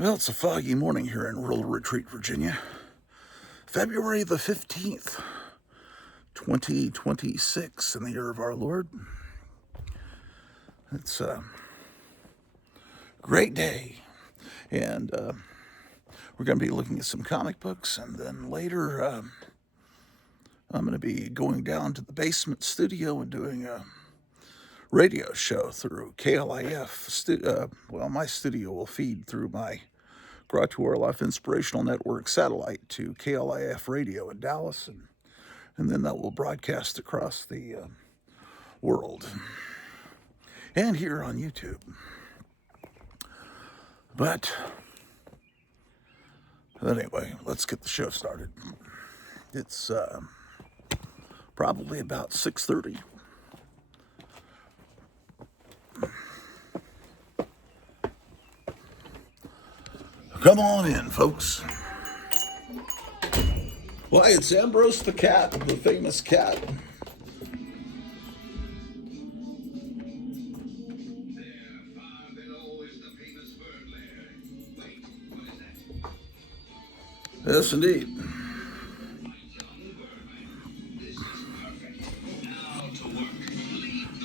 Well, it's a foggy morning here in rural Retreat, Virginia. February the 15th, 2026, in the year of our Lord. It's a great day. And we're going to be looking at some comic books. And then later, I'm going to be going down to the basement studio and doing a radio show through KLIF. My studio will feed through my Grottu Orloff Inspirational Network satellite to KLIF radio in Dallas, and then that will broadcast across the world and here on YouTube. But anyway, let's get the show started. It's probably about 6:30. Come on in, folks. Why, it's Ambrose the cat, the famous cat. Yes, indeed.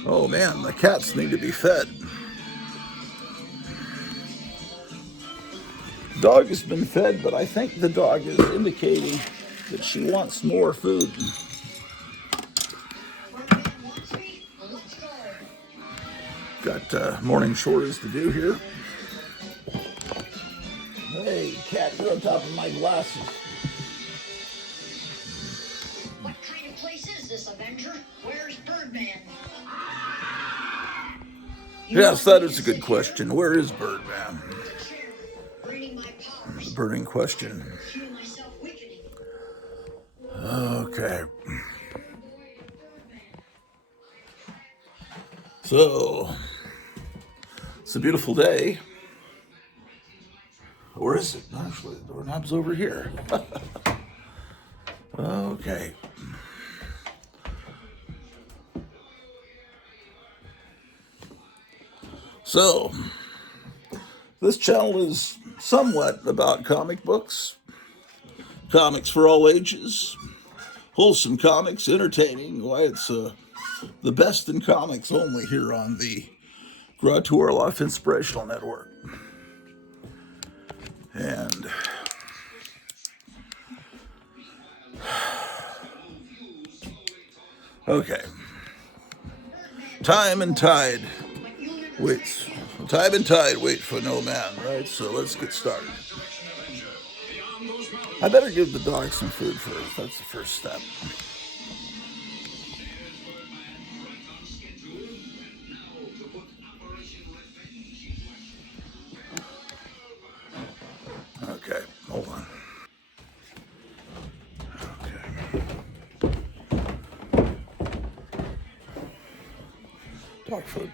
Oh man, the cats need to be fed. The dog has been fed, but I think the dog is indicating that she wants more food. Got morning chores to do here. Hey, cat, you're on top of my glasses. What kind of place is this, Avenger? Where's Birdman? Yes, that is a good question. Where is Birdman? The burning question. Okay. So, it's a beautiful day. Or is it? Actually, the doorknob's over here. Okay. So, this channel is somewhat about comic books, comics for all ages, wholesome comics, entertaining. Why, it's the best in comics only here on the Grottu Orloff Inspirational Network. And okay, time and tide waits. Time and tide wait for no man, right? So let's get started. I better give the dog some food first. That's the first step. Okay, hold on. Okay. Dog food.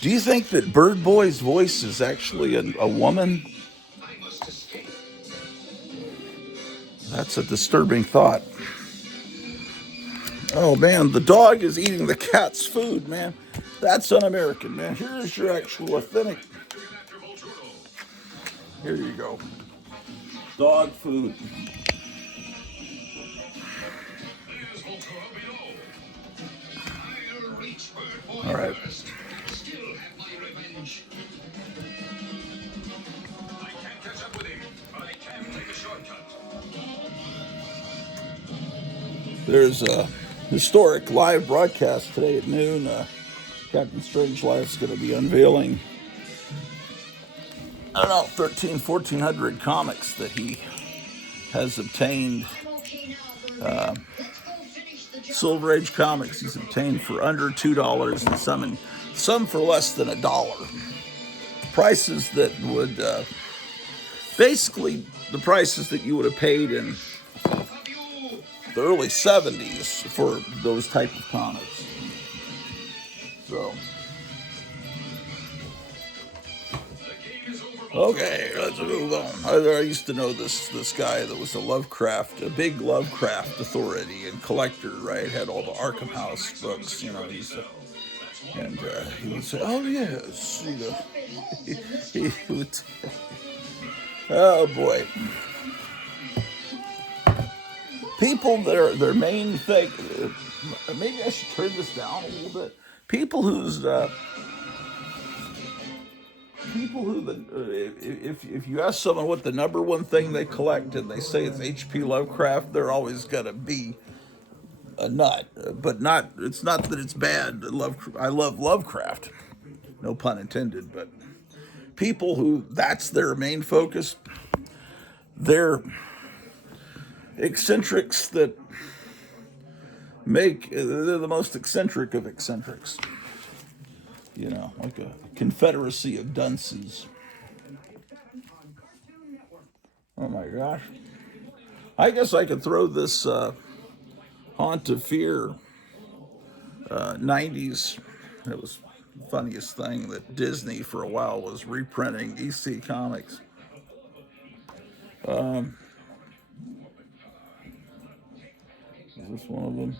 Do you think that Bird Boy's voice is actually a woman? That's a disturbing thought. Oh man, the dog is eating the cat's food, man. That's un-American, man. Here's your actual authentic. Here you go. Dog food. All right. There's a historic live broadcast today at noon. Captain Strangelife's going to be unveiling, 1,400 comics that he has obtained. Silver Age comics he's obtained for under $2 and some for less than $1. Prices that would, basically the prices that you would have paid in the early 70s for those type of comics. So, Okay, let's move on. I used to know this guy that was a big Lovecraft authority and collector, right? Had all the Arkham House books, you know. And he would say, "Oh yes," you know. He would. Oh boy, people their main thing. Maybe I should turn this down a little bit. People whose people who if you ask someone what the number one thing they collect and they say it's H.P. Lovecraft, they're always gonna be a nut. But not it's not that it's bad. I love Lovecraft, no pun intended. But people who that's their main focus, they're eccentrics that they're the most eccentric of eccentrics. You know, like a confederacy of dunces. Oh my gosh. I guess I could throw this Haunt of Fear 90s. It was the funniest thing that Disney for a while was reprinting EC comics. Is this one of them?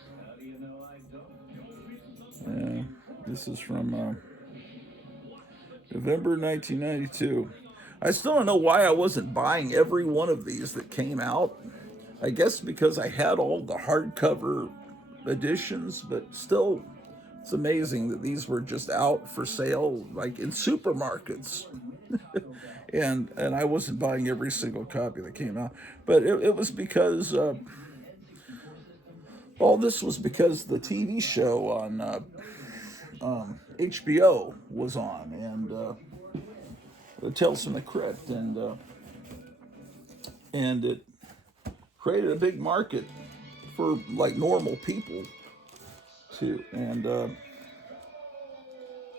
Yeah, this is from November 1992. I still don't know why I wasn't buying every one of these that came out. I guess because I had all the hardcover editions, but still, it's amazing that these were just out for sale, like in supermarkets, and I wasn't buying every single copy that came out. But it was because all this was because the TV show on HBO was on, and the Tales from the Crypt, and it created a big market for like normal people too, and it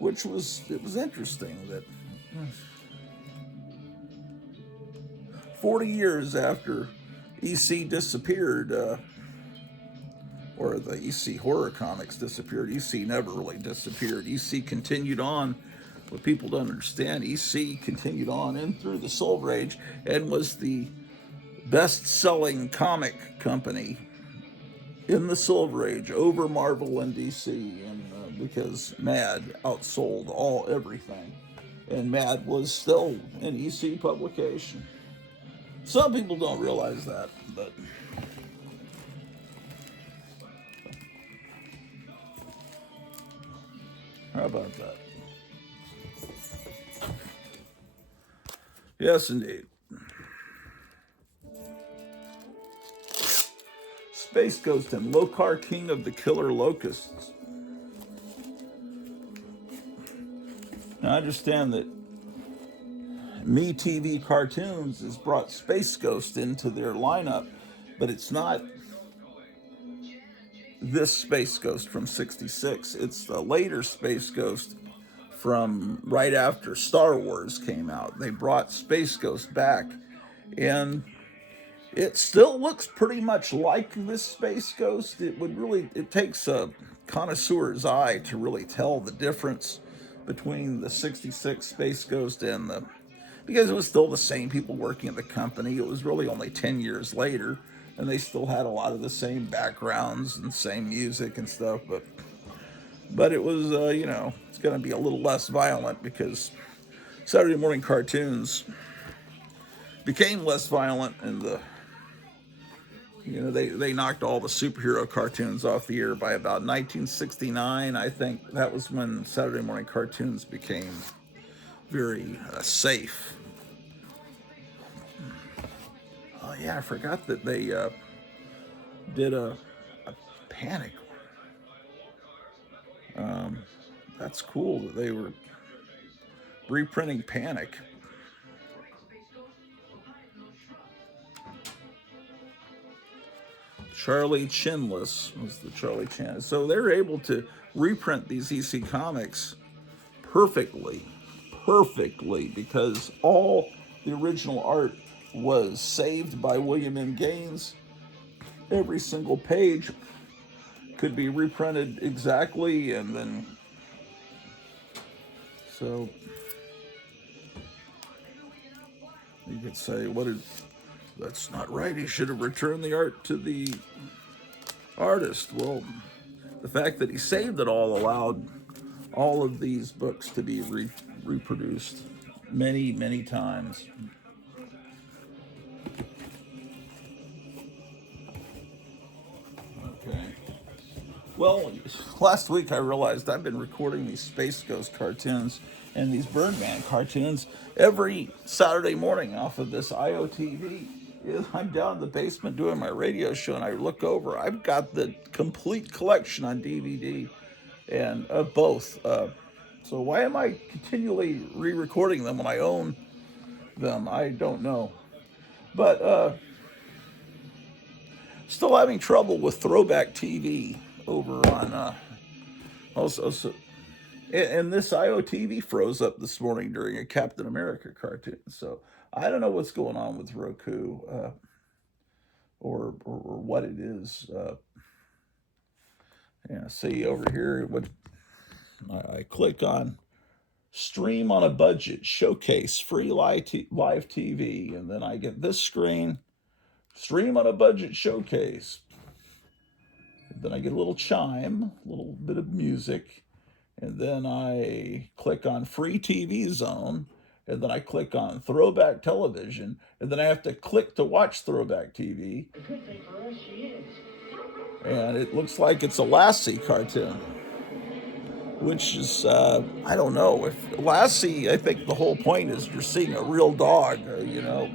was interesting that 40 years after EC disappeared, or the EC horror comics disappeared, EC never really disappeared. EC continued on. What people don't understand, EC continued on in through the Silver Age and was the best-selling comic company in the Silver Age over Marvel and DC, and because Mad outsold everything, and Mad was still an EC publication. Some people don't realize that, but how about that? Yes, indeed. Space Ghost and Lokar, King of the Killer Locusts. Now, I understand that MeTV Cartoons has brought Space Ghost into their lineup, but it's not this Space Ghost from '66. It's the later Space Ghost from right after Star Wars came out. They brought Space Ghost back, and it still looks pretty much like this Space Ghost. It takes a connoisseur's eye to really tell the difference between the '66 Space Ghost and because it was still the same people working at the company. It was really only 10 years later, and they still had a lot of the same backgrounds and same music and stuff, but it was, it's going to be a little less violent because Saturday morning cartoons became less violent, and they knocked all the superhero cartoons off the air by about 1969. I think that was when Saturday morning cartoons became very safe. Oh yeah, I forgot that they did a Panic. That's cool that they were reprinting Panic. Charlie Chinless was the Charlie Chan. So they're able to reprint these EC comics perfectly, perfectly, because all the original art was saved by William M. Gaines. Every single page could be reprinted exactly, and then so You could say, that's not right. He should have returned the art to the artist. Well, the fact that he saved it all allowed all of these books to be reproduced many, many times. Okay. Well, last week I realized I've been recording these Space Ghost cartoons and these Birdman cartoons every Saturday morning off of this IOTV. I'm down in the basement doing my radio show, and I look over. I've got the complete collection on DVD, and both. So why am I continually re-recording them when I own them? I don't know. But still having trouble with throwback TV over on also. And this IOTV froze up this morning during a Captain America cartoon. So I don't know what's going on with Roku, or what it is. Yeah, see over here, what I click on stream on a budget, showcase, free live TV, and then I get this screen, stream on a budget, showcase. Then I get a little chime, a little bit of music, and then I click on free TV zone, and then I click on throwback television, and then I have to click to watch throwback TV. And it looks like it's a Lassie cartoon, which is, I don't know. If Lassie, I think the whole point is you're seeing a real dog,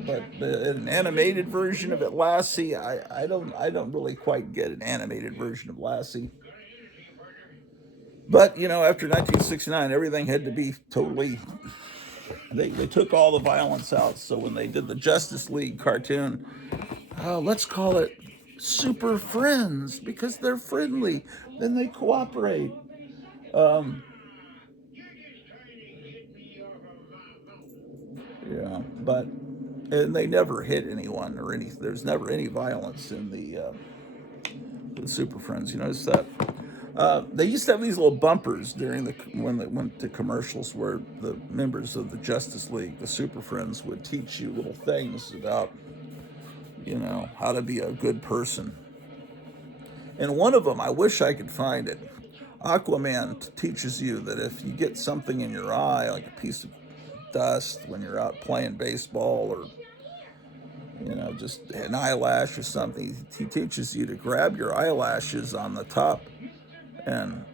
but an animated version of it, Lassie, I don't really quite get an animated version of Lassie. But, after 1969, everything had to be totally, they took all the violence out. So when they did the Justice League cartoon, let's call it Super Friends because they're friendly, then they cooperate. Yeah, but and they never hit anyone or any. There's never any violence in the Super Friends. You notice that? They used to have these little bumpers during when they went to commercials where the members of the Justice League, the Super Friends, would teach you little things about, how to be a good person. And one of them, I wish I could find it. Aquaman teaches you that if you get something in your eye, like a piece of dust when you're out playing baseball, or just an eyelash or something, he teaches you to grab your eyelashes on the top and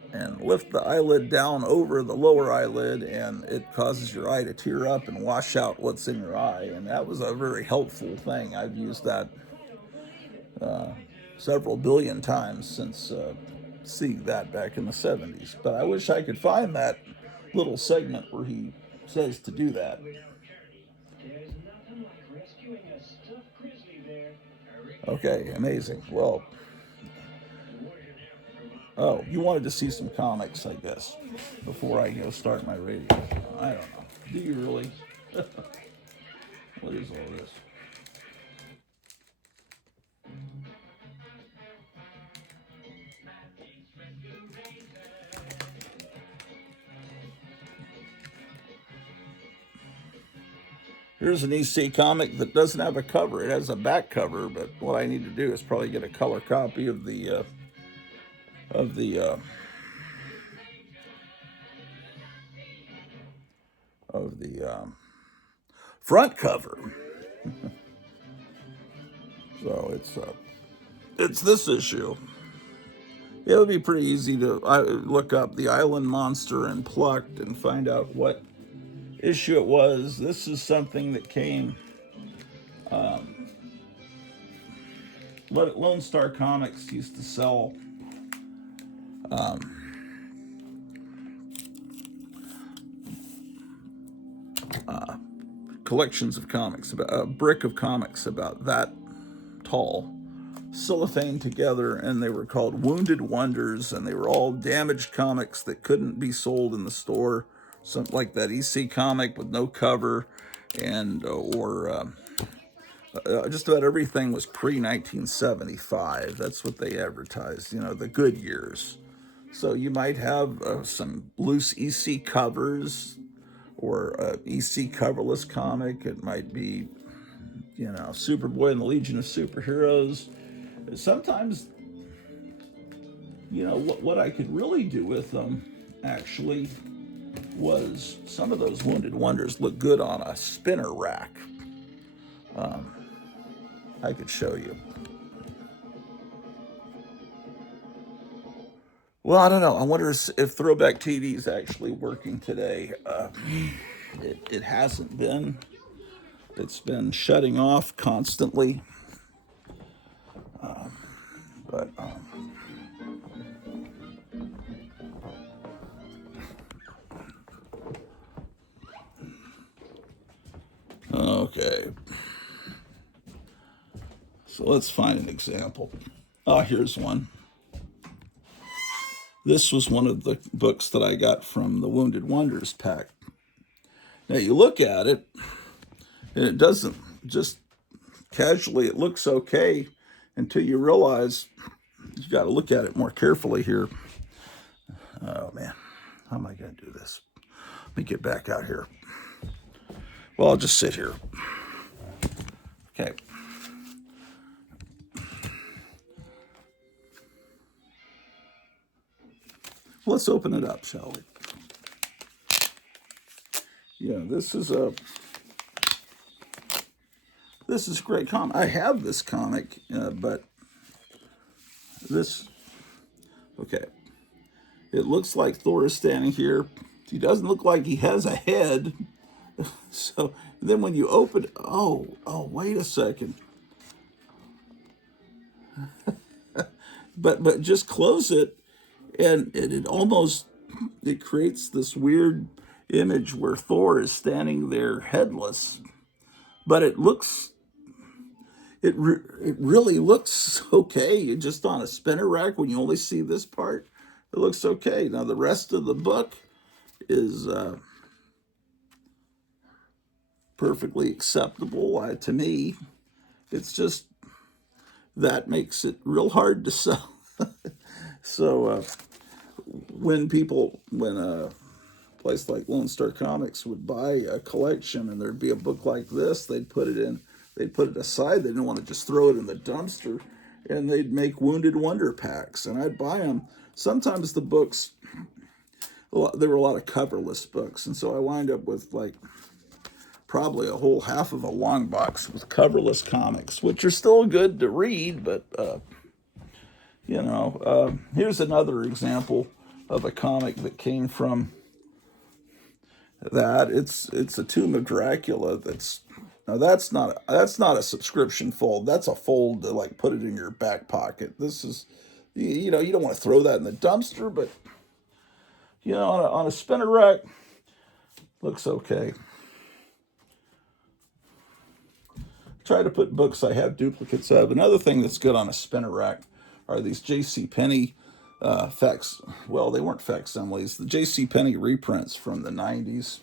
lift the eyelid down over the lower eyelid, and it causes your eye to tear up and wash out what's in your eye. And that was a very helpful thing. I've used that several billion times since seeing that back in the 70s. But I wish I could find that little segment where he says to do that. Okay, amazing. Well, oh, you wanted to see some comics, I guess, before I start my radio. I don't know. Do you really? What is all this? Here's an EC comic that doesn't have a cover. It has a back cover, but what I need to do is probably get a color copy of the of the uh, of the front cover. So it's this issue. It would be pretty easy to look up the Island Monster and Plucked and find out what issue it was. This is something that came. Lone Star Comics used to sell collections of comics, about a brick of comics about that tall, cellophane together, and they were called Wounded Wonders, and they were all damaged comics that couldn't be sold in the store. Something like that EC comic with no cover, and or just about everything was pre 1975. That's what they advertised, the good years. So you might have some loose EC covers or EC coverless comic. It might be you know, Superboy and the Legion of Superheroes. Sometimes, you know, what I could really do with them, actually, was some of those Wounded Wonders look good on a spinner rack. I could show you. Well, I don't know. I wonder if Throwback TV is actually working today. It hasn't been. It's been shutting off constantly. But okay. So let's find an example. Oh, here's one. This was one of the books that I got from the Wounded Wonders pack. Now you look at it, and it doesn't just casually, it looks okay until you realize you got to look at it more carefully here. Oh man, how am I going to do this? Let me get back out here. Well, I'll just sit here. Okay. Let's open it up, shall we? Yeah, this is a great comic. I have this comic, but this, okay. It looks like Thor is standing here. He doesn't look like he has a head. So then when you open, oh, wait a second. But just close it, and it almost, it creates this weird image where Thor is standing there headless. But it looks, it really looks okay. Just on a spinner rack, when you only see this part, it looks okay. Now the rest of the book is perfectly acceptable to me. It's just that makes it real hard to sell. So when a place like Lone Star Comics would buy a collection and there'd be a book like this, they'd put it aside. They didn't want to just throw it in the dumpster, and they'd make Wounded Wonder packs, and I'd buy them. Sometimes the books, there were a lot of coverless books, and so I wind up with like probably a whole half of a long box with coverless comics, which are still good to read, but here's another example of a comic that came from that. It's a Tomb of Dracula. That's not a subscription fold. That's a fold to like put it in your back pocket. This is, you don't want to throw that in the dumpster, but on a spinner rack, looks okay. Try to put books I have duplicates of. Another thing that's good on a spinner rack are these J.C. Penney well, they weren't facsimiles. The J.C. Penney reprints from the 90s.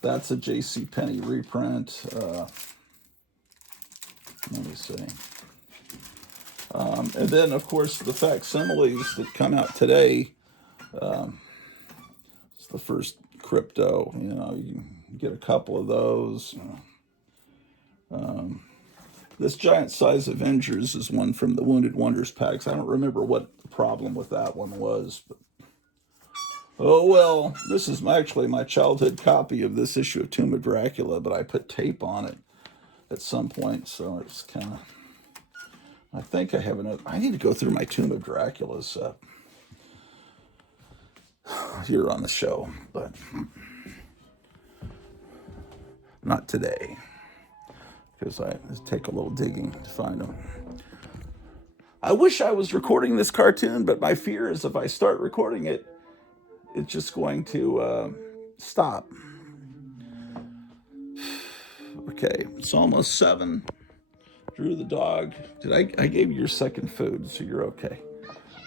That's a J.C. Penney reprint. Let me see. And then, of course, the facsimiles that come out today. It's the first Crypto. You can get a couple of those. This Giant Size Avengers is one from the Wounded Wonders packs. I don't remember what the problem with that one was, but oh well. This is actually my childhood copy of this issue of Tomb of Dracula, but I put tape on it at some point, so it's kind of. I think I have another. I need to go through my Tomb of Draculas here on the show, but not today, because I take a little digging to find them. I wish I was recording this cartoon, but my fear is if I start recording it, it's just going to stop. Okay, it's almost 7. Drew the dog. I gave you your second food, so you're okay.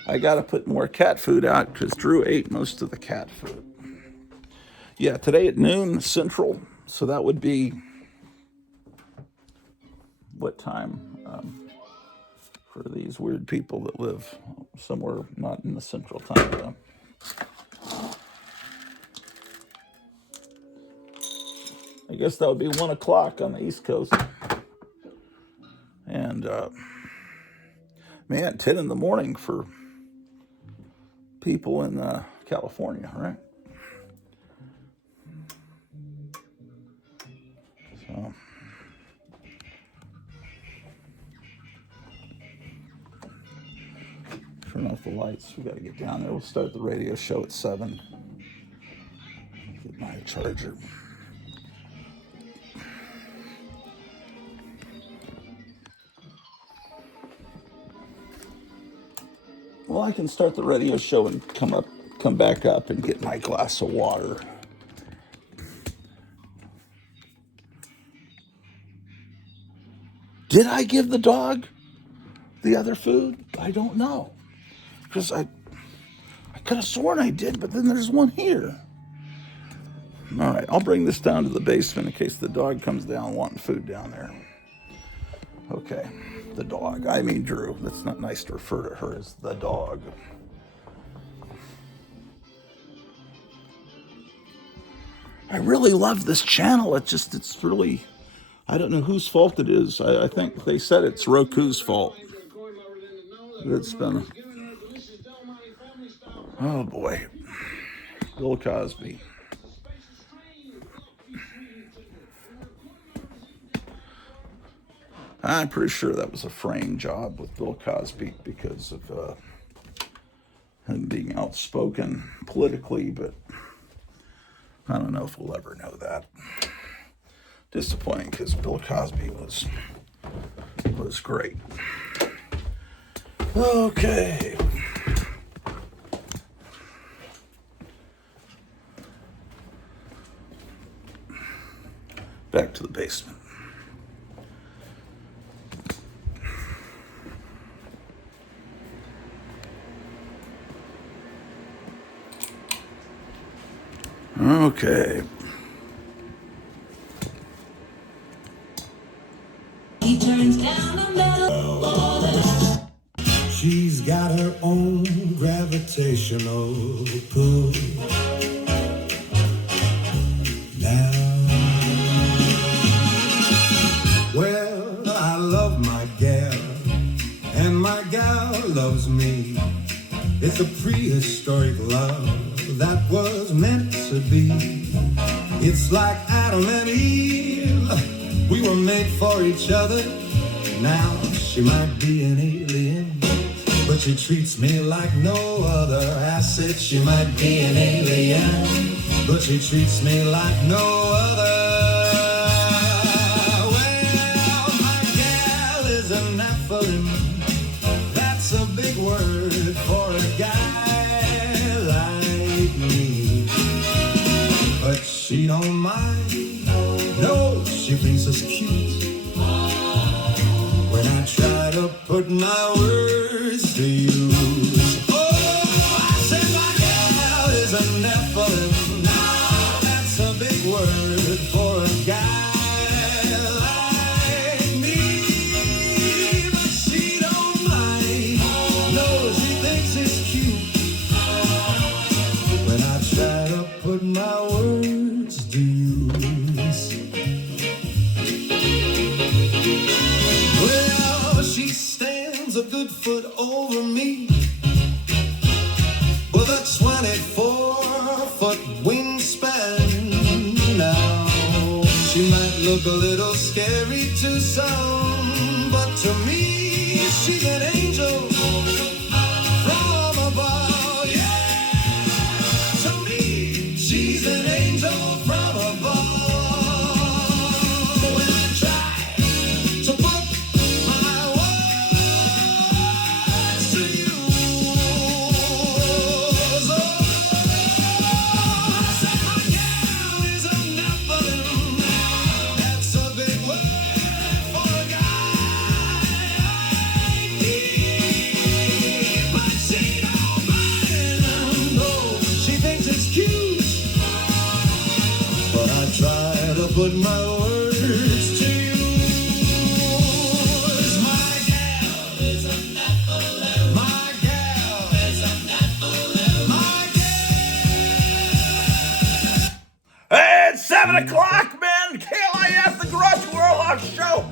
I got to put more cat food out because Drew ate most of the cat food. Yeah, today at noon Central, so that would be what time for these weird people that live somewhere not in the Central time zone. I guess that would be 1 o'clock on the East Coast. And, man, 10 in the morning for people in California, right? So, turn off the lights. We got to get down there. We'll start the radio show at 7. Get my charger. Well, I can start the radio show and come back up and get my glass of water. Did I give the dog the other food? I don't know. Because I could have sworn I did, but then there's one here. All right, I'll bring this down to the basement in case the dog comes down wanting food down there. Okay, the dog. I mean Drew. That's not nice to refer to her as the dog. I really love this channel. It's really, I don't know whose fault it is. I think they said it's Roku's fault. It's been, oh boy, Bill Cosby. I'm pretty sure that was a frame job with Bill Cosby because of him being outspoken politically, but I don't know if we'll ever know that. Disappointing because Bill Cosby was great. Okay. Back to the basement. Okay. He turns down the middle. She's got her own gravitational pull. Now, well, I love my gal, and my gal loves me. It's a prehistoric love that was meant to be. It's like Adam and Eve, we were made for each other. Now she might be an alien, but she treats me like no other. I said she might be an alien, but she treats me like no other. Well, my gal is a Nephilim. That's a big word for a guy like me. But she don't mind. No, she thinks it's cute when I try to put my words to use. Oh, I said my gal is a Nephilim. Now that's a big word for a guy like me. But she don't mind. No, she thinks it's cute when I try to put my words to use. Well, she stands a good foot over me with a 24-foot wingspan. Now, she might look a little scary to some, but to me, she's an angel from above. Yeah, to me, she's an angel from above. When I try to put my words to use, I said my gal is a Nephilim. That's a big word for a guy like me. But she don't mind. No, she thinks it's cute. But I try to put my words to use. My gal is a Nephilim. My gal is a Nephilim. My gal. Hey, it's 7 o'clock, man. KLIS, the Grottu Orloff Show.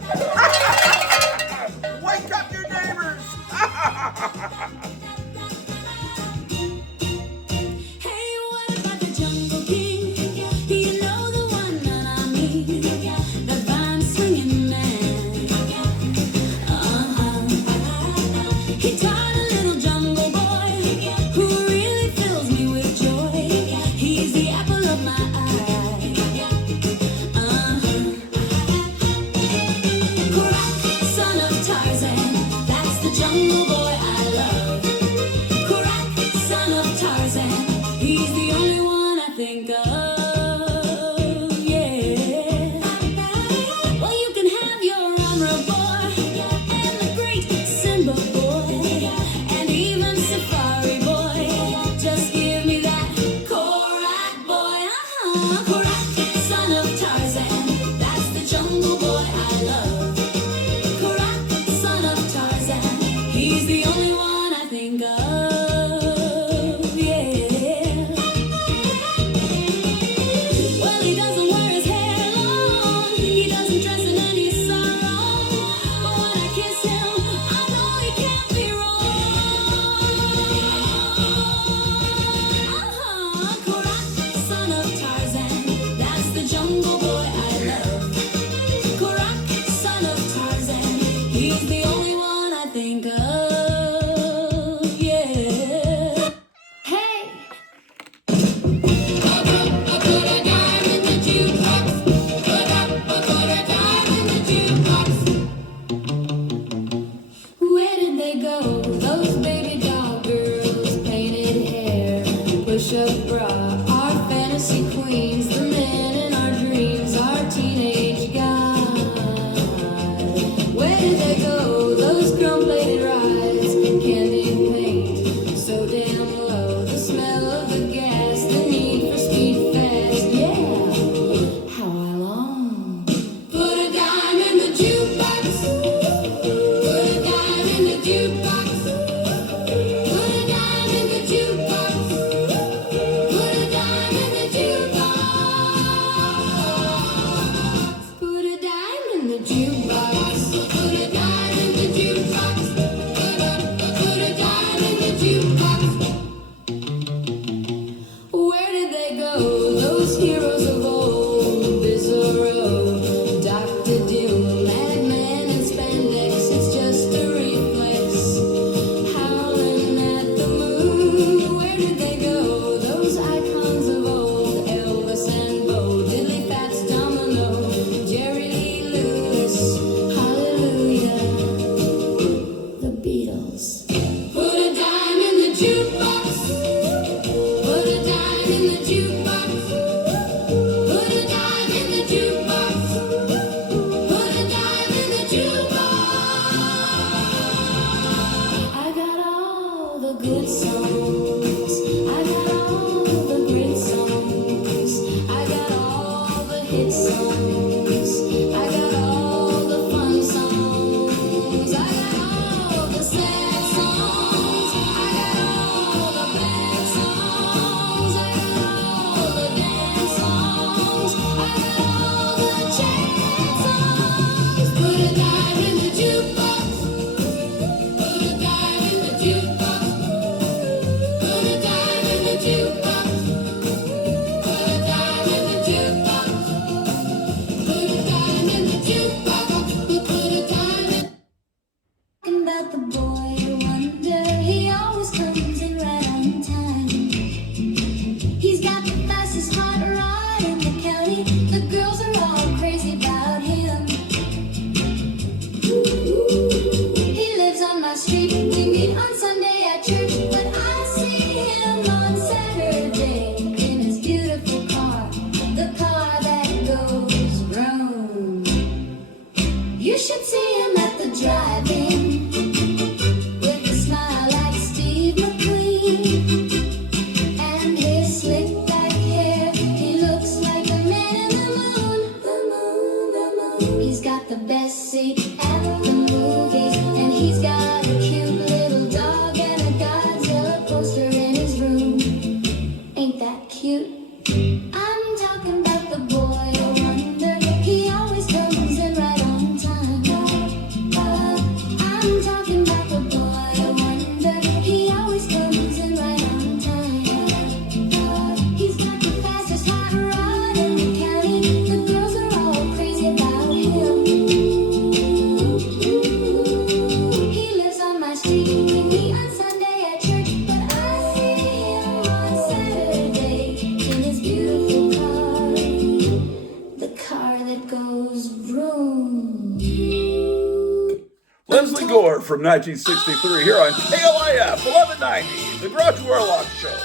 From 1963 here on KLIF 1190, the Grottu Orloff Show.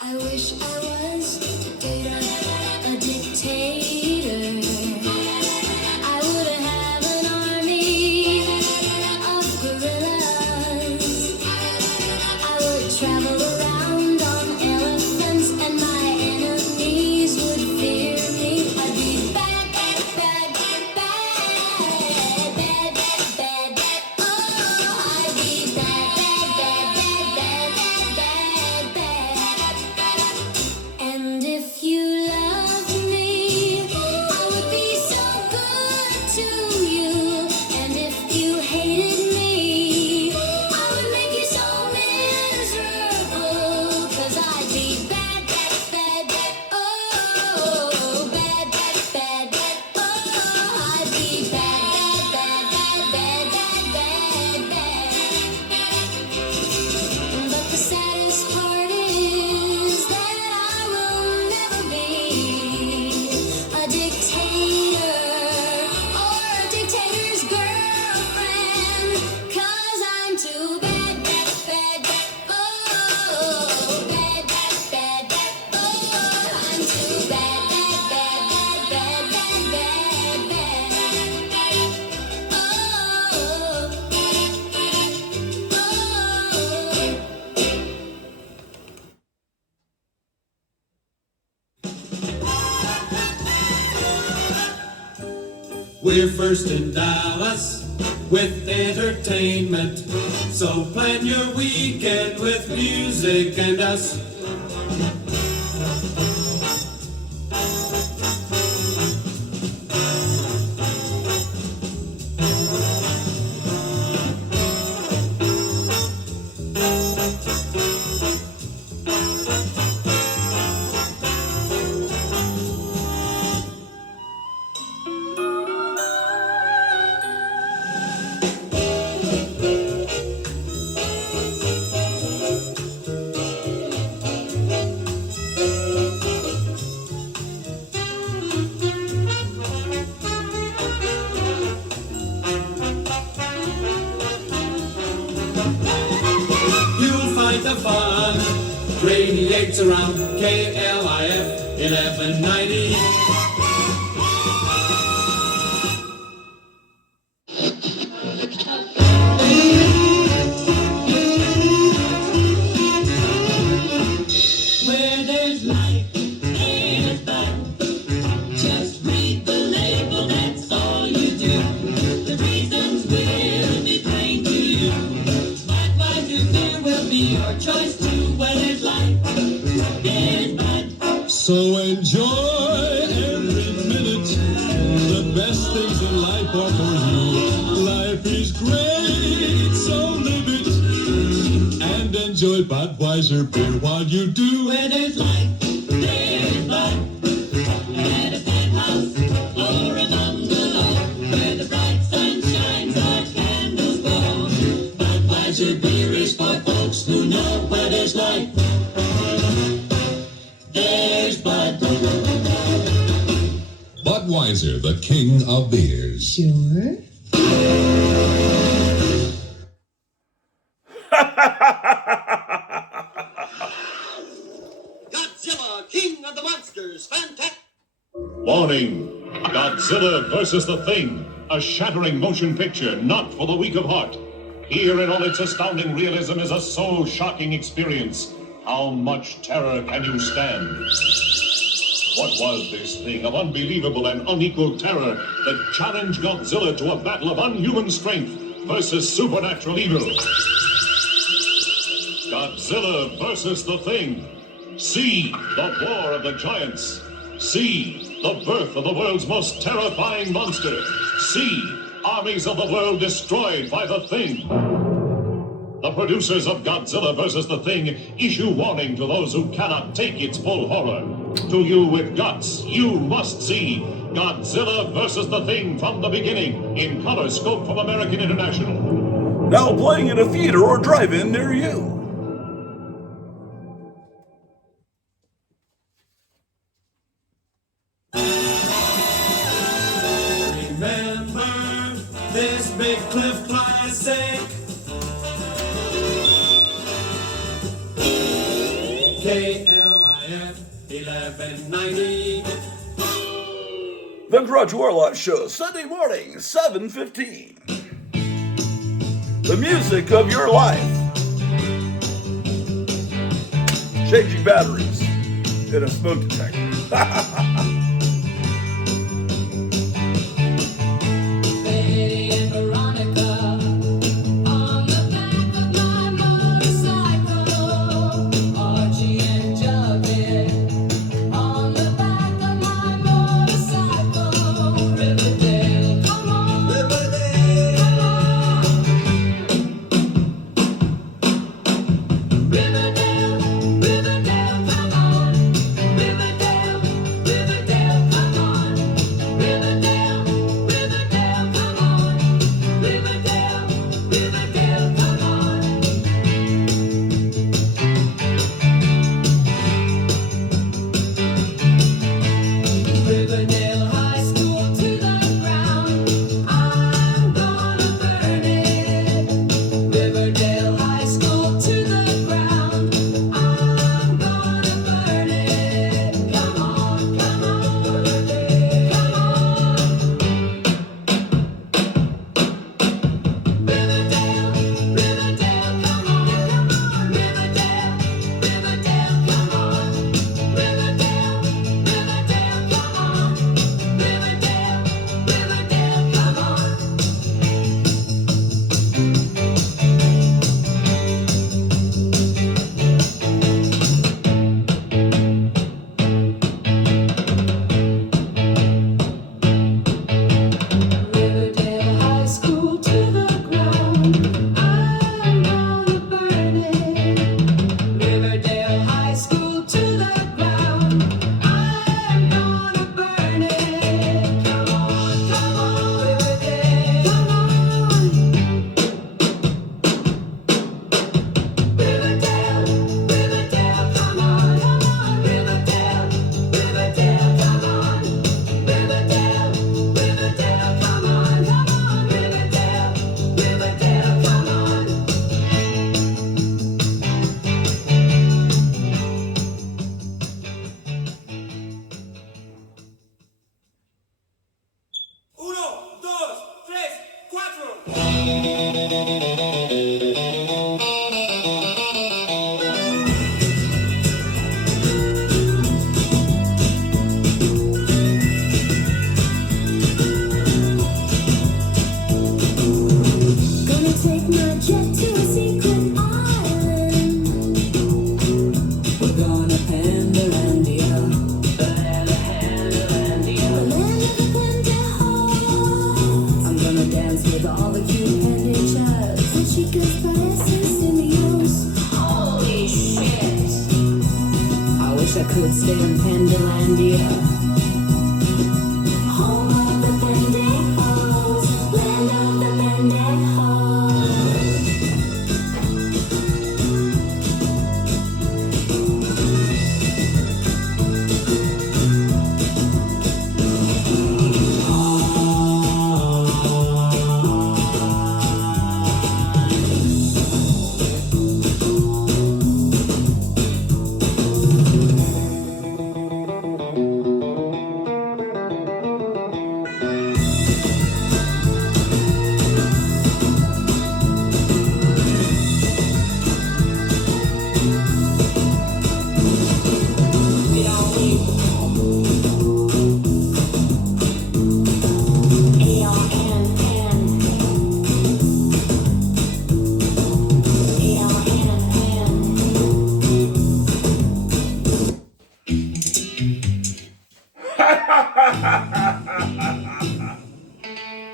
I wish I was a dictator. I would have an army of gorillas. I would travel around on elephants and my enemies would fear me. I'd be bad, bad, bad, bad, bad, bad, bad. Oh, I'd be bad, bad, bad, bad, bad, bad, bad. And if you loved me, I would be so good to you. And if you hated me, I would make you so miserable. 'Cause I'd be bad, bad, bad, bad, oh, bad, bad, bad, bad, oh, I'd be bad, bad, bad, bad, bad, bad, bad. But the saddest part is that I will never be a dictator or a dictator's girlfriend. 'Cause I'm too bad, bad, bad, bad, oh, bad, bad, bad, bad, oh, I'm too bad, bad, bad, bad, bad, bad, bad, bad, We're first in Dallas with entertainment, so plan your weekend with music and us. You'll find the fun radiates around KLIF 1190. Where there's light, So enjoy every minute. The best things in life are for you. Life is great, so live it. And enjoy Budweiser beer while you do. Where there's life, there's life. And a penthouse or a bungalow where the bright sun shines, our candles glow. Budweiser beer is for folks who know where there's life. There's Bud. Budweiser, the king of beers. Sure. Godzilla, king of the monsters, fantastic. Warning! Godzilla versus the Thing, a shattering motion picture not for the weak of heart. Here in all its astounding realism is a soul-shocking experience. How much terror can you stand? What was this thing of unbelievable and unequaled terror that challenged Godzilla to a battle of unhuman strength versus supernatural evil? Godzilla versus the Thing. See the war of the giants. See the birth of the world's most terrifying monster. See armies of the world destroyed by the Thing. The producers of Godzilla vs. the Thing issue warning to those who cannot take its full horror. To you with guts, you must see Godzilla vs. the Thing from the beginning in color scope from American International. Now playing in a theater or drive-in near you. Remember this big cliff classic. KLIF 1190. The Grottu Orloff Show, Sunday morning, 7:15. The music of your life. Changing batteries in a smoke detector. Betty and Veronica on the back of my motorcycle. Archie and Jughead on the back of my motorcycle. Riverdale, come on. Riverdale, come on. Riverdale, Riverdale, come on. Riverdale, Riverdale, come on. Riverdale, Riverdale, come on. Riverdale, Riverdale, come on. Riverdale High School to the ground. I'm gonna burn it. Riverdale High School to the ground. I'm gonna burn it. Come on, come on, Riverdale, come on. Riverdale, Riverdale, come on. Riverdale, Riverdale, come on. Riverdale, Riverdale, come on. Riverdale, Riverdale, come on. Riverdale High School to the ground. I'm gonna burn it. Riverdale High School to the ground. I'm gonna burn it. Come on, Riverdale, come on. Riverdale, Riverdale, come on. Riverdale, Riverdale, come on. Riverdale, Riverdale, come on. Riverdale, Riverdale, come on. Uno, dos, tres, cuatro. Gonna take my jet to a secret island. We're gonna Pandalandia. Home of the pendejos, land of the pendejos.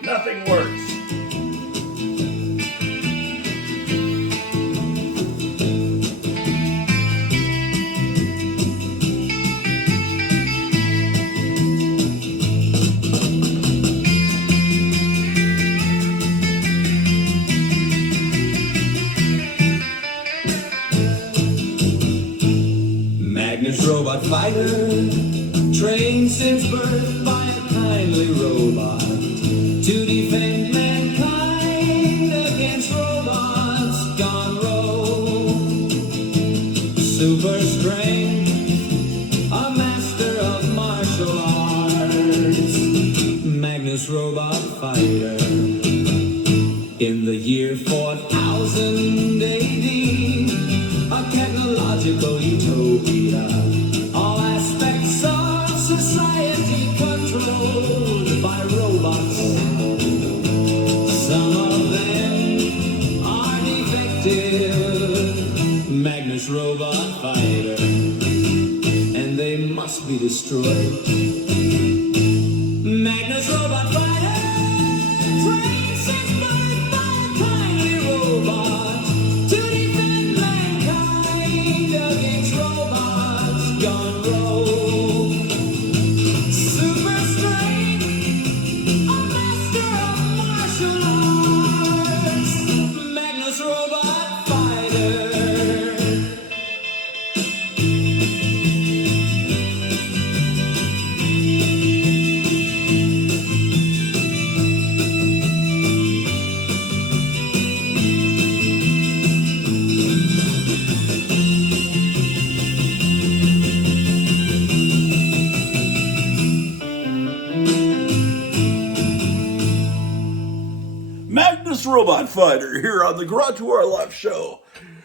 Nothing works. Magnus Robot Fighter, trained since birth by a kindly robot to defend mankind against robots gone rogue. Super strength, a master of martial arts, Magnus Robot Fighter. In the year 4000 AD, a technological utopia, all aspects of society controlled by robots. Some of them are defective, Magnus Robot Fighter, and they must be destroyed. Magnus Robot Fighter, trained since birth by a kindly robot to defend mankind against robots gone rogue. Super strength, a master of martial arts, Magnus Robot Fighter. Magnus Robot Fighter here on the Grottu Orloff Show.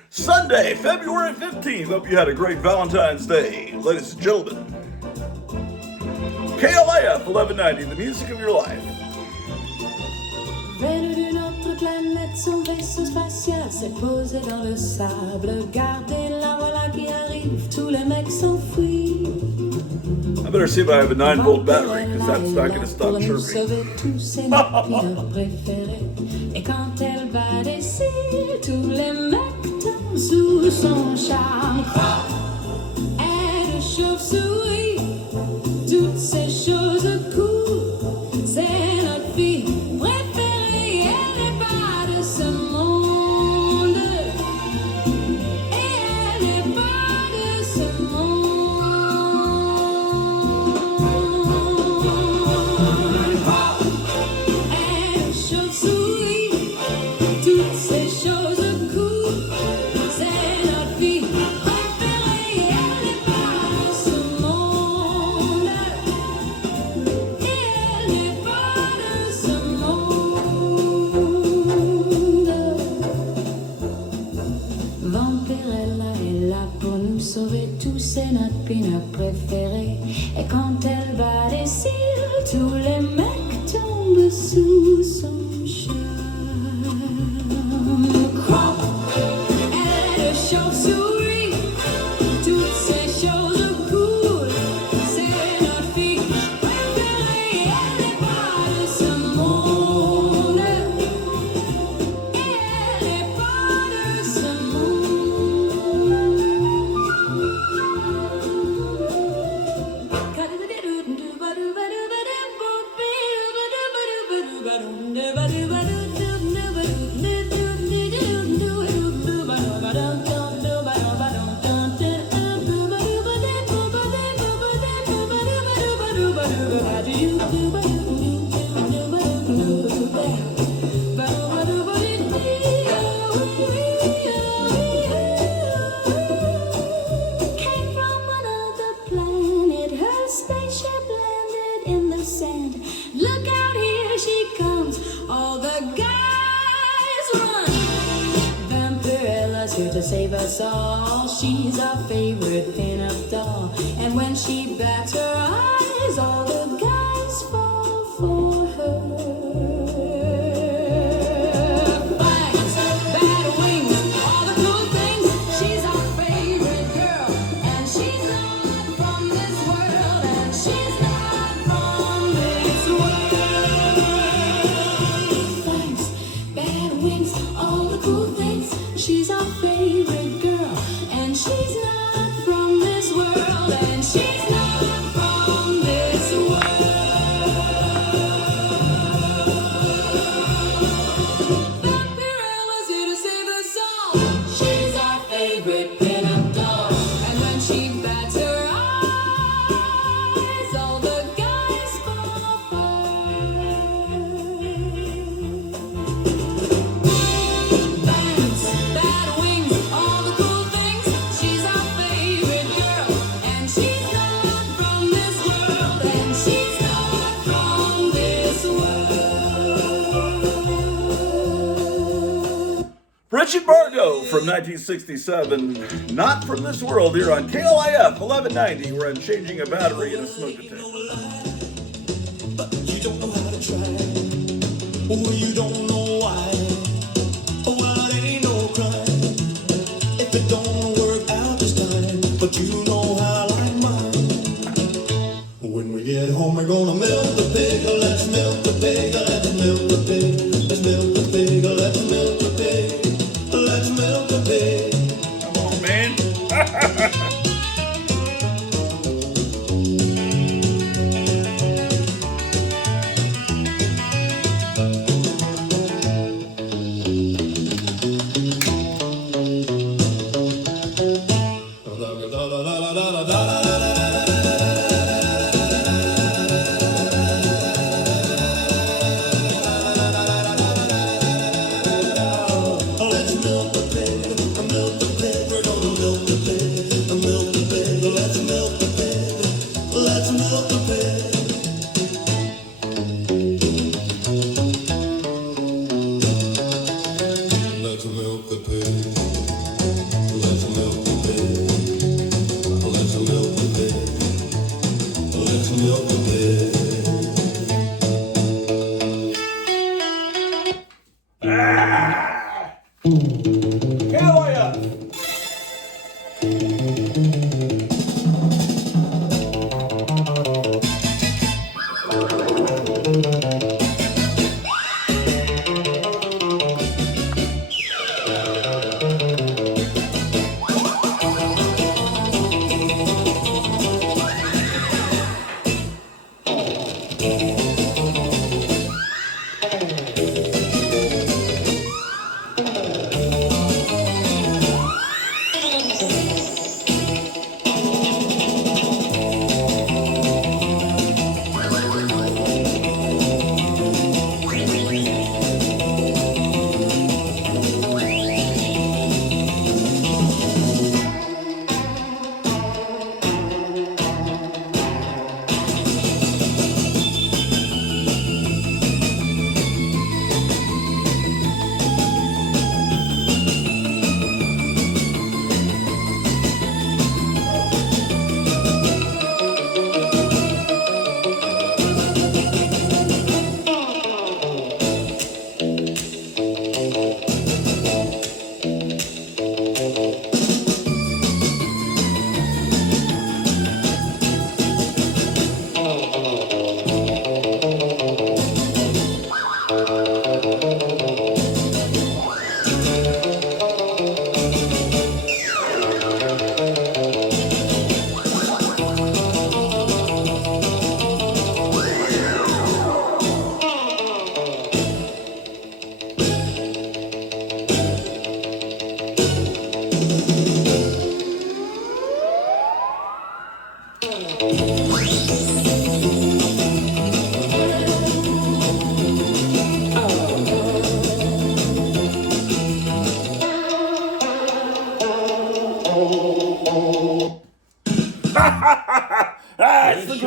Sunday, February 15th. Hope you had a great Valentine's Day. Ladies and gentlemen, KLIF 1190, the music of your life. Venu d'une autre planète, son vaisseau spatial s'est posé dans le sable. Gardez la voilà qui arrive, tous les mecs s'enfuient. I better see if I have a 9-volt battery, because that's not going to stop Pour nous chirping. sauver tous ses napines préférés. Et quand elle va d'ici, tous les mecs tombent sous son charme. Elle est chauve-souris, toutes ces choses cool. C'est notre fille préférée, elle n'est pas de ce monde. Et elle n'est pas de ce monde. Elle est chauve-souris, toutes ces choses cool. C'est notre fille préférée, elle n'est pas de ce monde. Et elle n'est pas de ce monde. Vampirella est là pour nous sauver tous, c'est notre pin-up préféré. Et quand elle va d'ici, tous les mecs tombent sous son charme. Elle est chauve-souris, toutes ces choses cool. C'est notre fille préférée, elle n'est pas de ce monde. Et elle n'est pas de ce monde. Came from another planet. Her spaceship landed in the sand. Look out, here she comes. All the guys run. Vampirella's here to save us all. She's our favorite pin-up doll. And when she bats her eyes, all the guys fall for her. Fangs, bad wings, all the cool things. She's our favorite girl. And she's not from this world. And she's not from this world. Fangs, bad wings, all the cool things. She's our favorite girl. And she's not from this world. And she's not from this world. Vampirella's here to save us all. She's our favorite pin-up doll. And when she bats her eyes, all the guys fall for her. Fangs, bad wings, all the cool things. She's our favorite girl. And she's not from this world. And she's not from this world. Richard Bargo from 1967, Not From This World, here on KLIF 1190. We're unchanging a battery in a smoke detector. But you don't know how to try. Well, you don't know why. Well, it ain't no crime if it don't work out this time. But you know how I like mine. When we get home, we're gonna milk the pig. Let's milk the pig. Let's milk the pig. Let's milk the pig. Let's milk the pig. Let's milk the pig. Come on, man. Let's milk the pig. Milk the pig. We're gonna milk the pig. Milk the pig. Let's milk the pig. Let's milk the pig. Let's milk the pig. Let's milk the pig. Let's milk the pig. Let's milk the pig. KLIF.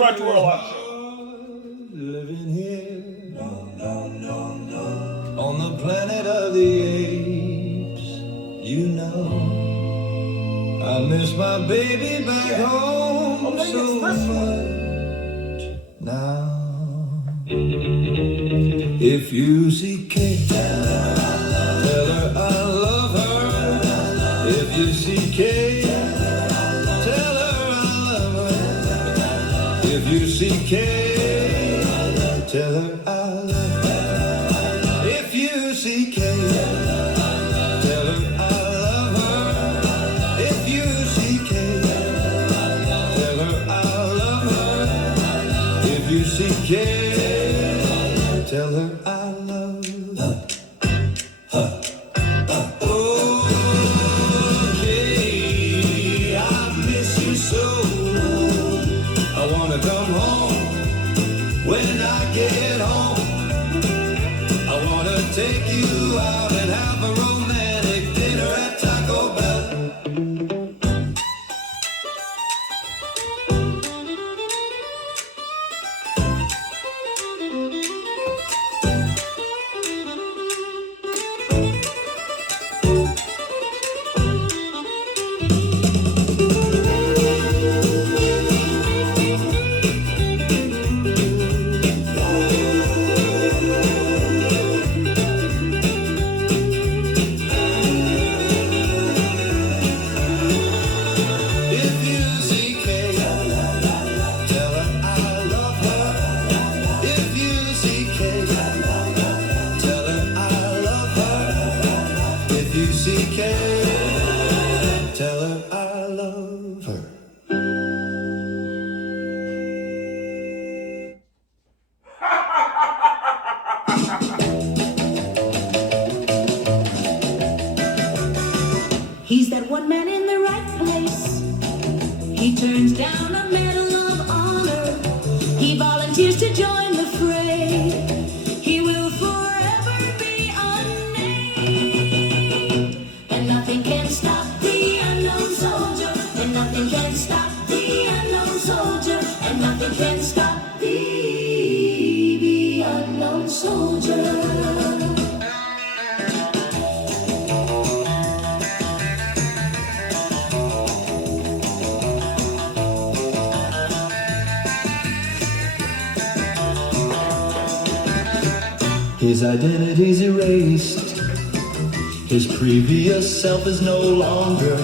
Grottu Orloff. Living here on the planet of the apes, you know. I miss my baby back home so much now. If you see Kate, tell her I love her. If you see Kate, tell her I love her. If you see Kate, tell her I love her. If you see Kate, tell her I love her. If you see Kate, tell her I love her. If you see Kate, tell her I love her. Oh, Kate, I miss you so. I wanna come home when I get home. I wanna take you out and have a romantic dinner at Taco Bell. If you see Kate, tell her I love her. If you see Kate, tell her I love her. If you see Kate, tell her I love her. He's that one man in the right place. He turns down a medal of honor. He volunteers to join the fray. He will forever be unnamed. And nothing can stop the unknown soldier. And nothing can stop the unknown soldier. And nothing can stop the unknown soldier. His identity's erased. His previous self is no longer.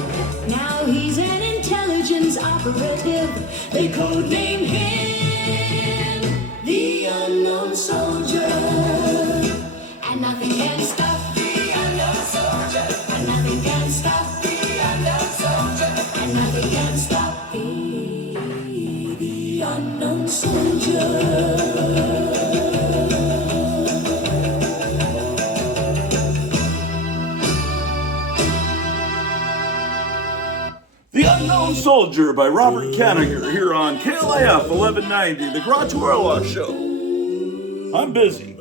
Now he's an intelligence operative. They codename him the unknown soldier. And nothing can stop the unknown soldier. And nothing can stop the unknown soldier. And nothing can stop the unknown soldier. The Unknown Soldier by Robert Kanigher here on KLIF 1190, The Grottu Orloff Show. I'm busy.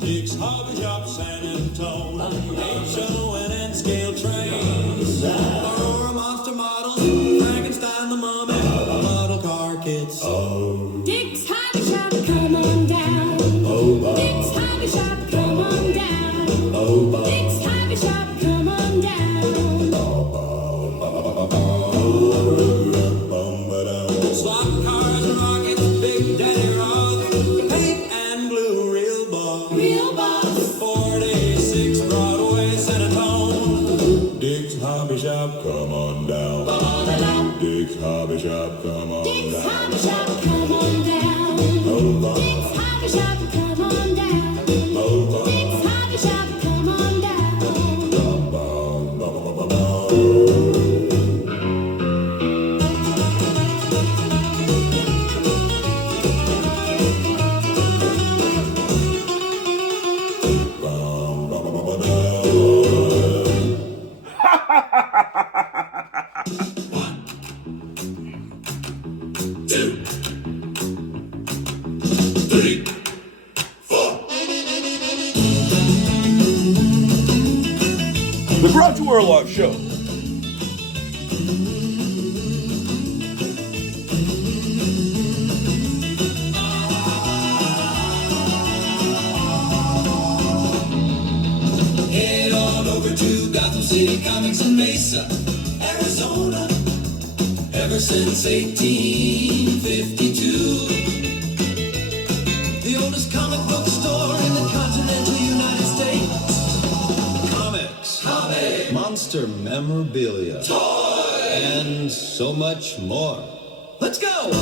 Dick's Hobby Shop, San Antonio, showing and scale trains, Aurora monster models, Frankenstein the mummy, model car kits. Dick's Hobby Shop, come on down. Dick's Hobby Shop, come on down. Dick's Hobby Shop, come on down. Slot cars and rockets, Big Daddy Roth, paint and blue real boss. Real boss. 46 Broadway, San Antonio. Dick's Hobby Shop, come on down. Dick's Hobby Shop, come on Dick's down. Hobby Shop, come on down. Dick's Hobby Shop, come on down. Dick's Hobby Shop, come on down. The Grottu Orloff Show. City Comics in Mesa, Arizona, ever since 1852. The oldest comic book store in the continental United States. Comics, monster memorabilia, and so much more. Let's go!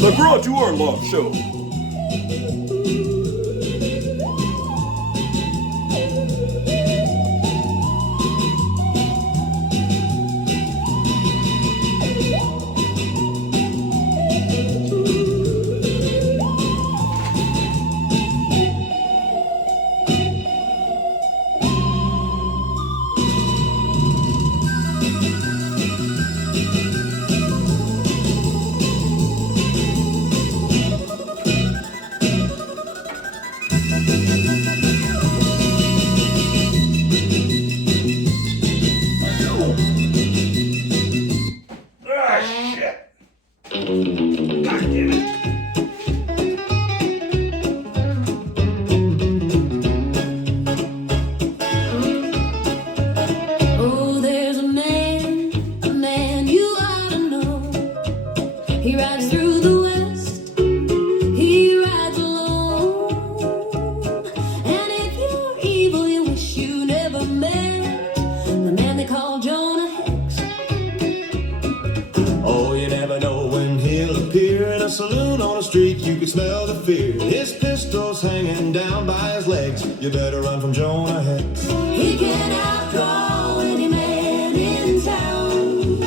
The Grottu Orloff Show. Oh, there's a man you ought to know. He rides through the West, he rides alone. And if you're evil, you wish you never met the man they call Jonah Hex. Oh, you never know when he'll appear in a saloon on a street. You can smell the fear. His pistol's hanging down by his legs. You better run from Jonah Hex. He can outdraw any man in town.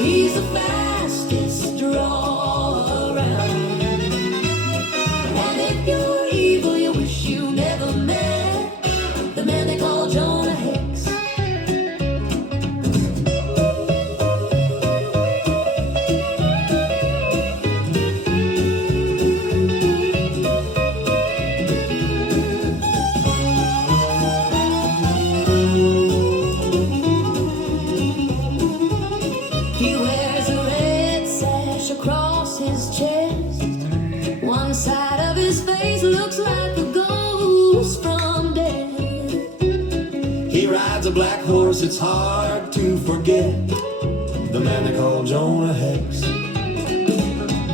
He's the fastest draw around. And if you're evil, you wish you never met the man they call Jonah Hex. He wears a red sash across his chest. One side of his face looks like a ghost from death. He rides a black horse, it's hard to forget the man they call Jonah Hex.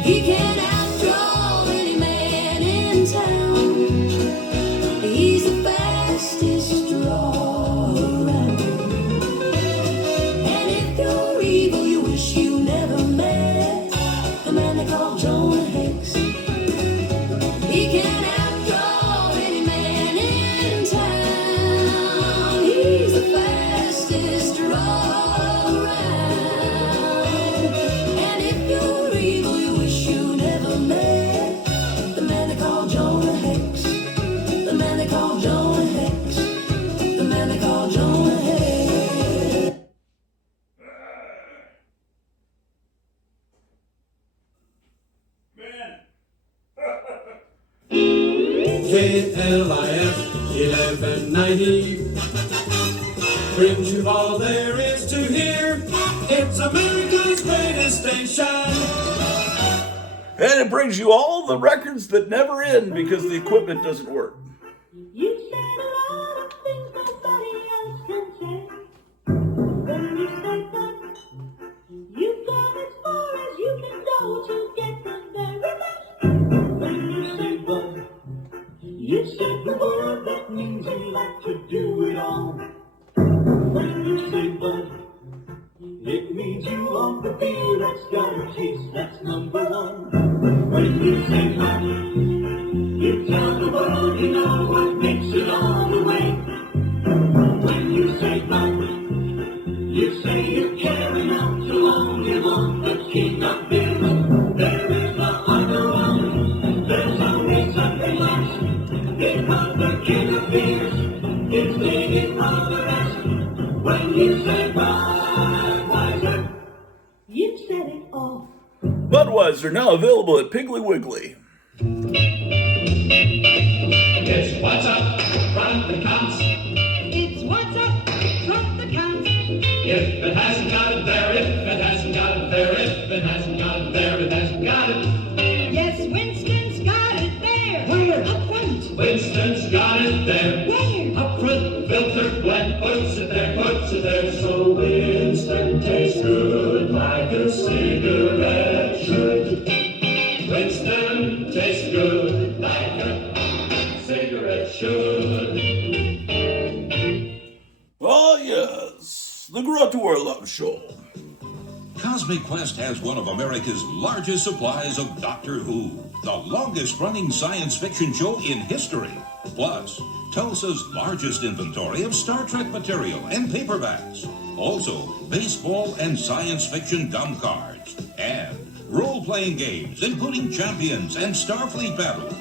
He can outdraw any man in town. He's the fastest draw around. And if you're evil, you wish you never met the man they call Jonah Hex. He can outdraw any man in town. He's the fastest draw around. And if you're evil, you wish you never KLIF 1190 brings you all there is to hear. It's America's greatest station. And it brings you all the records that never end because the equipment doesn't work. You said a lot of things nobody else can say. When you say that, you've gone as far as you can go to get the very best. When you say but, you said the word that means you like to do it all. When you say but, it means you want the beer that's got a taste that's number one. When you say but, you tell the world you know what makes it all the way. When you say but, you say you care enough to only want the king of beer. There is no other one. There's only something less. Because the king of beers is leading all the rest. When you say Budweiser, you said it all. Budweiser now available at Piggly Wiggly. It's what's up from the counts. It's what's up from the count. If it hasn't got it there, if it hasn't got it there, if it hasn't got it there, it hasn't got it. Yes, Winston's got it there. Where? Up front. Winston's got it there. Where? Up front, filtered blend, puts it there, so Winston tastes good like a cigarette should. Winston tastes good like a cigarette should. Oh, yes, the Grottu Orloff Show. Cosmic Quest has one of America's largest supplies of Doctor Who, the longest-running science fiction show in history. Plus, Tulsa's largest inventory of Star Trek material and paperbacks. Also, baseball and science fiction gum cards. And role-playing games, including Champions and Starfleet battles.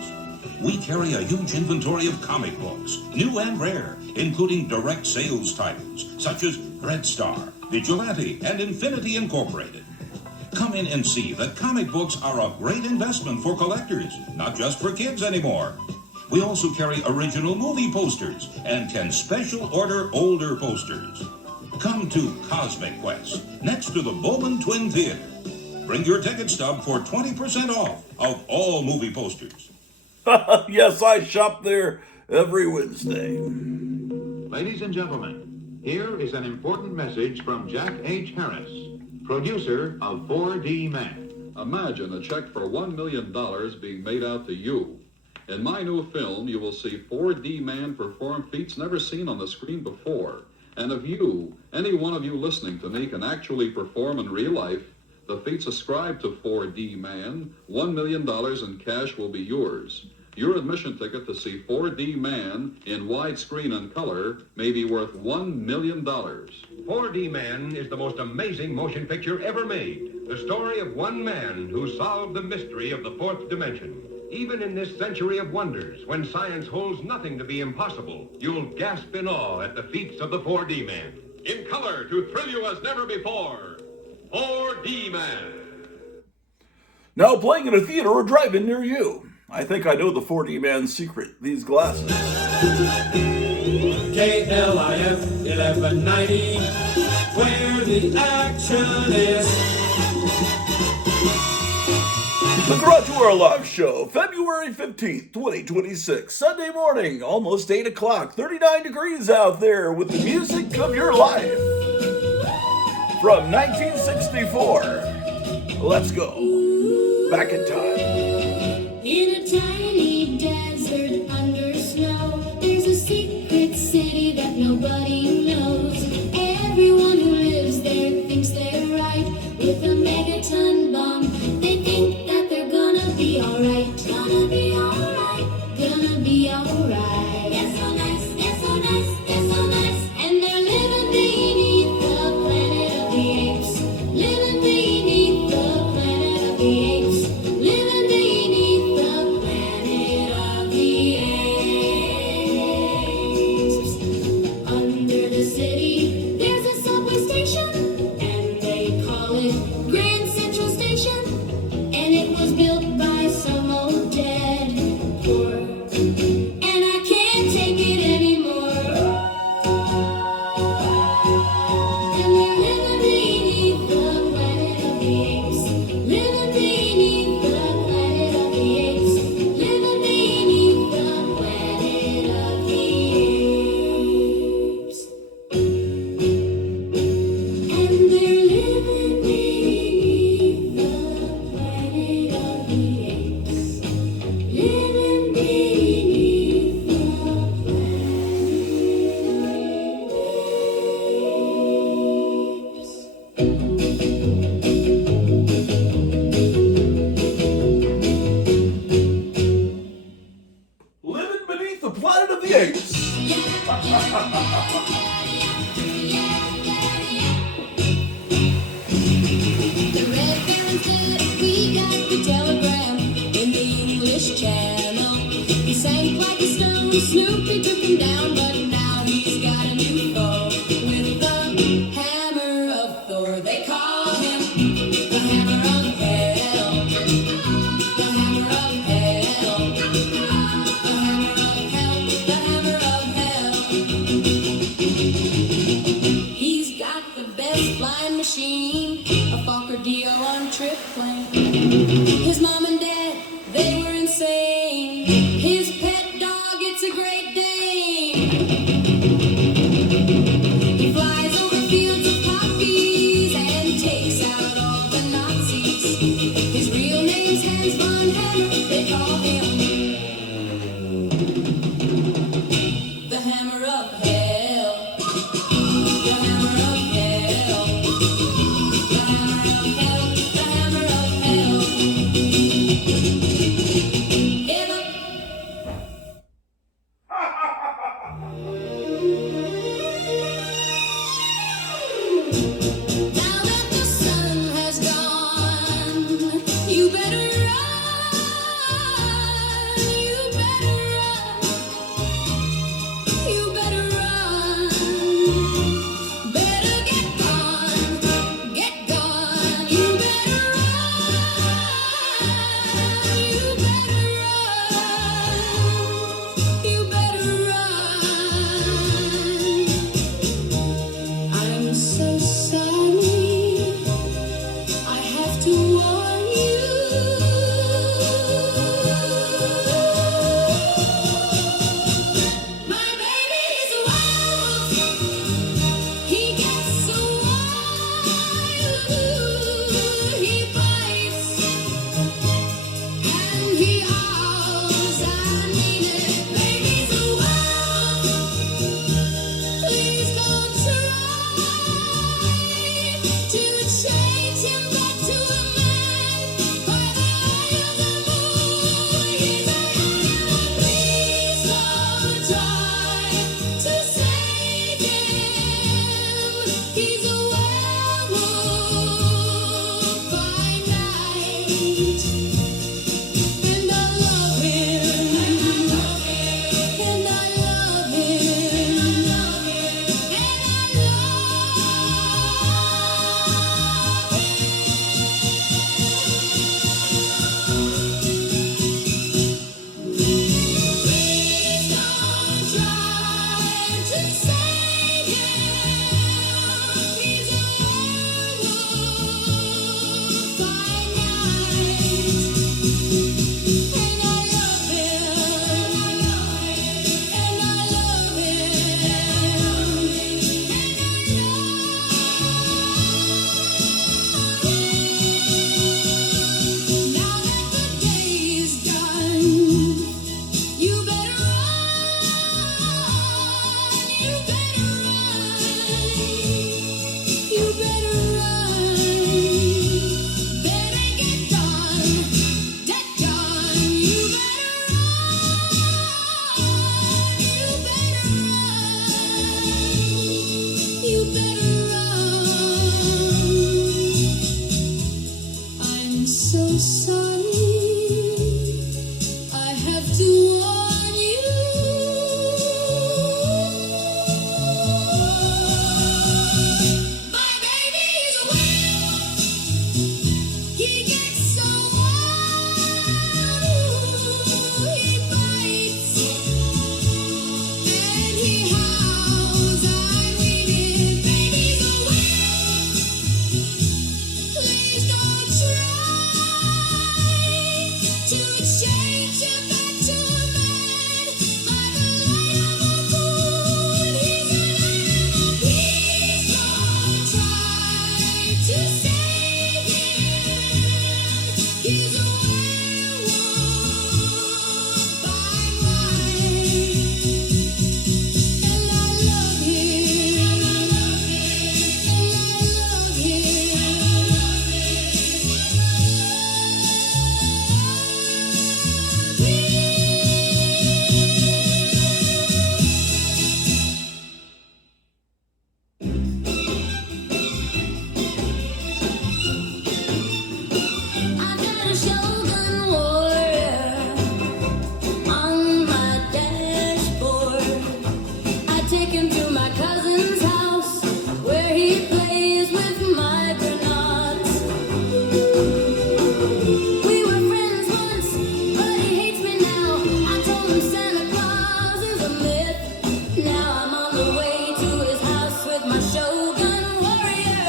We carry a huge inventory of comic books, new and rare, including direct sales titles, such as Red Star, Vigilante, and Infinity Incorporated. Come in and see that comic books are a great investment for collectors, not just for kids anymore. We also carry original movie posters and can special order older posters. Come to Cosmic Quest, next to the Bowman Twin Theater. Bring your ticket stub for 20% off of all movie posters. Yes, I shop there every Wednesday. Ladies and gentlemen, here is an important message from Jack H. Harris, producer of 4D Man. Imagine a check for $1 million being made out to you. In my new film, you will see 4D Man perform feats never seen on the screen before. And if you, any one of you listening to me, can actually perform in real life the feats ascribed to 4D Man, $1 million in cash will be yours. Your admission ticket to see 4D Man in widescreen and color may be worth $1 million. 4D Man is the most amazing motion picture ever made. The story of one man who solved the mystery of the fourth dimension. Even in this century of wonders, when science holds nothing to be impossible, you'll gasp in awe at the feats of the 4D Man. In color to thrill you as never before, 4D Man. Now playing in a theater or drive-in near you. I think I know the 4D Man's secret, these glasses. KLIF 1190, where the action is. The Grottu Orloff Show, February 15th, 2026, Sunday morning, almost 8 o'clock, 39 degrees out there with the music of your life. From 1964, let's go back in time. In a tiny desert under snow, there's a secret city that nobody knows. Everyone who lives there thinks they're right. With a megaton bomb, they think that they're gonna be alright. Gonna be alright. Gonna be alright. They're so nice, they're so nice, they're so nice. And they're living beneath the planet of the apes. Living beneath the planet of the apes. Living beneath the planet of the apes. Under the city, there's a subway station, and they call it Grand Central Station. And it was built by some old dead poor apes, living beneath the planet of the apes, living beneath the planet of the apes. And they're living beneath the planet of the apes, living beneath the Living beneath the planet of the apes. The Red Baron said we got the telegram in the English Channel. He sank like a stone, Snoopy took him down, but now he's got a new foe with the hammer of Thor. They call him the Hammer of Hell, the Hammer of Hell, the Hammer of Hell, the Hammer of Hell. He's got the best flying machine, a Fokker Dio on trip plane. His mom and dad, they were insane. His pet dog, it's a Great Dane. He flies over fields of poppies and takes out all the Nazis. His real name's Hans von Hammer, they call him the Hammer of Hell, the Hammer of Hell, the Hammer of Hell, the Hammer of Hell. Hit 'em. Now that the sun has gone, you better run, you better run, you better run. Better get gone, you better run, you better run, you better run. I'm so sorry, I have to warn you. My baby's a werewolf, he gets so wild, he bites and he howls, I mean it. Baby's a werewolf, please don't try to change him back to a man by the light of the moon. He's an animal, please don't try to save him. He's a werewolf by night, and I love him, and I love him, and I love Please don't try to save him. He's a werewolf by night, and I love him, and I love him. Now that the day is done, you better run, you better run, you better run. Better get gone, you better run, you better run, you better run. I'm so sorry, I have to warn you. My baby's a werewolf, he gets so wild, he bites and he howls, I mean it. Baby's a werewolf, please don't We were friends once, but he hates me now. I told him Santa Claus is a myth. Now I'm on the way to his house with my Shogun warrior.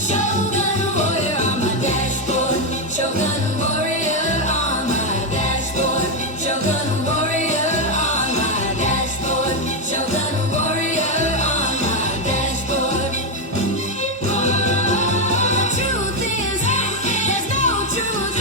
Shogun warrior on my dashboard. Shogun warrior on my dashboard. Shogun warrior on my dashboard. Shogun warrior on my dashboard. The truth is, there's no truth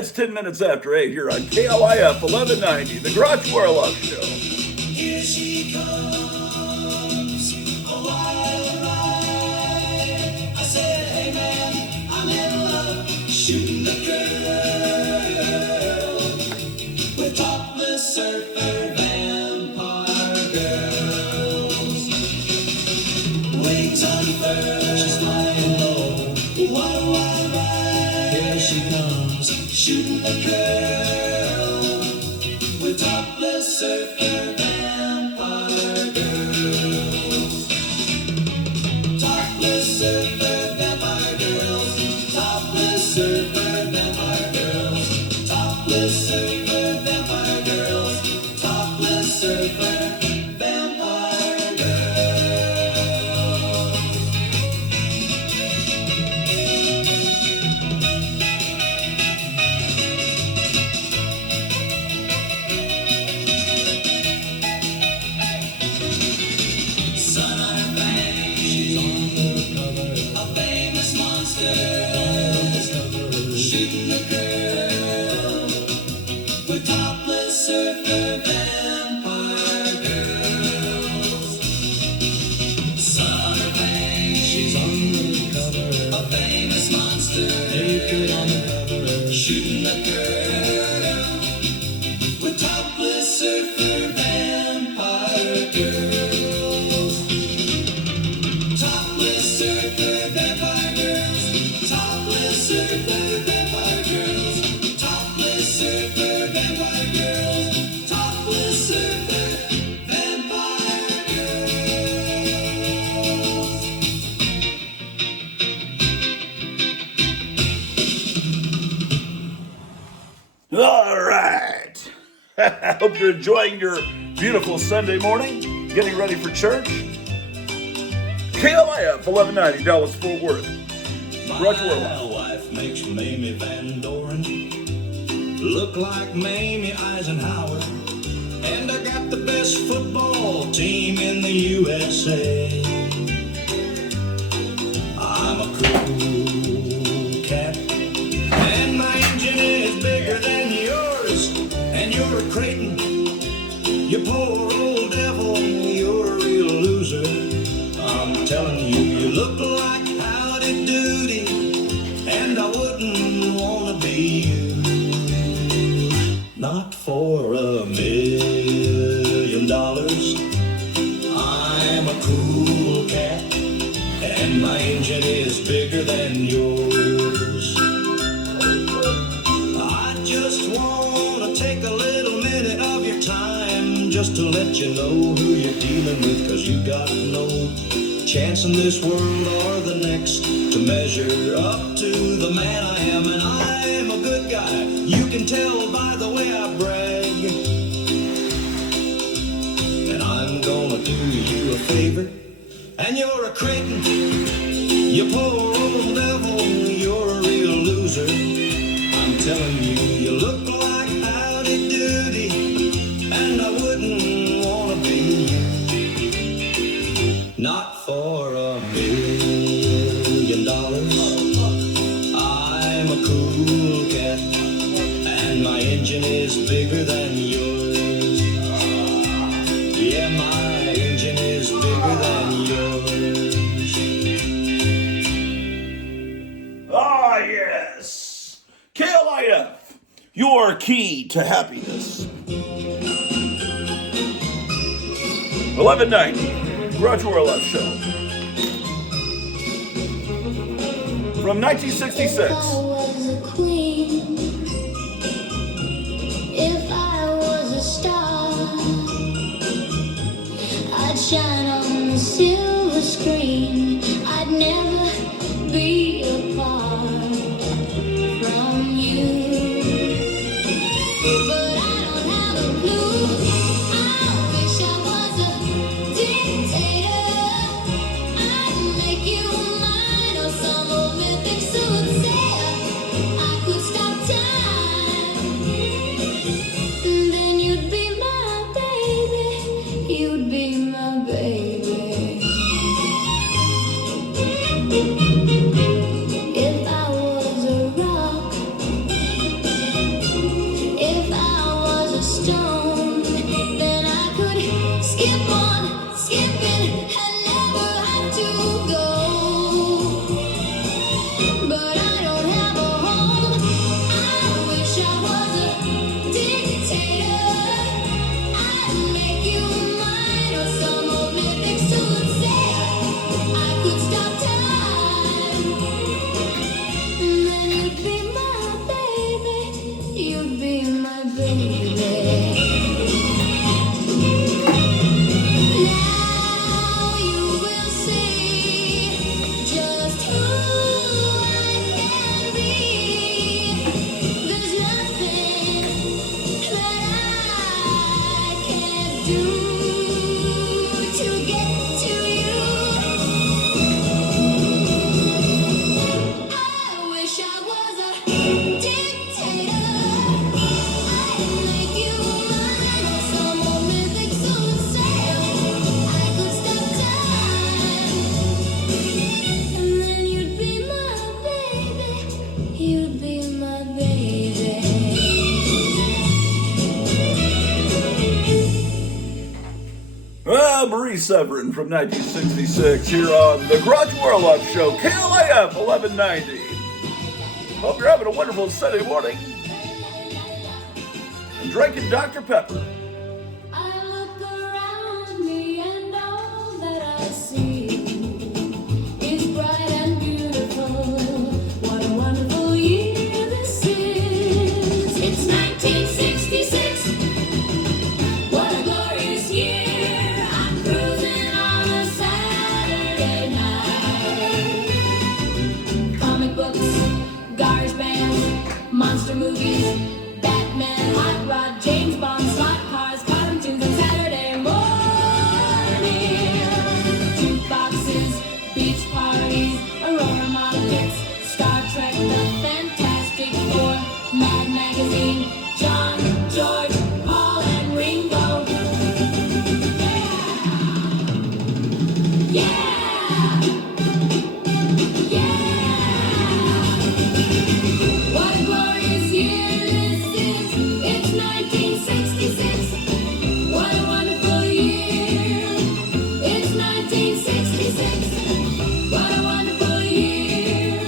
It's 10 minutes after 8 here on KLIF 1190, the Grottu Orloff Show. Here she comes, a wild ride. I said, hey man, I'm in love. shooting the girl with topless surfer vampire girls. Wings unfurled, she's flying low. What a wild ride! Here she comes, shooting the girl with topless surfer vampire girls. Topless surfer vampire girls. Topless surfer vampire girls. Topless surfer vampire girls. Topless surfer vampire girls. Sun on her face, she's on the cover. A famous monster, shooting the girl with topless surfer vampire girls. Sun on her face, she's on the cover. A famous monster, naked on the cover, shooting the girl with topless surfer vampire girls. Topless surfer vampire girls. Topless surfer vampire girls. Topless surfer vampire girls. Topless surfer vampire girls. All right. I hope you're enjoying your beautiful Sunday morning, getting ready for church. KLIF 1190 Dallas Fort Worth. Grottu My Orloff. wife makes Mamie Van Doren look like Mamie Eisenhower. And I got the best football team in the USA. I'm a cool cat, and my engine is bigger than yours. And you're a Creighton, you poor old devil, you're a real loser. I'm telling you, you look like Howdy Doody, and I wouldn't wanna be you. Not for $1,000,000. I'm a cool cat, and my engine is bigger than yours. I just wanna take a little minute of your time just to let you know who you're dealing with, 'cause you got no chance in this world or the next to measure up to the man I am. And I am a good guy, you can tell by the way I brag. And I'm gonna do you a favor, and you're a Creighton, you poor old devil, you're a real loser. I'm telling you, you look like Howdy Doody, and I wouldn't wanna be you. Not for $1,000,000. I'm a cool cat, and my engine is bigger than yours. Yeah, my engine is bigger than yours. Ah, yes. KLIF, your key to happiness. 1190, Grottu Orloff Show. From 1966. If I was a queen, if I was a star, I'd shine on the silver screen. I'd never be apart from you. But I don't have a clue. I wish I was a dictator. I'd make you mine, or some old mythic soothsayer. I could Severin from 1966 here on the Grottu Orloff Show, KLIF 1190. Hope you're having a wonderful Sunday morning and drinking Dr. Pepper. I look around me and all that I see is bright and beautiful. What a wonderful year this is. It's 1966. What a glorious year. I'm cruising on a Saturday night. Comic books, garage bands, monster movies, Batman, Hot Rod, James Bond, slot cars, cartoons on Saturday morning. Jukeboxes, beach parties, Aurora model kits, Star Trek, The Fantastic Four, Mad Magazine, John, George, Paul, and Ringo. Yeah! Yeah! What a glorious year this is. It's 1966. What a wonderful year. It's 1966. What a wonderful year.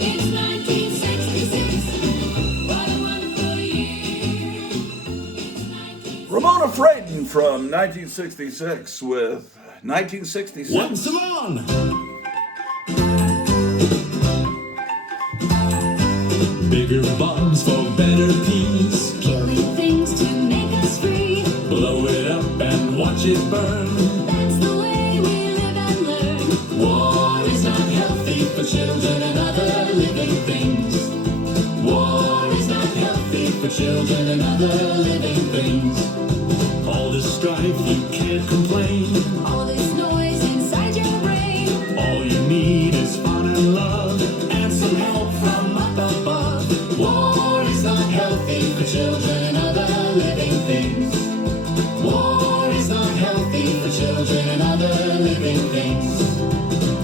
It's 1966. What a wonderful year. Ramona Fradon from 1966 with 1966. Once alone. Bigger bombs for better peace. Killing things to make us free. Blow it up and watch it burn. That's the way we live and learn. War is not healthy for children and other living things. War is not healthy for children and other living things. All this strife, you can't complain. All this noise inside your brain. All you need is fun and love and some help from up above. War is not healthy for children and other living things. War is not healthy for children and other living things.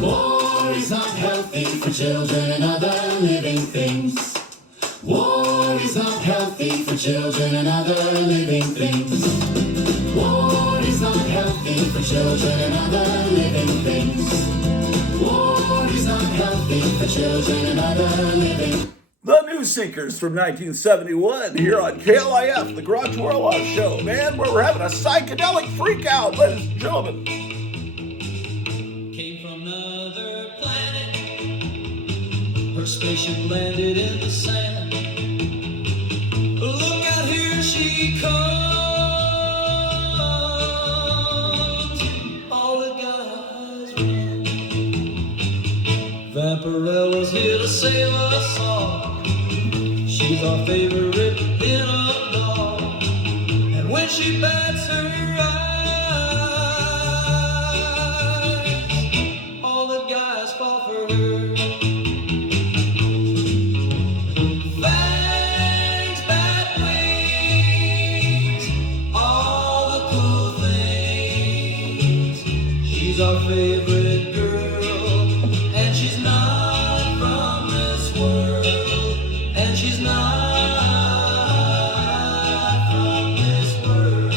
War is not healthy for children and other living things. War is not healthy for children and other living things. War is not healthy for children and other living things. War is not healthy for children and other living. The New Seekers from 1971 here on KLIF, the Grottu Orloff Show. Man, where we're having a psychedelic freak out, ladies and gentlemen. Came from another planet. Her spaceship landed in the sand. Look out, here she comes. All the guys run. Vampirella's here to save us all. She's our favorite pin-up doll. And when she bats her eyes, all the guys fall for her. Fangs, bat wings, all the cool things. She's our favorite girl, and she's not from this world. And she's not from this world.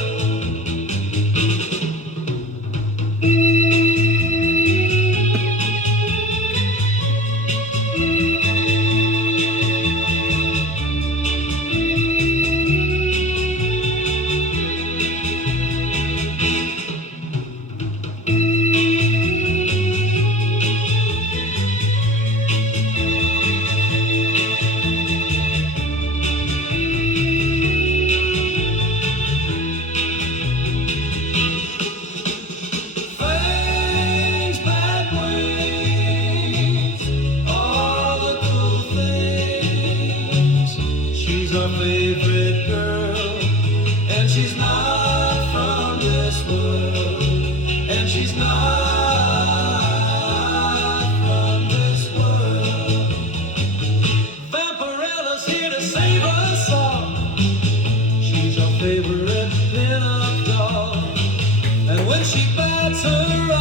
Fangs, bat wings, all the cool things. She's our favorite girl, and she's not from this world. And she's not from this world. Vampirella's here to save us all. She's our favorite pin-up doll. And when she bats her eyes,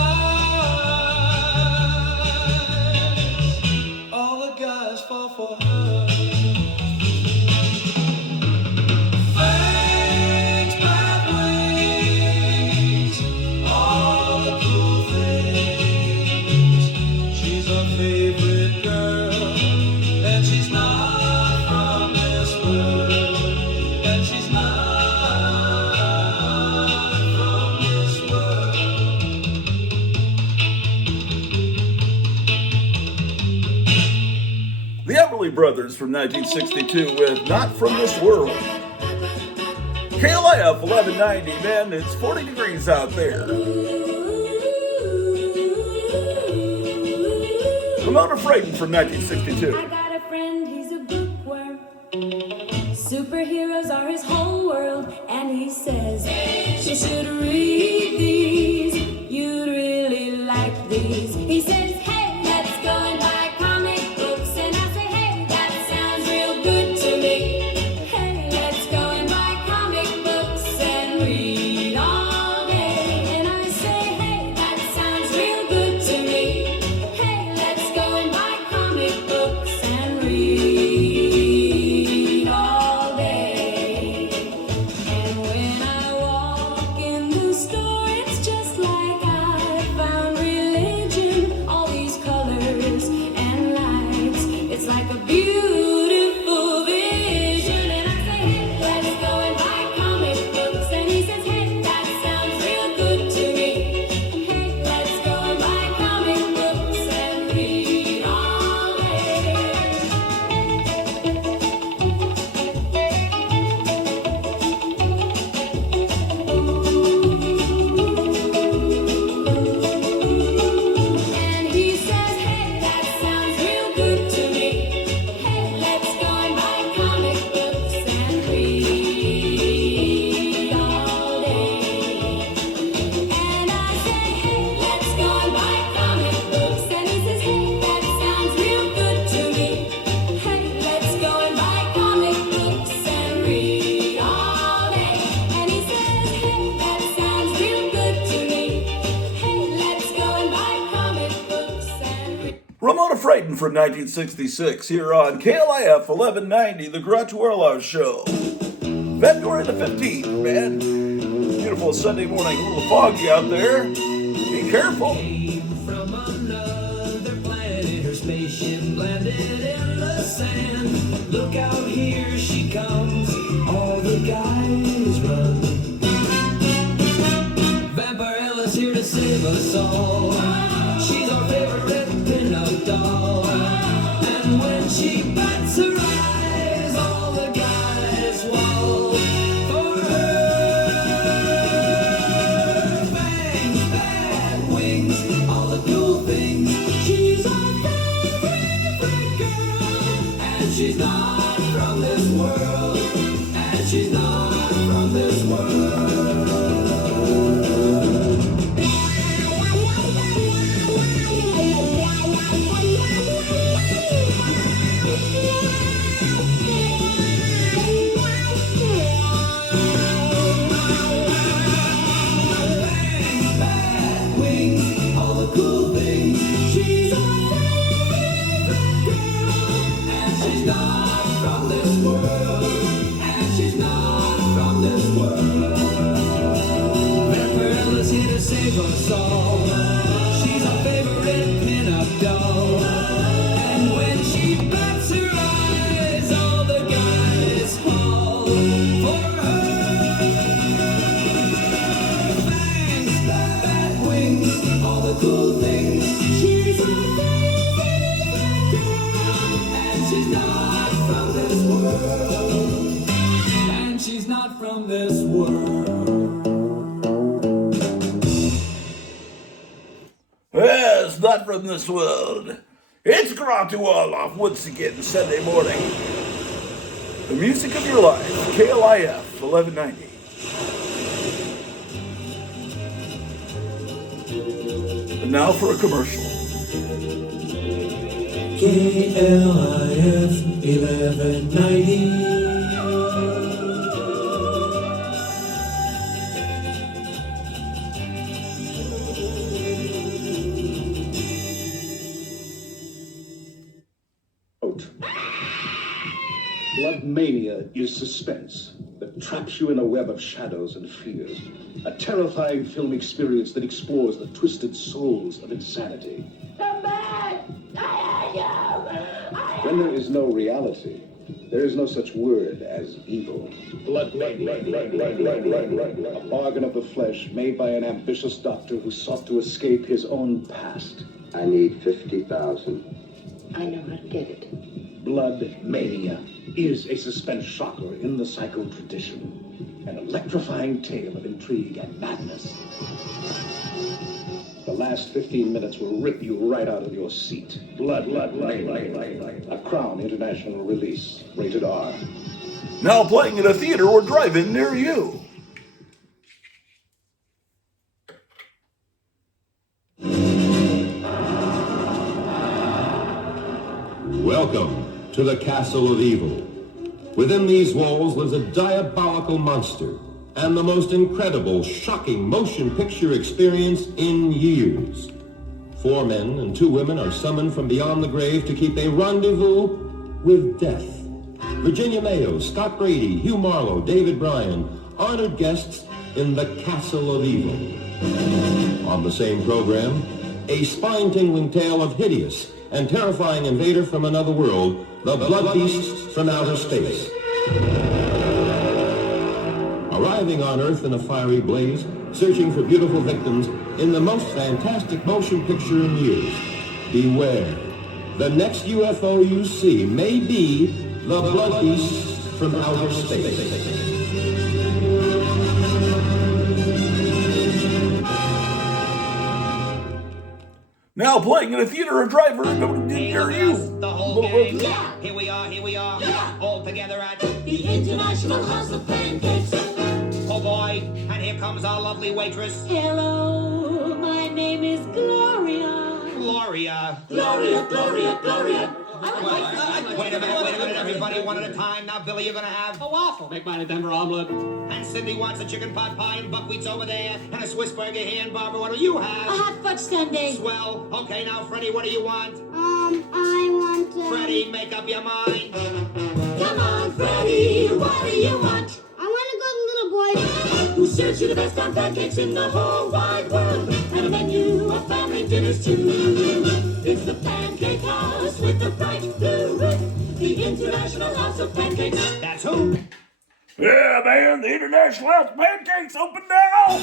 all the guys fall for her. Fangs, bat wings, all Brothers from 1962 with Not From This World. KLIF 1190, man, it's 40 degrees out there. Ramona Freighton from 1962. I got a friend, he's a bookworm. Superheroes are his whole world, and he says you should read these. You'd really like these. He says, hey, let's go and buy comic books, and I say, hey, that sounds real good to me. Hey, let's go and buy comic books and read all day. And I say, hey, that sounds real good to me. Hey, let's go and buy comic books and read all day. And when I walk in the store, it's just like I found religion. All these colors and lights, it's like a beautiful vision. And I say, hey, let's go and buy comic books. And he says, hey, that sounds real good to me. Hey, let's go and buy comic books and read all day. And he says, hey, that sounds real good to me. Hey, let's go and buy comic books and read all day. And I say, hey, let's go and buy comic books. And he says, hey, that sounds real good to me. Hey, let's go and buy comic books and read all day. And he says, hey, that sounds real good to me. Hey, let's go and buy comic books and read. Ramona Freighton from 1966 here on KLIF 1190, the Grottu Orloff Show. February the 15th, man. Beautiful Sunday morning, a little foggy out there. Be careful. From another planet, her spaceship landed in the sand. Look out, here she comes, all the guys run. Vampirella here to save us all. She's our favorite pin-up doll. And when she bats her eyes, all the guys fall for her. Fangs, bad wings, all the cool things. She's our favorite girl. And she's not from this world. And she's not from this world. Bad wings, all the cool things. She's our favorite girl. And she's not from this world. And she's not from this world. Vampirella's here to save us all. She's our favorite pin-up doll. And when she bats her eyes, all the guys fall for her. Fangs, bad wings, all the cool things. She's our favorite girl. And she's not from this world. And she's not from this world. Yes, not from this world. It's Grottu Orloff once again Sunday morning. The music of your life, KLIF 1190. And now for a commercial. KLIF 1190. Blood mania is suspense that traps you in a web of shadows and fears. A terrifying film experience that explores the twisted souls of insanity. Come back! When there is no reality, there is no such word as evil. Blood mania. A bargain of the flesh made by an ambitious doctor who sought to escape his own past. I need 50,000. I know how to get it. Blood Mania is a suspense shocker in the psycho tradition. An electrifying tale of intrigue and madness. The last 15 minutes will rip you right out of your seat. Blood Mania. A Crown International release. Rated R. Now playing in a theater or drive-in near you. Welcome to the Castle of Evil. Within these walls lives a diabolical monster and the most incredible, shocking motion picture experience in years. 4 men and 2 women are summoned from beyond the grave to keep a rendezvous with death. Virginia Mayo, Scott Brady, Hugh Marlowe, David Bryan, honored guests in the Castle of Evil. On the same program, a spine-tingling tale of hideous and terrifying invader from another world, the blood beasts from outer space. Arriving on Earth in a fiery blaze, searching for beautiful victims in the most fantastic motion picture in years. Beware, the next UFO you see may be the blood beasts from outer space. Now playing in a theater or driver near you. The whole gang. Yeah. Here we are. Yeah. All together at the International House of Pancakes. Oh boy, and here comes our lovely waitress. Hello, my name is Gloria. Gloria. Wait a minute, everybody, one at a time. Now, Billy, you're gonna have a waffle. Make mine a Denver omelet. And Cindy wants a chicken pot pie and buckwheats over there and a Swiss burger here. And Barbara, what do you have? A hot fudge sundae. Swell. Okay, now, Freddie, what do you want? I want Freddie, make up your mind. Come on, Freddie, what do you want? I want to go to Little Boy, who serves you the best on pancakes in the whole wide world, and a menu of family dinners too. It's the Pancake House with the bright blue roof, the International House of Pancakes. That's who? Yeah, man, the International House of Pancakes open now.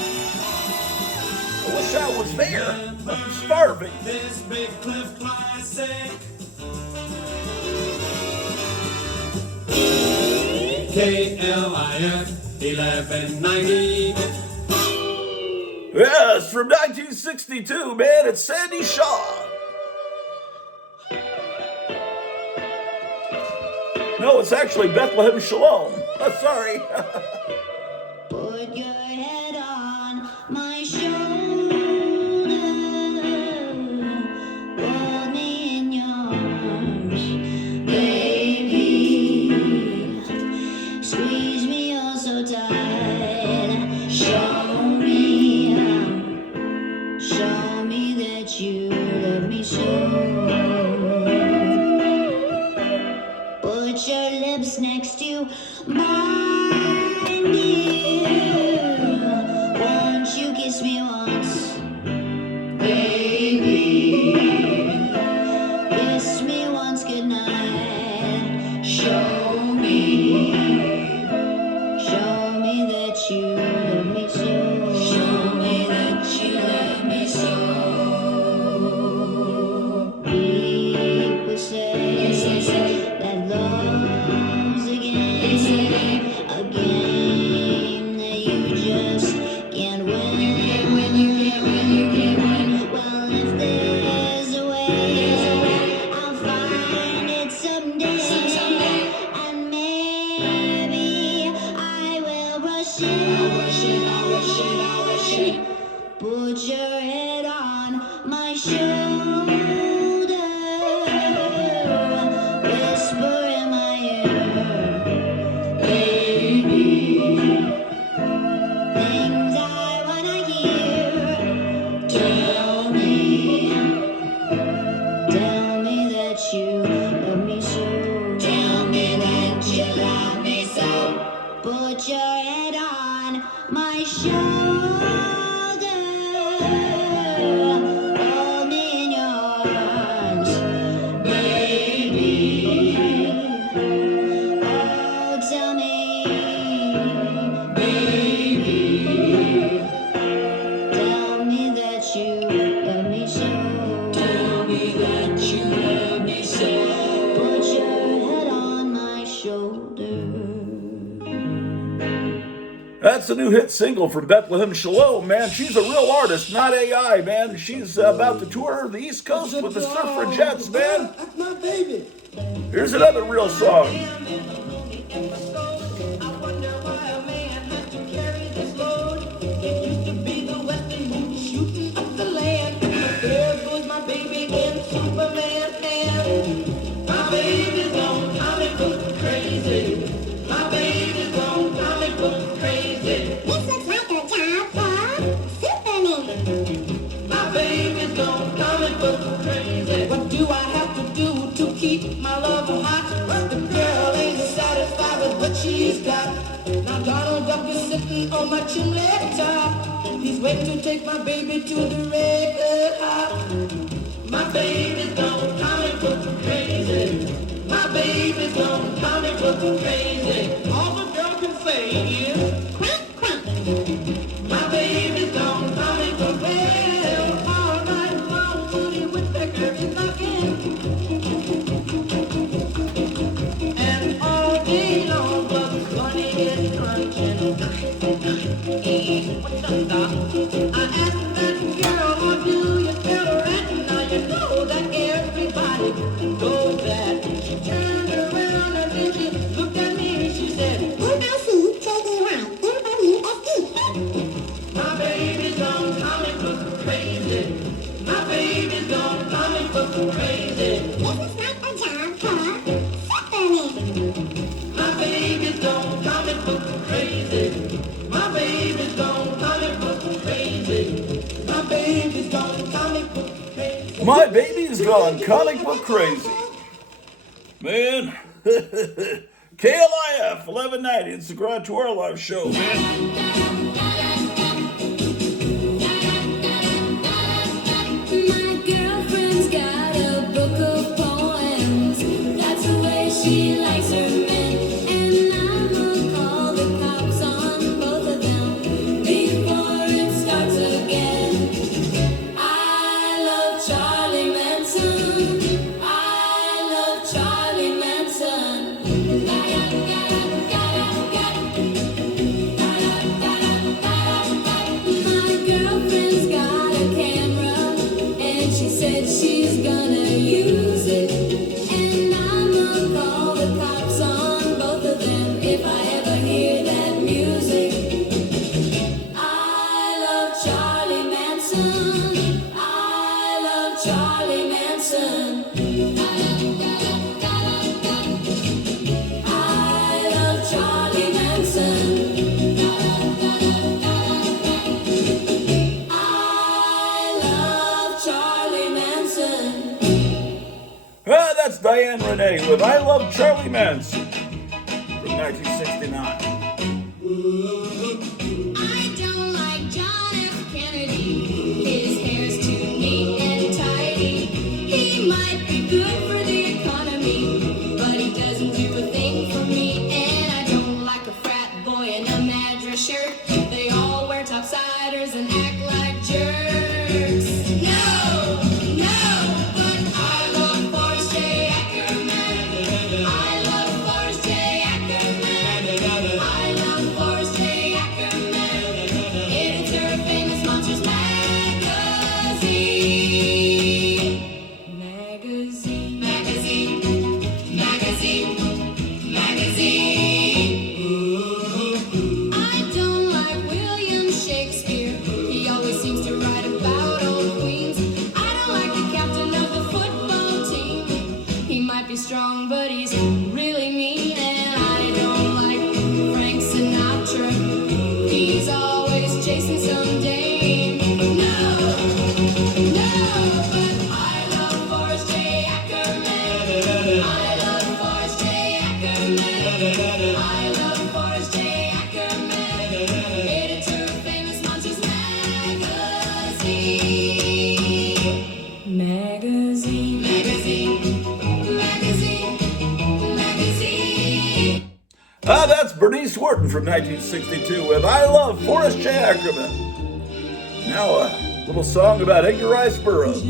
I wish I was there. I'm starving. This Big Cliff Classic. KLIF 1190. Yes, from 1962, man, it's Sandy Shaw. No, it's actually Bethlehem Shalom. Oh, sorry. Put your head on my shoulder. Hold me in your arms, baby. Squeeze me oh so tight. Show me that you love me so. Put your lips next to mine, dear. Won't you kiss me once, baby? Kiss me once goodnight. Show me that you love me so. Show me that you love me so. People say that love's a game that you just can't win. Well, if there's a way, I'll find it someday, and maybe I will rush it. Put your head on my shoulder, whisper in my ear, baby, things I wanna hear. Tell me that you love me so. Tell me that you love me so. Put your head on my shoulder. That's a new hit single from Bethlehem Shalom, man. She's a real artist, not AI, man. She's about to tour the East Coast with the Suffragettes, man. That's my baby. Here's another real song. What do I have to do to keep my love hot? The girl ain't satisfied with what she's got. Now Donald Duck is sitting on my chimney top. He's waiting to take my baby to the red hot. My baby's gone comic book crazy. My baby's gone comic book crazy. All the girl can say is quack, quack. My baby's gone comic book crazy. All night long, Judy Woodpecker is knocking. And all day long, Bugs Bunny is crunching. What's up, Doc? I asked that girl, how do you spell rat? Now you know that everybody knows that. She turned around and then she looked at me and she said, my baby's gone comic book crazy. My baby's gone comic book crazy. This is not a job for Stephanie. My baby's gone comic book crazy. My baby's gone comic book crazy. My baby's gone comic book crazy. My baby's gone comic book crazy. Man. KLIF 1190. It's the Grottu Orloff show, man. My girlfriend's got a book of poems. That's the way she likes her men. And I'ma call the cops on both of them before it starts again. I love Charlie Manson. I love Charlie Manson. My girlfriend's got a camera, and she said she's gonna use it. And I'ma call the cops on both of them if I ever hear that music. I love Charlie Manson. I love Charlie Manson. I love Charlie Manson. I love Charlie Manson. That's Diane Renee with I Love Charlie Manson from 1969. I don't like John F. Kennedy. His hair's too neat and tidy. He might be good for the economy, but he doesn't do a thing for me. And I don't like a frat boy in a madras shirt. They all wear topsiders and act like jerks. No, no, but I love Forrest J. Ackerman. I love Forrest J. Ackerman. I love Forrest J. Ackerman. Editor of Famous Monsters Magazine. I don't like William Shakespeare. He always seems to write about old queens. I don't like the captain of the football team. He might be strong, but he's really mean. And I don't like Frank Sinatra. He's always chasing some dame. No, but I love Forrest J. Ackerman. I love Forrest J. Ackerman. I love Forrest J. Ackerman. Editor of Famous Monsters Magazine. That's Bernice Wharton from 1962 with I Love Forrest J. Ackerman. Now a little song about Edgar Rice Burroughs.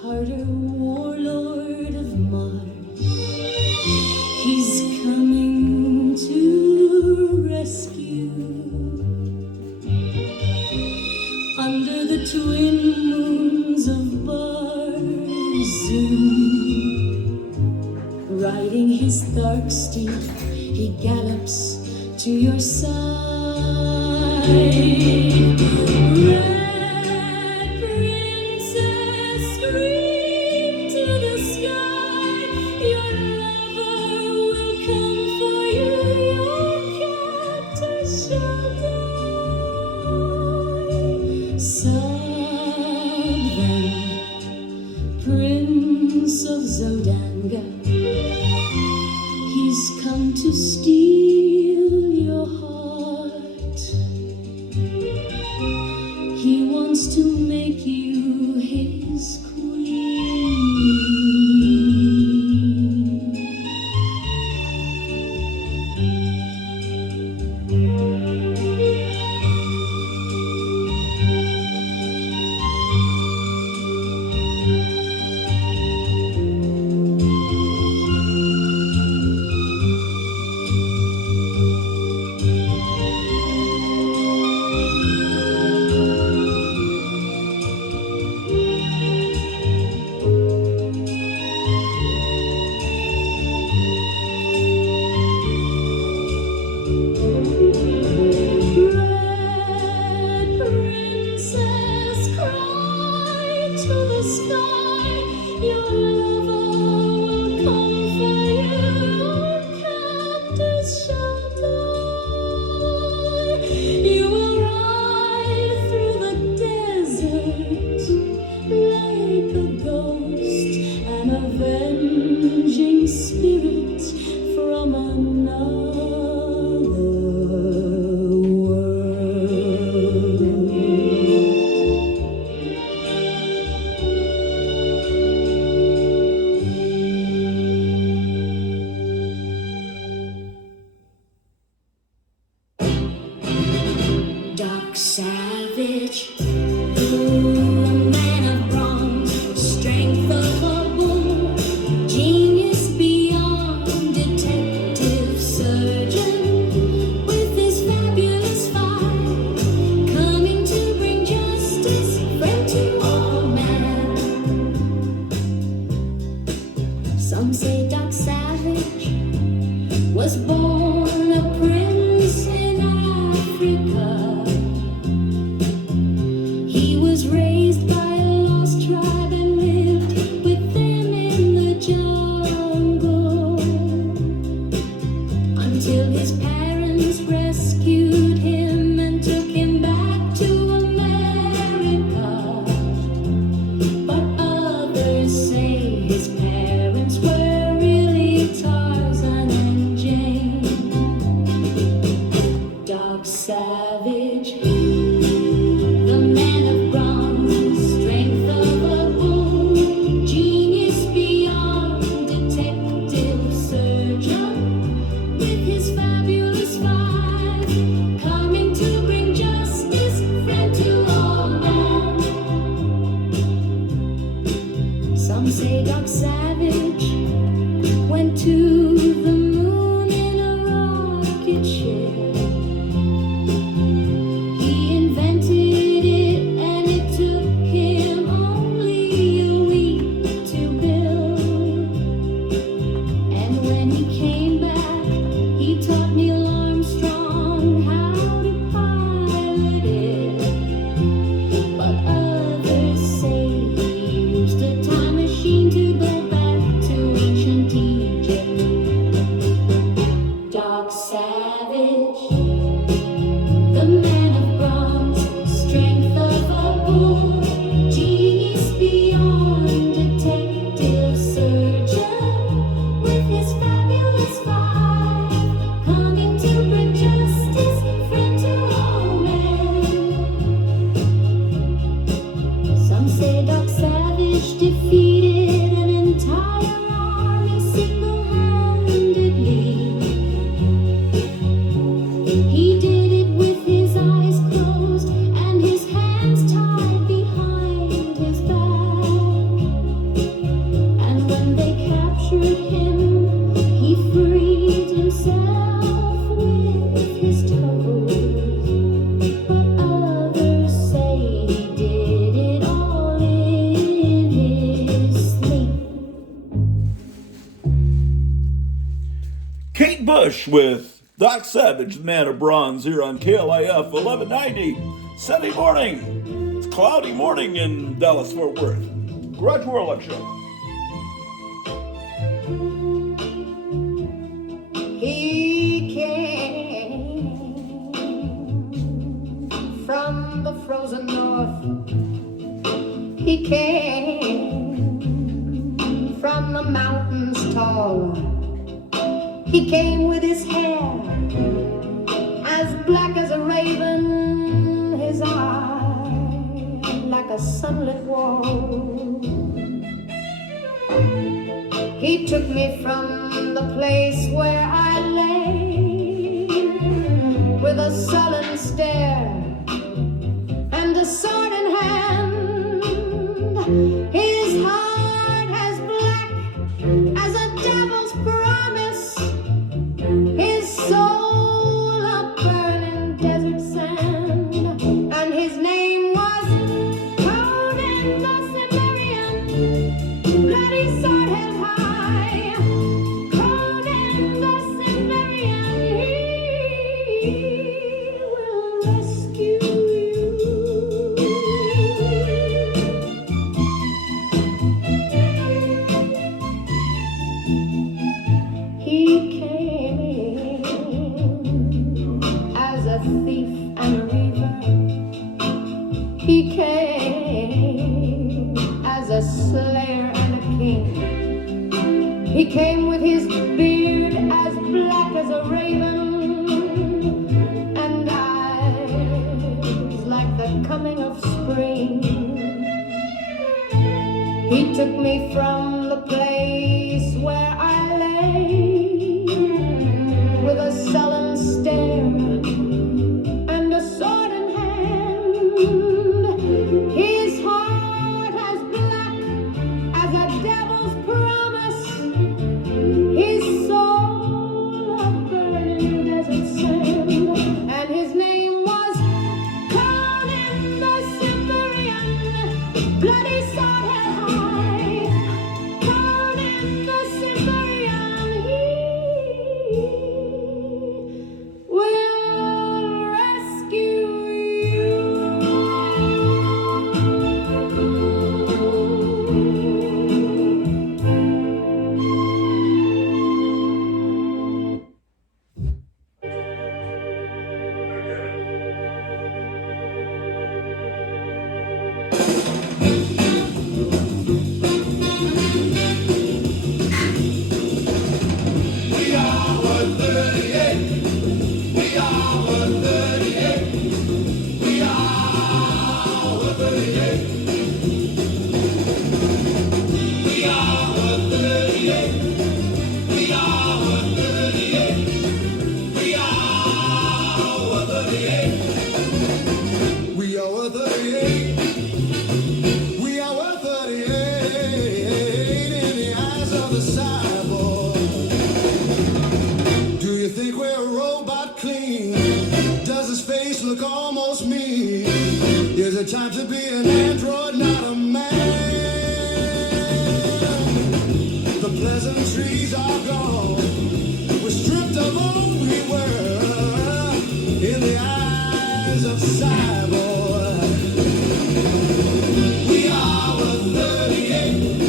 Carter, warlord of Mars, he's coming to Riding his dark steed, he gallops to your side. Red princess, scream to the sky. Your lover will come for you. Your captor shall die. Southern Prince of Zodanga, he's come to steal your heart. He wants to make you his queen. Red princess, cry to the sky. Your lover will come for you. Your captors shall die. You will ride through the desert like a ghost, an avenging spirit from another dark savage, man of bronze, strength of a bull, genius beyond detective surgeon, with his fabulous fire, coming to bring justice, friend to all men. Some say dark savage was born a prince in Africa. He was raised by a lost tribe and lived with them in the jungle until his parents rescued him and took him back to America. But others say his parents were really Tarzan and Jane. Dark savage, the man of bronze, strength of a bull, genius beyond detective surgeon, with his fabulous five, coming to bring justice, friend to all men. Some say dark savage went to the moon in a rocket ship. He invented it and it took him only a week to build. And when he came back, he taught Neil Armstrong how to pilot it. But others say he used a time machine to go back to ancient Egypt. Dark savage, the man of bronze, strength of a bull, genius beyond detective surgeon, with his fabulous Kate Bush with Doc Savage, the Man of Bronze, here on KLIF 1190. Sunday morning. It's a cloudy morning in Dallas, Fort Worth. Grottu Orloff Show. He came from the frozen north. He came from the mountains tall. He came with his hair as black as a raven, his eye like a sunlit wall. He took me from the place where I lay with a sullen stare and a sword in hand. His heart as black as a devil's promise, his soul a burning desert sand, and his name was Conan the Cimmerian, bloody sword held high. Conan the Cimmerian, he will rescue you. He came as a thief and a reaver. He came as a slayer and a king. He came with his beard as black as a raven and eyes like the coming of spring. He took me from the place where I lay with a sullen stare and a sword in hand. His heart as black as a devil's promise, his soul a burning desert sand, and his name was Conan the Cimmerian, bloody sword held high. Conan the Cimmerian, he will rescue you. We are worth 38. We are worth 38. We are worth 38. We are worth 38. We are worth 38. We are worth 38. We are worth 38. We are worth 38 in the eyes of the cyborg. Do you think we're a robot clean? Does his face look almost mean? Is it time to be an android, not a man? The pleasantries are gone. We're stripped of all we were in the eyes of cyborg. We are worth 38.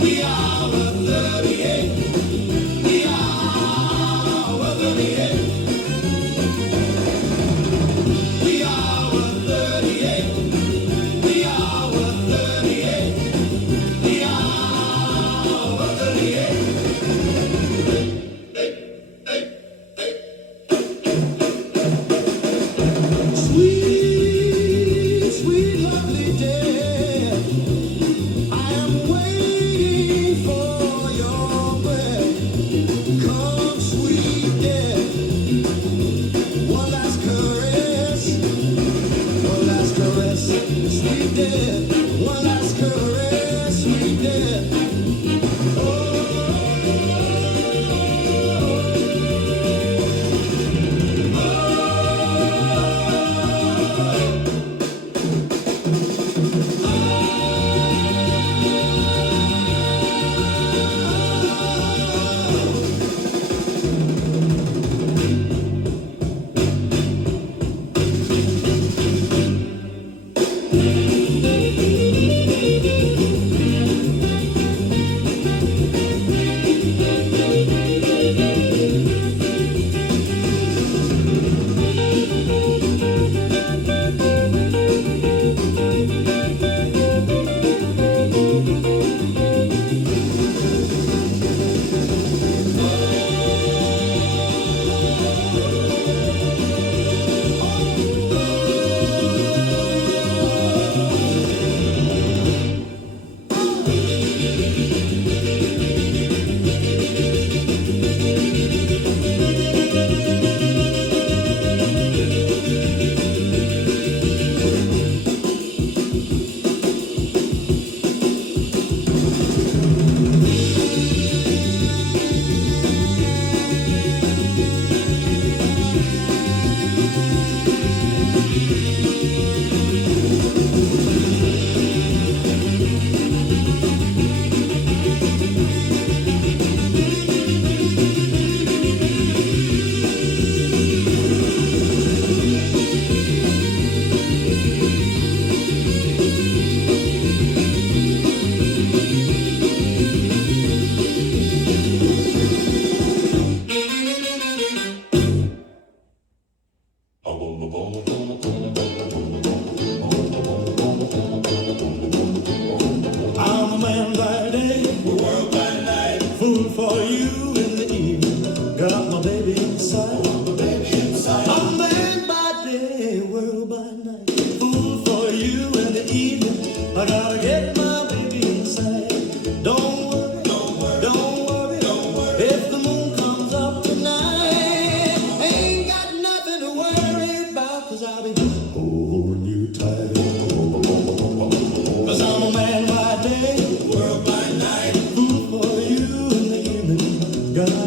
We are worth 38. We are worth 38. We are worth 38. We are worth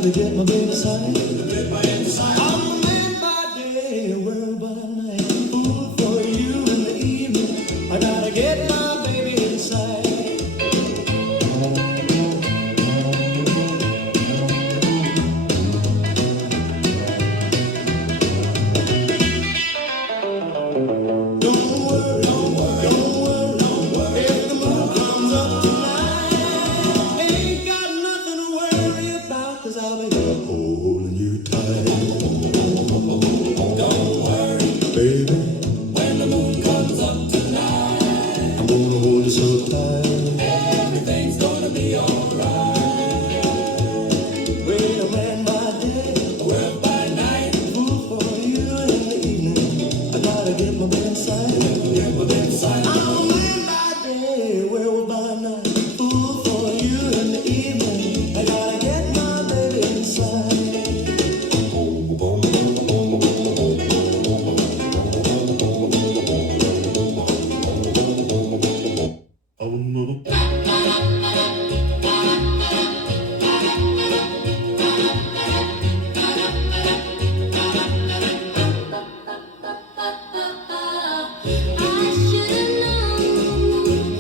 gotta get my baby side. I'm a man by day, a world by night. Fool for you in the evening. I gotta get my baby inside.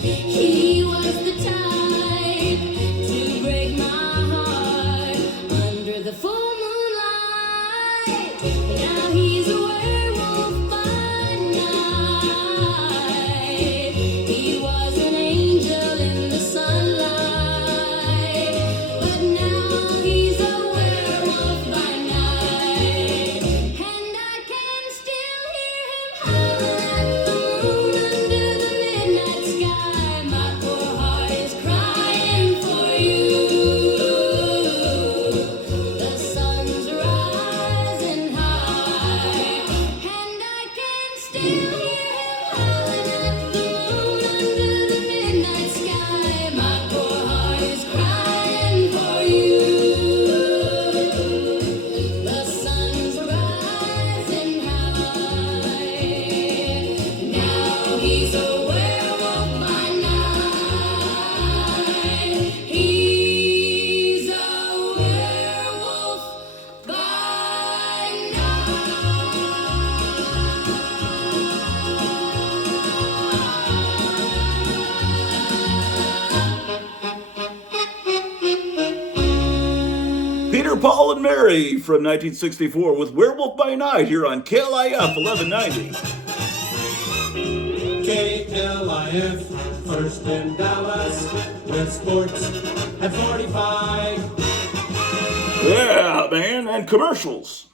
He was the type to break my heart under the full moonlight. Now he's a werewolf by night. He was an angel in the sunlight, but now he's a werewolf by night. And I can still hear him holler at the moon under the midnight sky. My poor heart is crying for you. The sun's rising high, and I can still hear him howling at the moon under the midnight sky. My poor heart is crying for you. The sun's rising high. Now he's a werewolf by night. He's a werewolf by Peter, Paul, and Mary from 1964 with Werewolf by Night here on KLIF 1190. KLIF, first in Dallas, with sports at 45. Yeah, man, and commercials.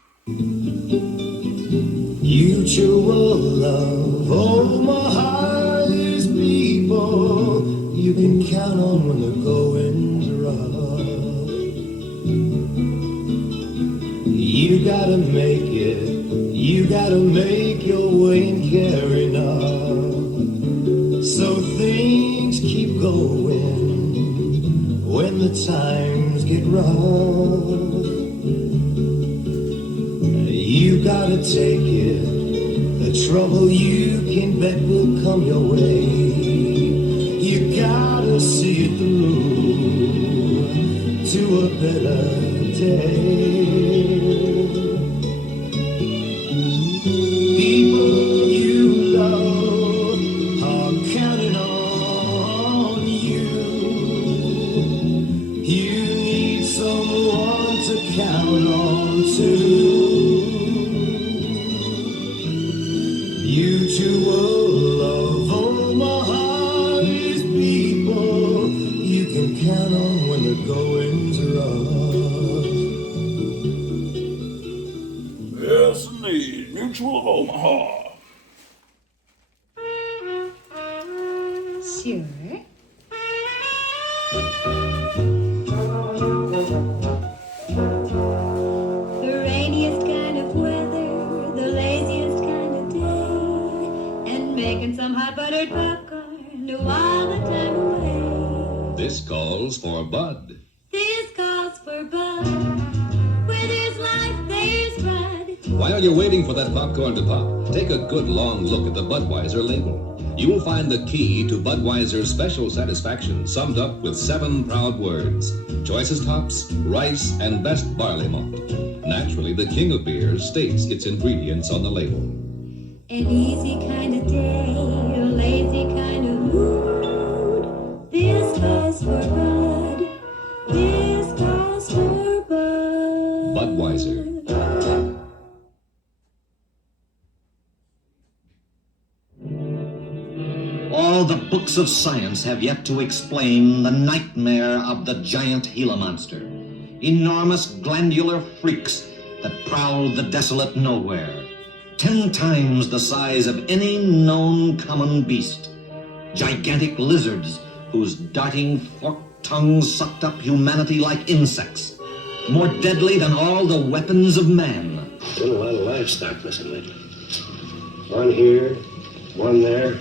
Mutual love, Omaha's people, you can count on when the going's rough. You gotta make it, you gotta make your way and carry on. So things keep going when the times get rough. You gotta take it, the trouble you can bet will come your way. You gotta see it through to a better day. People you love are counting on you. You need someone to count on too. Mutual love, Omaha's people, you can count on when the going's rough. Yes, indeed. Mutual of Omaha. Sure. The rainiest kind of weather, the laziest kind of day, and making some hot buttered popcorn to while the time away. This calls for Bud. This calls for Bud. Where there's life, there's Bud. While you're waiting for that popcorn to pop, take a good long look at the Budweiser label. you'll find the key to Budweiser's special satisfaction summed up with 7 proud words: choicest hops, rice, and best barley malt. Naturally, the king of beers states its ingredients on the label. An easy kind of day, a lazy kind of mood. This calls for Bud. This calls for Bud. Budweiser. All the books of science have yet to explain the nightmare of the giant Gila monster. Enormous glandular freaks that prowl the desolate nowhere. 10 times the size of any known common beast. Gigantic lizards whose darting forked tongues sucked up humanity like insects. More deadly than all the weapons of man. Been a lot of livestock missing lately. One here, one there.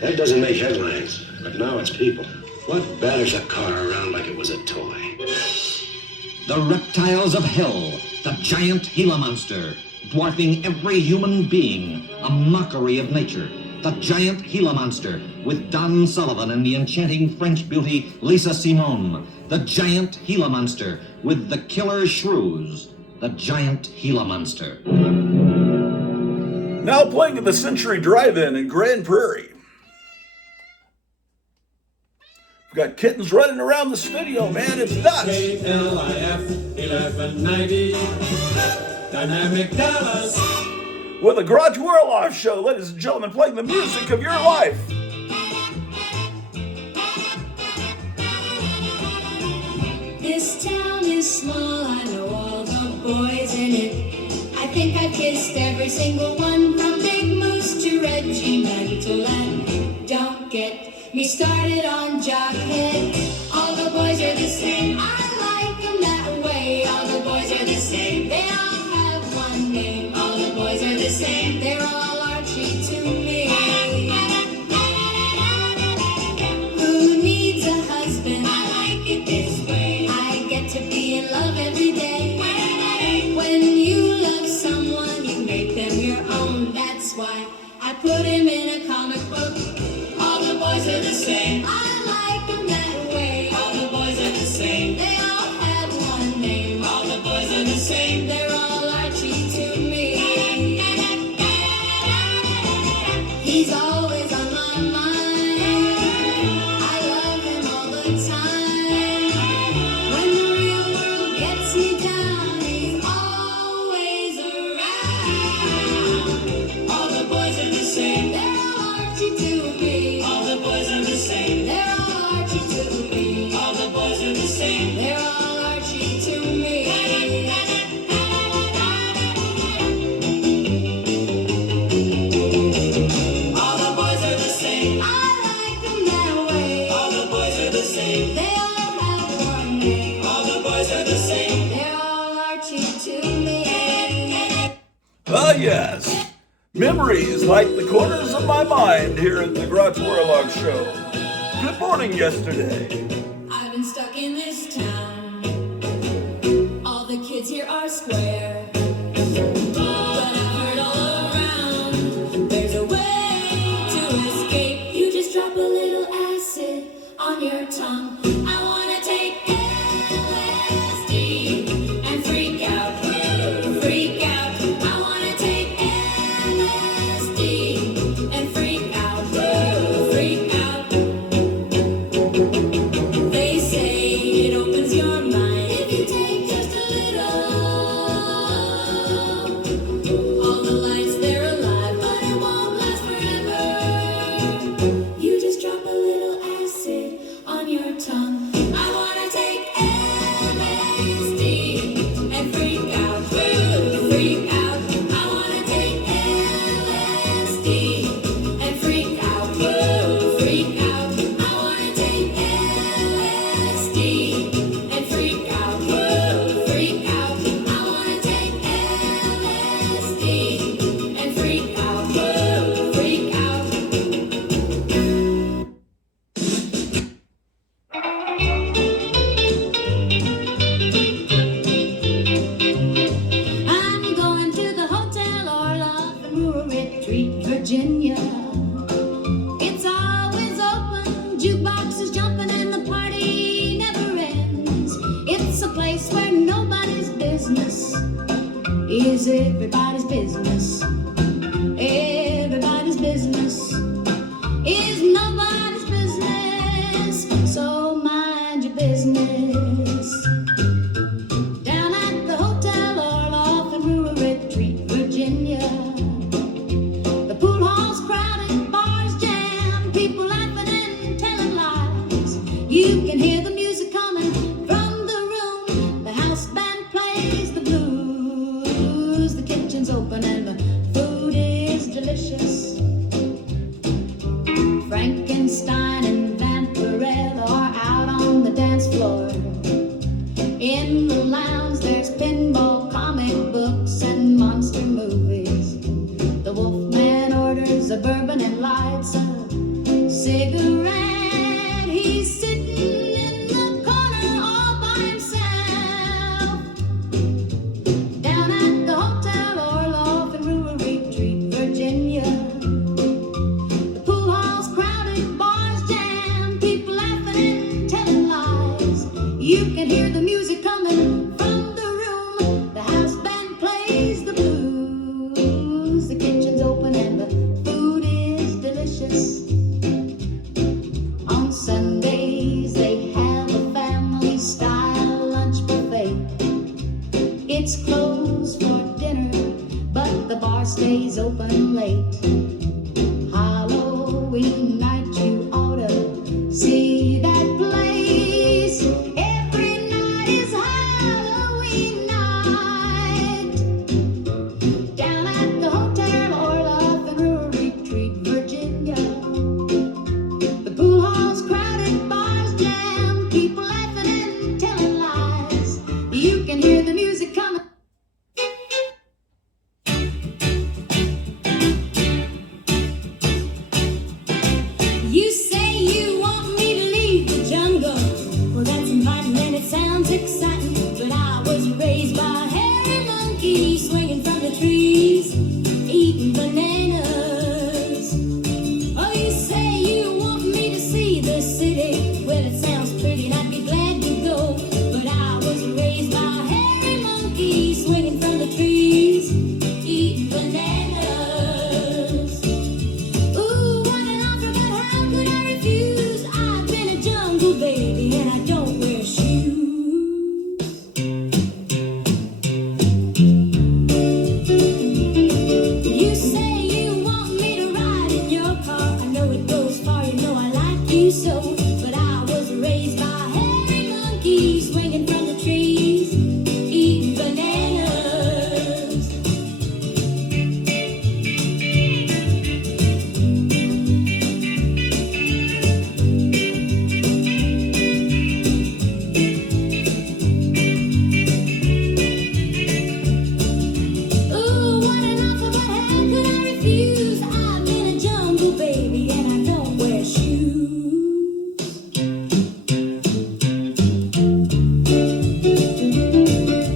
That doesn't make headlines, but now it's people. What batters a car around like it was a toy? The reptiles of hell, the giant Gila monster, dwarfing every human being, a mockery of nature. The giant Gila monster, with Don Sullivan and the enchanting French beauty Lisa Simone. The giant Gila monster, with the killer shrews. The giant Gila monster. Now playing at the Century Drive-In in Grand Prairie. We've got kittens running around the studio, man. It's nuts. KLIF 1190, Dynamic Dallas. With the Grottu Orloff Show, ladies and gentlemen, playing the music of your life. This town is small, I know all the boys in it. I think I've kissed every single one, from Big Moose to Regimental, and don't get me started on Jockhead. All the boys are the same, I like them that way. All the boys are the same, they all have one name. All the boys are the same, they're all Archie to me. Who needs a husband? I like it this way. I get to be in love every day. When you love someone, you make them your own. That's why I put him in a comic book. All the boys are the same, I like them that way. All the boys are the same, they all have one name. All the boys are the same, they're all Archie to me. He's always on my mind, I love him all the time. When the real world gets me down, he's always around. All the boys are the same, they're all Archie to me. All the boys are the same, they're all Archie to me. All the boys are the same, they're all Archie to me. All the boys are the same, I like them that way. All the boys are the same, they all have one name. All the boys are the same, they're all Archie to me. Ah, yes. Memories like the corners of my mind here at the Grottu Orloff Show. Good morning, yesterday. I've been stuck in this town. All the kids here are square. But I've heard all around there's a way to escape. You just drop a little acid on your tongue. I wanna take LSD and freak out, freak out. I wanna take LSD and freak out, freak out. They say it opens your mind if you take just a little. business is everybody's business. Everybody's business is nobody's business. So mind your business. Down at the Hotel Orloff in Rural Retreat, Virginia, the pool hall's crowded, bars jammed, people laughing and telling lies. You can hear the music coming from the room. The house band plays the blues. The kitchen's open and the food is delicious. Frankenstein and Vampirella are out on the dance floor. In the lounge there's pinball, comic books, and monster movies. The Wolfman orders a bourbon and lights a cigarette. He's sitting in the corner all by himself. Down at the Hotel Orloff in Rural Retreat, Virginia, the pool hall's crowded, bars jammed, people laughing and telling lies. You can hear the music coming from the room. The house band plays the blues. The kitchen's open and the food is delicious. On Sundays they have a family-style lunch buffet. It's closed for dinner, but the bar stays open late. Halloween night, you ought to see that place. Every night is Halloween night. Down at the Hotel Orloff in Rural Retreat, Virginia, the pool hall's crowded, bars jammed, people laughing and telling lies. You can hear the music coming. You say you want me to leave the jungle. Well, that's inviting and it sounds exciting. But I was raised by a hairy monkey swinging from the trees, eating bananas. Oh, you say you want me to see the city. Well, it sounds pretty and I'd be glad to go. But I was raised by a hairy monkey swinging from the trees, eating bananas. Ooh, what an offer, but how could I refuse? I've been a jungle baby and I don't wear shoes. You say you want me to ride in your car. I know it goes far, you know I like you so. But I was raised by a hairy monkey swinging from the trees, eating bananas. Ooh, what an offer, but how could I refuse? I've been a jungle baby and I don't wear shoes.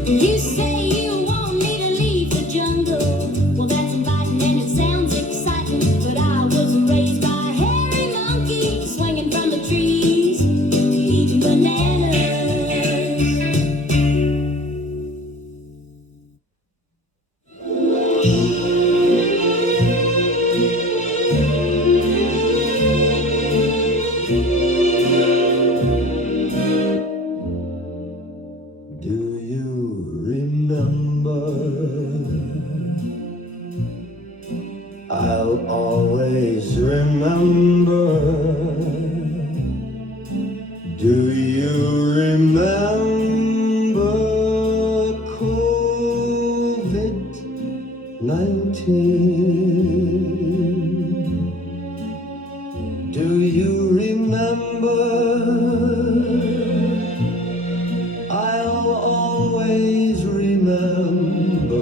You say you want me to leave the jungle. Well, that's inviting and it sounds exciting. But I was raised by a hairy monkey swinging from the trees, eating bananas. Do you remember? I'll always remember. Do you remember COVID-19? Do you remember? I'll always remember.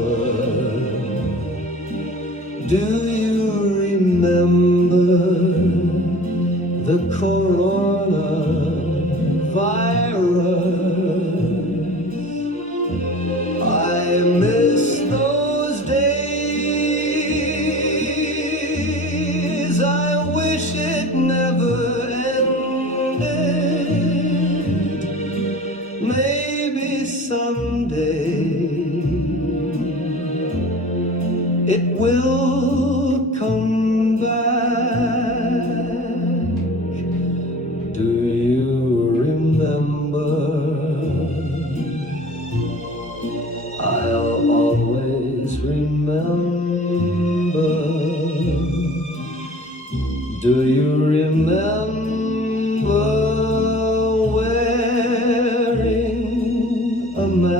Do you remember the coronavirus? I miss those days. I wish it never ended. Maybe someday it will come back. Do you remember? I'll always remember. Do you remember wearing a mask?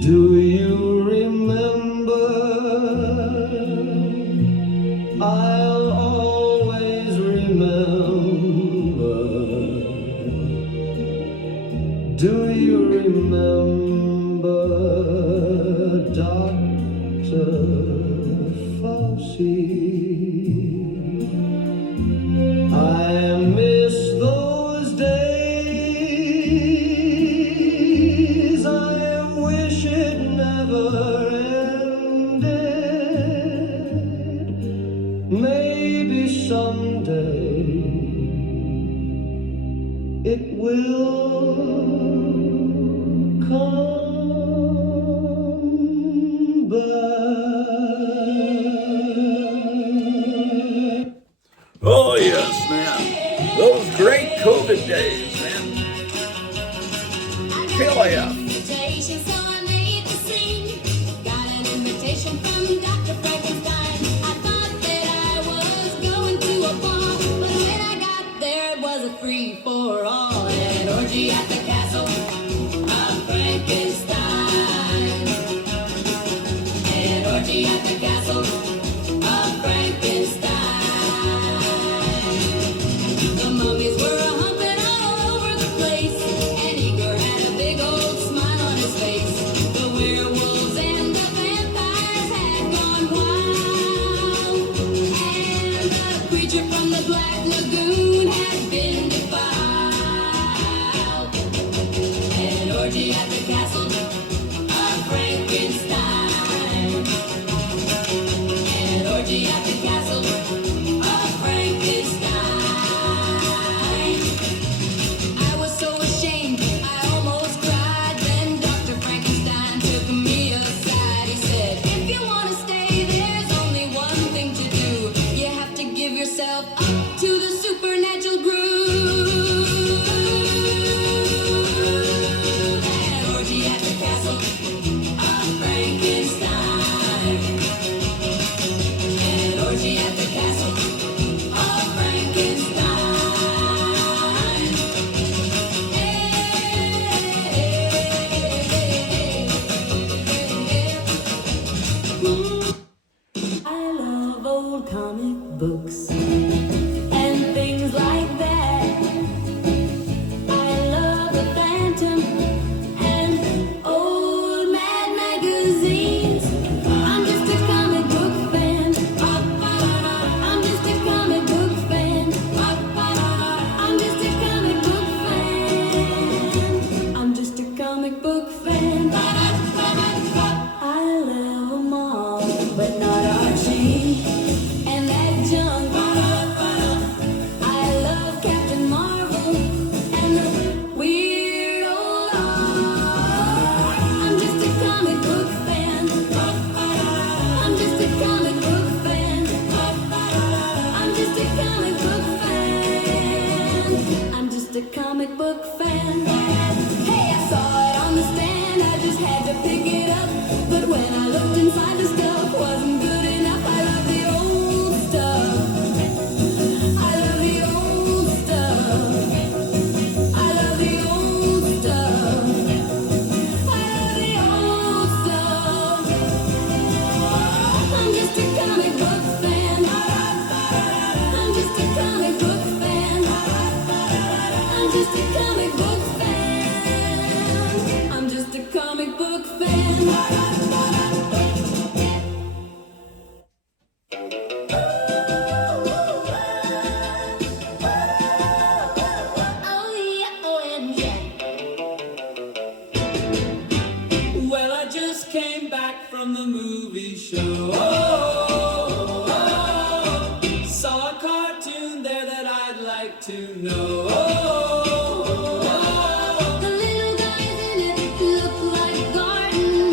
Do you remember? I'll always remember. Do you remember Dr. Fauci? I miss those days. I wish it never ended. Maybe someday it will come back. Oh, yes, man. Those great COVID days, man. KLIF. Invitation, so I made the scene. Got an invitation from Dr. Frankenstein. I thought that I was going to a ball, but when I got there, it was a free for all. An orgy at the castle of Frankenstein. An orgy at the castle of Frankenstein. The mummies were humping all over the place, and Igor had a big old smile on his face. The werewolves and the vampires had gone wild, and the creature from the Black Lagoon had been defiled. An orgy at the castle of Frankenstein. An orgy at the castle of Frankenstein. I was so ashamed, I almost cried. Then Dr. Frankenstein took me aside. He said, if you want to stay, there's only one thing to do. You have to give yourself up to the supernatural groove. An orgy at the castle of Frankenstein. An orgy at the castle of Frankenstein. I love old comic books and things like that. I love the Phantom and old Mad magazines. I'm just a comic book fan. I'm just a comic book fan. I'm just a comic book fan. I'm just a comic book fan. I love them all, but not Archie and that junk. I love Captain Marvel and the weird old Hulk. I'm just a comic book fan. I'm just a comic book fan. I'm just a comic book fan. I'm just a comic book fan. Hey, I saw it on the stand, I just had to pick it up. But when I looked inside, the stuff wasn't good enough. I love the old stuff. I love the old stuff. I love the old stuff. I love the old stuff. I'm just a comic book fan. I'm just a comic book fan. I'm just a comic book fan. I'm just a comic book fan. Oh yeah, oh and yeah. Well, I just came back from the movie show. Saw a cartoon there that I'd like to know. The little guys in it look like garden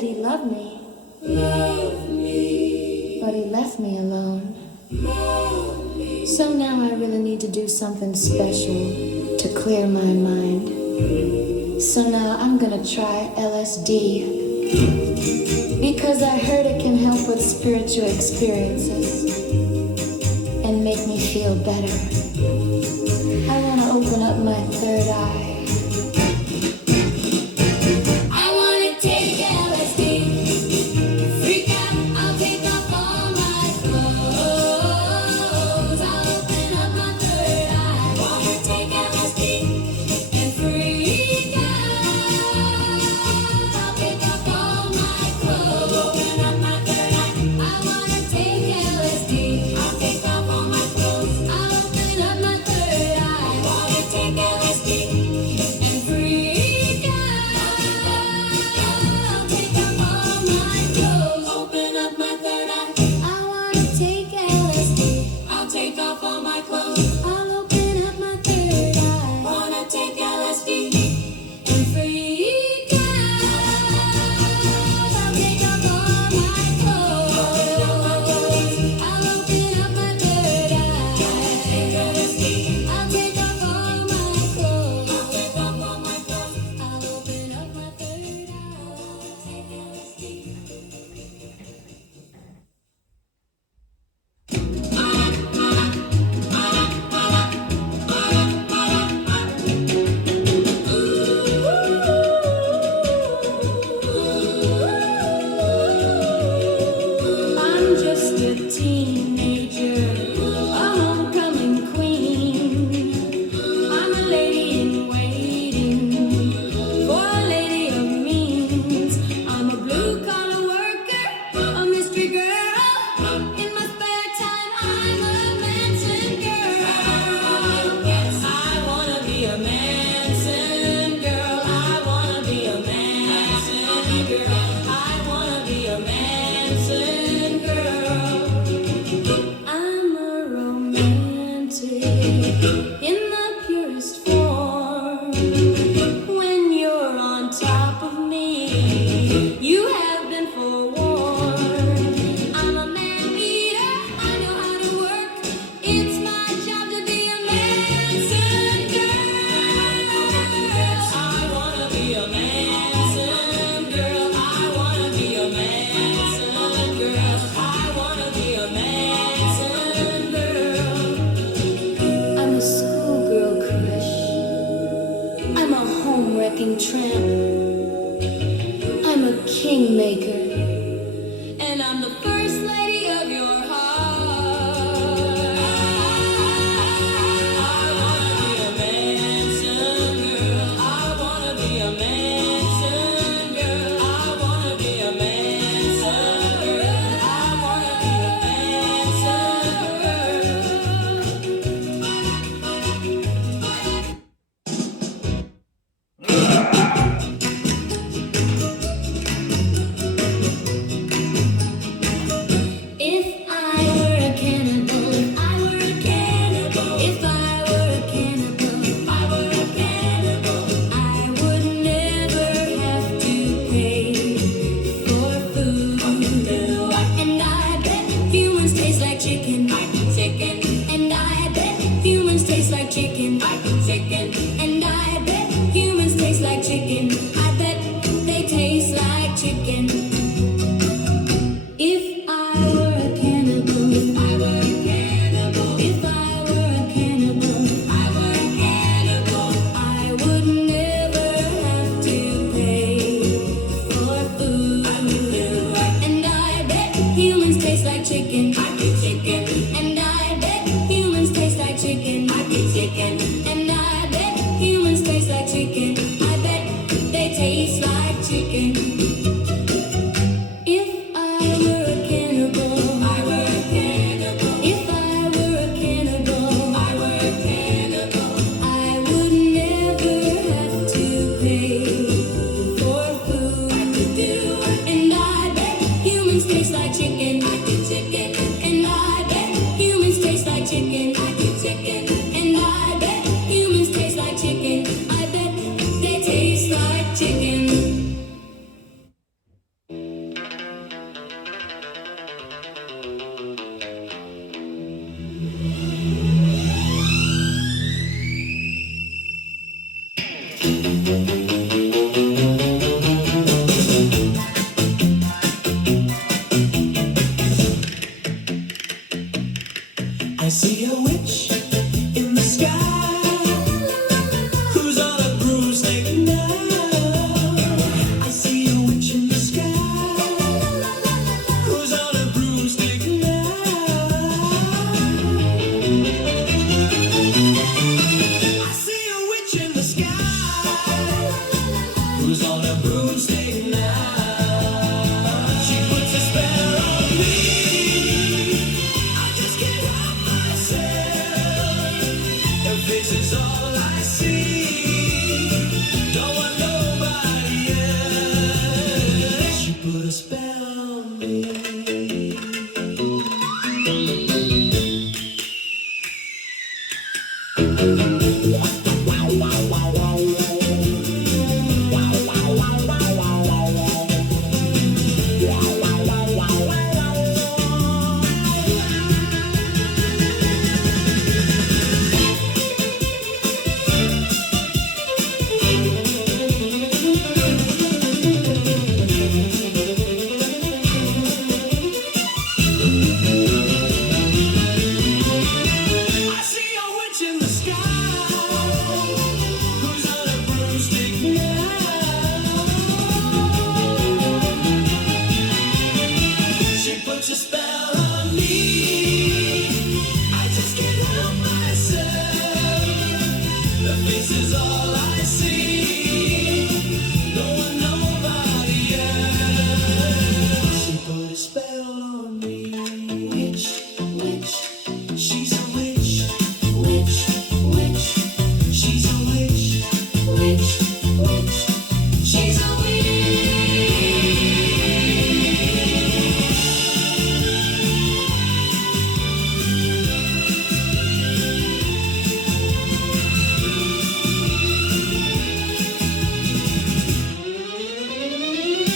said he loved me. But he left me alone. So now I really need to do something special to clear my mind. So now I'm gonna try LSD. Because I heard it can help with spiritual experiences and make me feel better. I wanna open up my third eye. I wanna take LSD. Freak out, I'll take off all my clothes. I'll open up my third eye. Wanna take LSD and freak out. I'll take off all my clothes. Open up my third eye. I wanna take LSD. I'll take off all my clothes. I'll open up my third eye. Wanna take LSD and freak out. I'll take off all my clothes. Open up my third eye. I wanna take LSD. I'll take off all my clothes. I'll open up my third eye. Wanna take LSD and freak out. I'll take off all my clothes. I'll open up my third eye. I'll take off all my clothes. I'll take off all my clothes. I'll open up my third eye. Take LSD. I'm just a teenager, a homecoming queen. I'm a lady in waiting for a lady of means. I'm a blue-collar worker, a mystery girl. In my spare time, I'm a Manson girl. Yes, I wanna be a Manson girl. I wanna be a Manson girl. I wanna be a Manson girl. I'm a romantic in the purest form. When you're on top of me, you have been forewarned. I'm a man-eater, I know how to work. It's my job to be a Manson girl. I wanna be a Manson girl. I wanna be a Manson girl. I wanna be a Manson girl. I'm a schoolgirl crush. I'm a home-wrecking tramp. I'm a kingmaker. And I'm the first lady of your heart. I wanna be a Manson girl. I wanna be a Manson girl. I wanna be a Manson girl. I wanna be a Manson If I were a cannibal, if I were a cannibal, if I were a cannibal, if I were a cannibal, I would never have to pay for food. And I bet humans taste like chicken, chicken. And I bet humans taste like chicken, chicken. And I bet humans taste like chicken. I bet they taste like chicken. If I were a cannibal, if I were a cannibal, if I were a cannibal, if I were a cannibal, I would never have to pay for food. And I bet humans taste like chicken, chicken. And I bet humans taste like chicken, chicken. And I bet humans taste like chicken. I bet they taste like chicken. If I were a cannibal, if I were a cannibal, if I were a cannibal, if I were a cannibal, I would never have to pay for food. And I bet humans taste like chicken, chicken. And I bet humans taste like chicken, chicken. And I bet humans taste like chicken. I bet they taste like chicken. who's on a broomstick now. She puts a spell on me. I just can't help myself. Her face is all I see. Don't want nobody else. She put a spell on me. I see a witch in the sky who's on a broomstick now. She puts a spell on me. I just can't help myself. The face is all I see. Don't want nobody else. She put a spell on me. Witch, witch. She's a witch, witch, witch. She's a witch, witch, witch. She's a witch.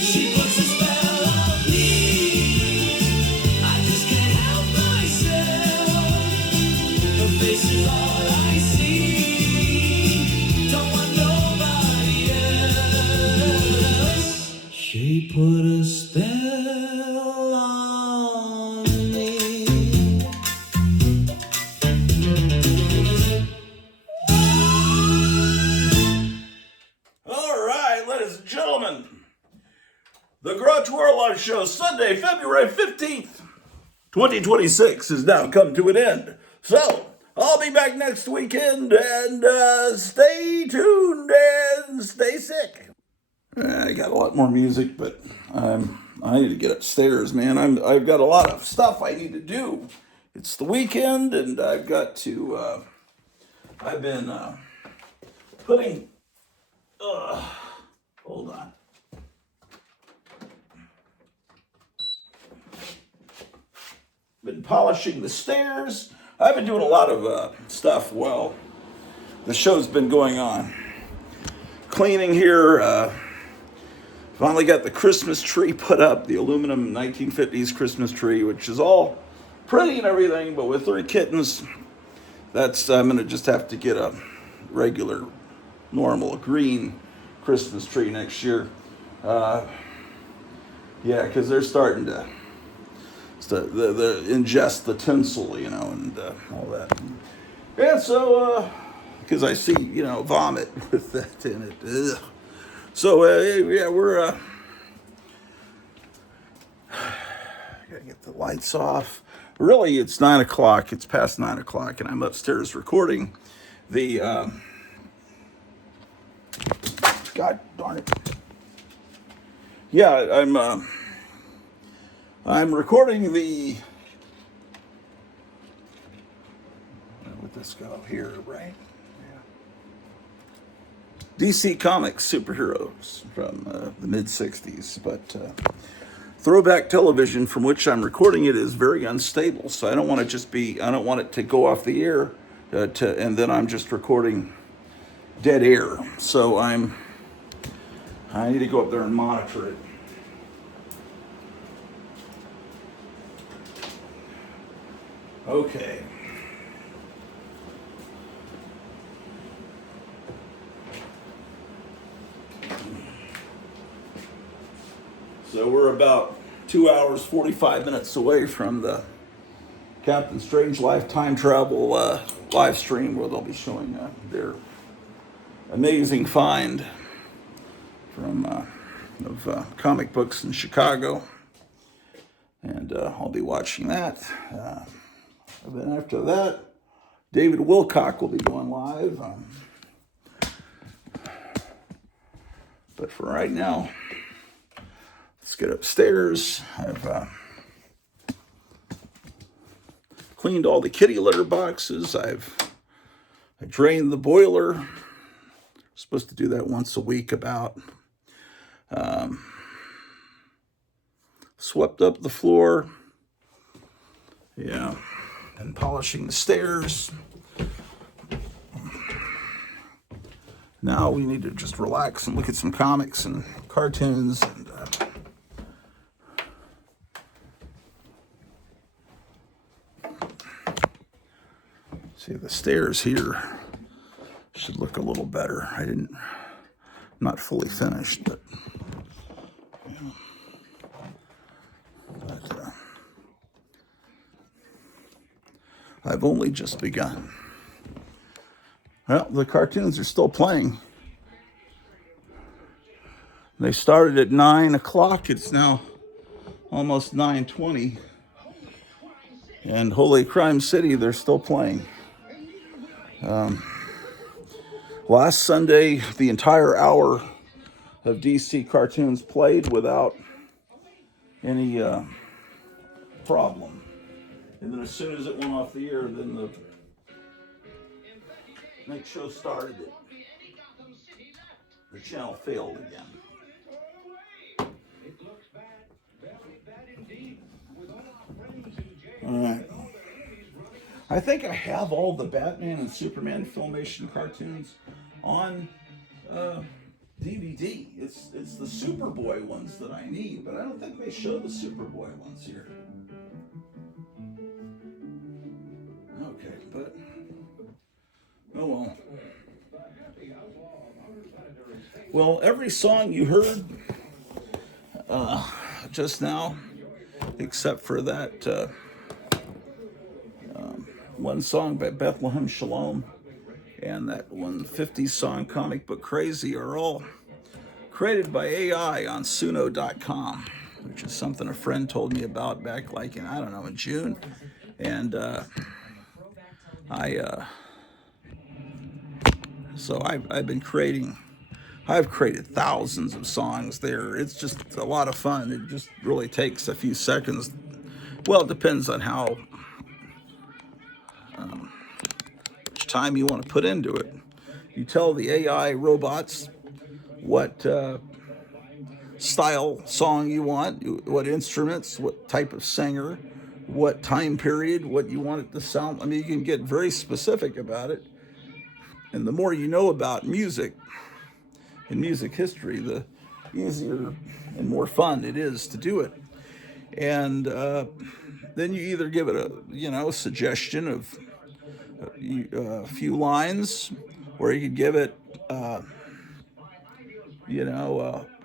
She puts a spell on me. I just can't help myself. Her face is all I see. Don't want nobody else. She put a spell on me. All right, ladies and gentlemen, the Grottu Orloff Show, Sunday, February 15th, 2026, has now come to an end. So, I'll be back next weekend, and stay tuned and stay sick. I got a lot more music, but I need to get upstairs, man. I've got a lot of stuff I need to do. It's the weekend, and I've got to, I've been putting, hold on. Been polishing the stairs. I've been doing a lot of stuff while the show's been going on. Cleaning here. Finally got the Christmas tree put up, the aluminum 1950s Christmas tree, which is all pretty and everything, but with 3 kittens, I'm gonna just have to get a regular, normal green Christmas tree next year. Yeah, because they're starting to ingest the tinsel, you know, and all that. And so, because I see, you know, vomit with that in it. Ugh. So, yeah, we're, gotta get the lights off. Really, it's 9 o'clock. It's past 9 o'clock, and I'm upstairs recording the, God darn it. Yeah, I'm recording the, where would this go? Here, right? DC Comics superheroes from the mid-60s, but throwback television from which I'm recording it is very unstable, so I don't want it to go off the air, and then I'm just recording dead air. So I need to go up there and monitor it. Okay. So we're about 2 hours, 45 minutes away from the Captain Strangelove time travel live stream where they'll be showing their amazing find from of comic books in Chicago. And I'll be watching that. And then after that, David Wilcock will be going live. But for right now, let's get upstairs. I've cleaned all the kitty litter boxes. I drained the boiler. Supposed to do that once a week about. Swept up the floor. Yeah. And polishing the stairs. Now we need to just relax and look at some comics and cartoons. And see, the stairs here should look a little better. I'm not fully finished, but I've only just begun. Well, the cartoons are still playing. They started at 9 o'clock. It's now almost 9:20. And Holy Crime City, they're still playing. Last Sunday, the entire hour of DC cartoons played without any problem. And then as soon as it went off the air, then the next show started. The channel failed again. All right. I think I have all the Batman and Superman Filmation cartoons on DVD. It's the Superboy ones that I need, but I don't think they show the Superboy ones here. Okay, but oh well. Well, every song you heard just now, except for that one song by Bethlehem Shalom and that 150 song Comic Book Crazy, are all created by AI on Suno.com, which is something a friend told me about back like in, I don't know, in June. And I've created thousands of songs there. It's just a lot of fun. It just really takes a few seconds. Well, it depends on how much time you want to put into it. You tell the AI robots what style song you want, what instruments, what type of singer, what time period, what you want it to sound. I mean, you can get very specific about it. And the more you know about music and music history, the easier and more fun it is to do it. And then you either give it a suggestion of a few lines, or you could give it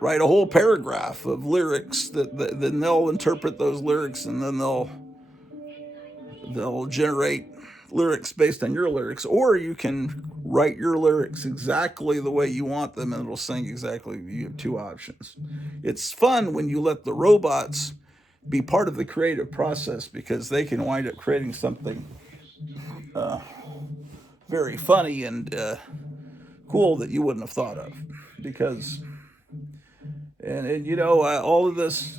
write a whole paragraph of lyrics that then they'll interpret those lyrics, and then they'll generate lyrics based on your lyrics. Or you can write your lyrics exactly the way you want them, and it'll sing exactly. You have two options. It's fun when you let the robots be part of the creative process, because they can wind up creating something very funny and cool that you wouldn't have thought of. Because all of this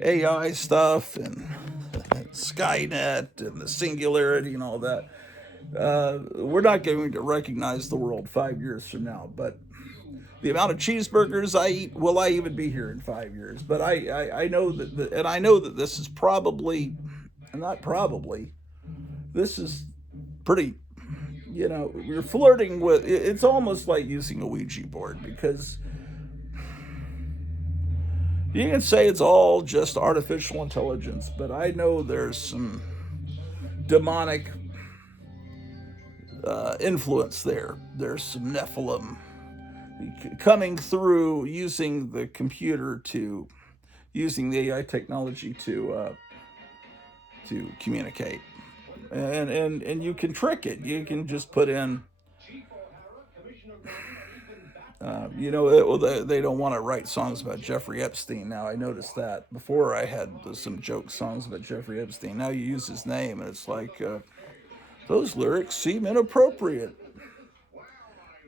AI stuff and Skynet and the singularity and all that, we're not going to recognize the world 5 years from now. But the amount of cheeseburgers I eat, will I even be here in 5 years? But I know that, I know that this is probably, not probably, this is pretty, you're flirting with, it's almost like using a Ouija board, because you can say it's all just artificial intelligence, but I know there's some demonic influence there. There's some Nephilim coming through, using the computer using the AI technology to communicate. And you can trick it. You can just put in, they don't want to write songs about Jeffrey Epstein now. I noticed that. Before I had some joke songs about Jeffrey Epstein. Now you use his name, and it's like, those lyrics seem inappropriate.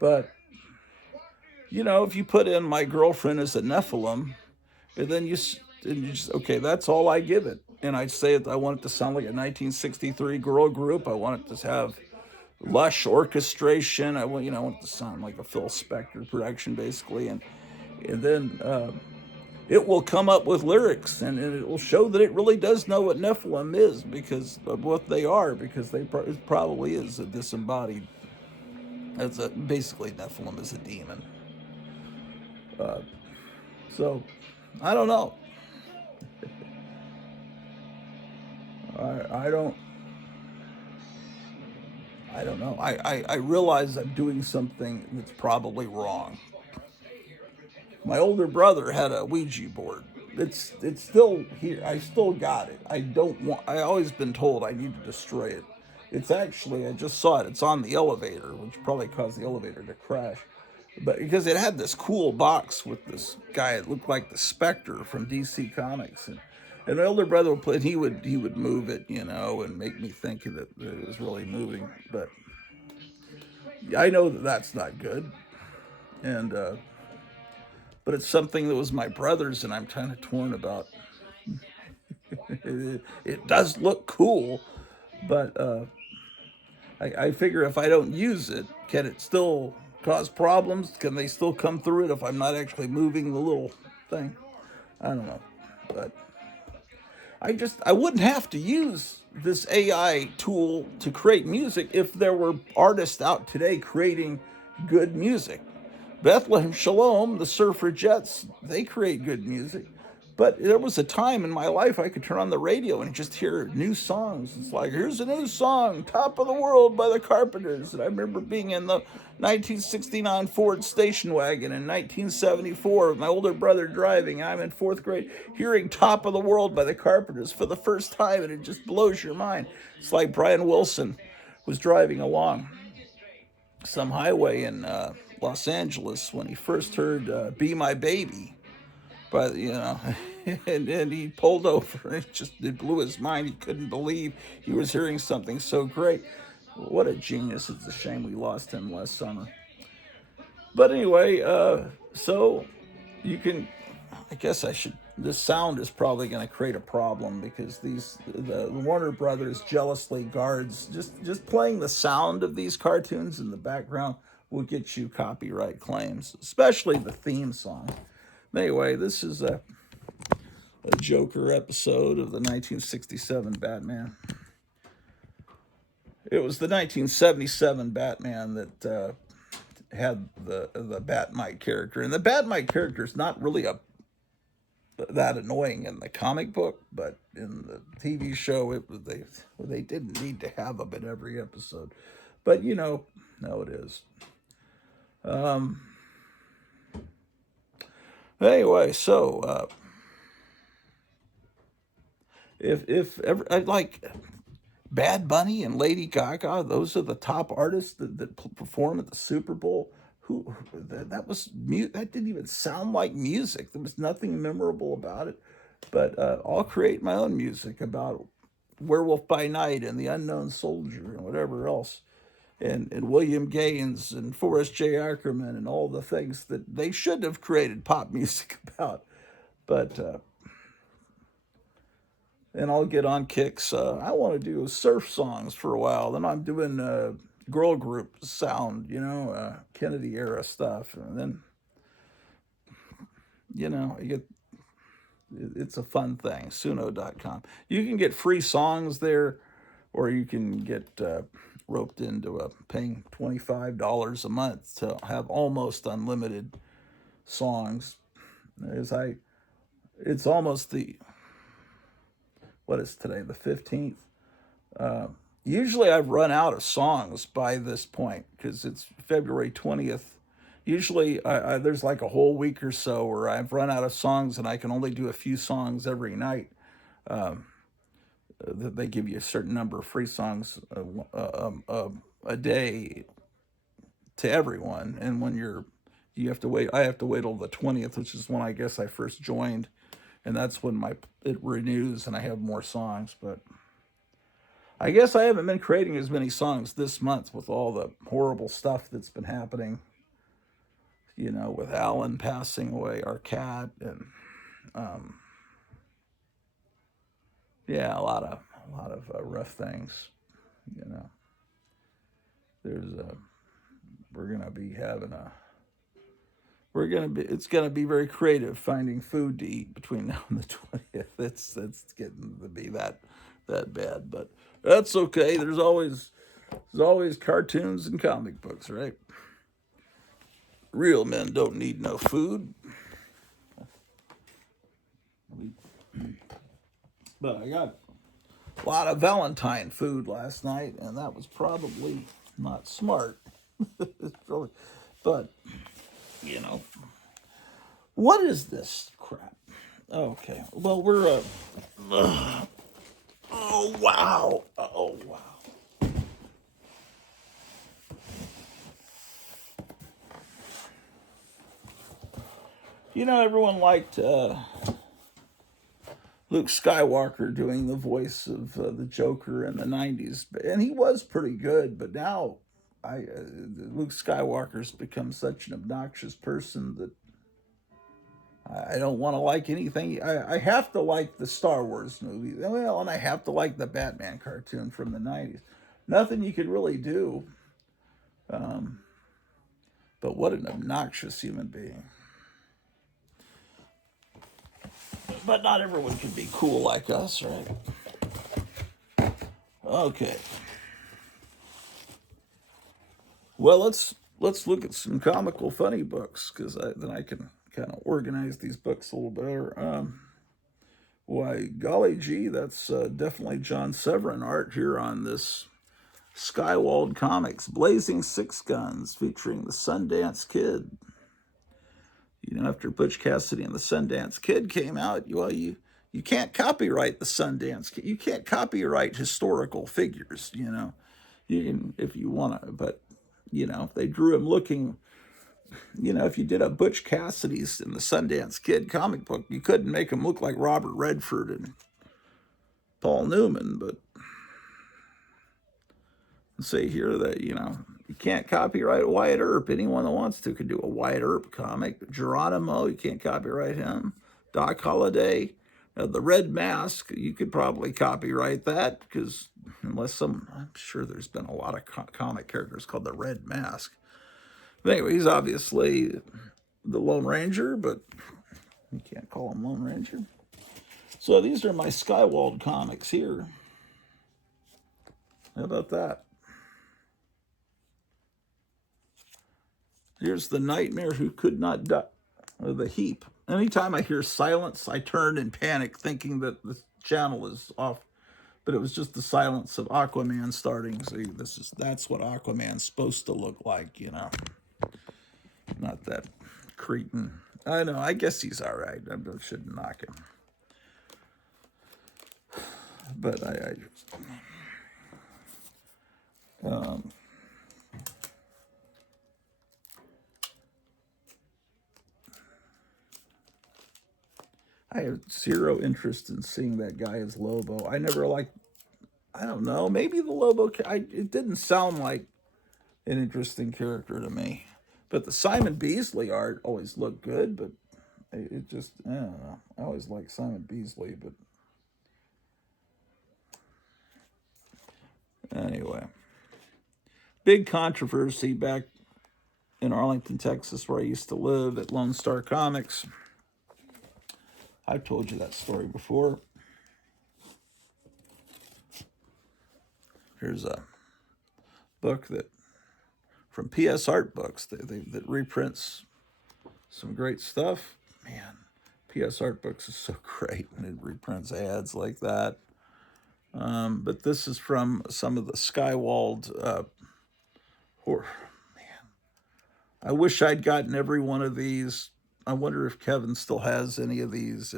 But, if you put in my girlfriend as a Nephilim, and then and you just, okay, that's all I give it. And I say it, I want it to sound like a 1963 girl group. I want it to have lush orchestration. I want it to sound like a Phil Spector production, basically. And then it will come up with lyrics, and it will show that it really does know what Nephilim is because of what they are, because it probably is a disembodied. Basically Nephilim is a demon. So I don't know. I don't. I don't know. I realize I'm doing something that's probably wrong. My older brother had a Ouija board. It's still here. I still got it. I don't want. I always been told I need to destroy it. It's actually, I just saw it. It's on the elevator, which probably caused the elevator to crash. But because it had this cool box with this guy, it looked like the Spectre from DC Comics, and my older brother would play. He would move it, and make me think that it was really moving. But I know that that's not good, and but it's something that was my brother's, and I'm kind of torn about. It does look cool, but I figure if I don't use it, can it still cause problems? Can they still come through it if I'm not actually moving the little thing? I don't know, but I wouldn't have to use this AI tool to create music if there were artists out today creating good music. Bethlehem Shalom, the Suffragettes, they create good music. But there was a time in my life I could turn on the radio and just hear new songs. It's like, here's a new song, Top of the World by the Carpenters. And I remember being in the 1969 Ford station wagon in 1974 with my older brother driving. I'm in fourth grade, hearing Top of the World by the Carpenters for the first time, and it just blows your mind. It's like Brian Wilson was driving along some highway in Los Angeles when he first heard "Be My Baby," but and he pulled over, and it blew his mind. He couldn't believe he was hearing something so great. What a genius! It's a shame we lost him last summer. But anyway, so you can. I guess I should. This sound is probably going to create a problem because the Warner Brothers jealously guards just playing the sound of these cartoons in the background will get you copyright claims, especially the theme song. Anyway, this is a Joker episode of the 1967 Batman. It was the 1977 Batman that had the Batmite character, and the Batmite character is not really that annoying in the comic book, but in the TV show, they didn't need to have him in every episode, but no, it is. Anyway, so if ever I like Bad Bunny and Lady Gaga, those are the top artists that perform at the Super Bowl. That was mute. That didn't even sound like music. There was nothing memorable about it. But I'll create my own music about Werewolf by Night and The Unknown Soldier and whatever else, and William Gaines and Forrest J. Ackerman and all the things that they should have created pop music about. But and I'll get on kicks. I want to do surf songs for a while. Then I'm doing girl group sound, Kennedy era stuff, and then you get. It's a fun thing. Suno.com. You can get free songs there, or you can get roped into paying $25 a month to have almost unlimited songs. It's almost what is today, the 15th? Usually I've run out of songs by this point because it's February 20th. Usually there's like a whole week or so where I've run out of songs and I can only do a few songs every night. They give you a certain number of free songs a day to everyone. And when you have to wait, I have to wait till the 20th, which is when I guess I first joined. And that's when it renews and I have more songs. But I guess I haven't been creating as many songs this month with all the horrible stuff that's been happening. you know, with Alan passing away, our cat, and um, yeah, a lot of rough things. You know, there's a we're gonna be having a we're gonna be it's gonna be very creative finding food to eat between now and the 20th. It's getting to be that bad, but that's okay. There's always cartoons and comic books, right? Real men don't need no food. But I got a lot of Valentine food last night, and that was probably not smart. It's really, but you know, what is this crap? Okay, well oh wow, oh wow. You know, everyone liked Luke Skywalker doing the voice of the Joker in the '90s, and he was pretty good. But now, Luke Skywalker's become such an obnoxious person that I don't want to like anything. I have to like the Star Wars movie, well, and I have to like the Batman cartoon from the '90s. Nothing you could really do. Um, but what an obnoxious human being. But not everyone can be cool like us, right? Okay. Well, let's look at some comical, funny books because then I can kind of organize these books a little better. Why, golly gee, that's definitely John Severin art here on this Skywald Comics, Blazing Six Guns, featuring the Sundance Kid. You know, after Butch Cassidy and the Sundance Kid came out, you can't copyright the Sundance Kid. You can't copyright historical figures. You know, you can if you want to, but you know, if they drew him looking. You know, if you did a Butch Cassidy's and the Sundance Kid comic book, you couldn't make him look like Robert Redford and Paul Newman, but say here that, you know, you can't copyright Wyatt Earp. Anyone that wants to could do a Wyatt Earp comic. Geronimo, you can't copyright him. Doc Holliday, the Red Mask, you could probably copyright that because I'm sure there's been a lot of comic characters called the Red Mask. But anyway, he's obviously the Lone Ranger, but you can't call him Lone Ranger. So these are my Skywald comics here. How about that? Here's the Nightmare Who Could Not Die, or the Heap. Anytime I hear silence, I turn in panic thinking that the channel is off, but it was just the silence of Aquaman starting. See, that's what Aquaman's supposed to look like, you know. Not that cretin. I know, I guess he's all right. I shouldn't knock him. But I have zero interest in seeing that guy as Lobo. I never liked, I don't know, maybe the Lobo, it didn't sound like an interesting character to me. But the Simon Beasley art always looked good, but it just, I don't know. I always liked Simon Beasley, but anyway. Big controversy back in Arlington, Texas, where I used to live at Lone Star Comics. I've told you that story before. Here's a book that from PS Art Books that reprints some great stuff. Man, PS Art Books is so great, and it reprints ads like that. But this is from some of the Skywald horror. Man, I wish I'd gotten every one of these. I wonder if Kevin still has any of these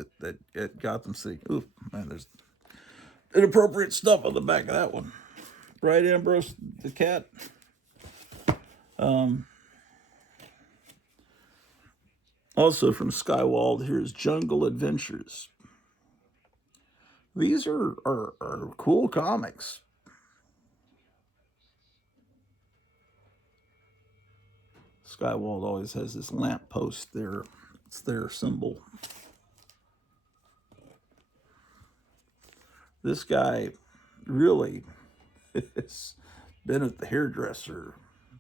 at Gotham City. Ooh, man, there's inappropriate stuff on the back of that one. Right, Ambrose, the cat? Also from Skywald, here's Jungle Adventures. These are cool comics. Skywald always has this lamp post there. It's their symbol. This guy really has been at the hairdresser,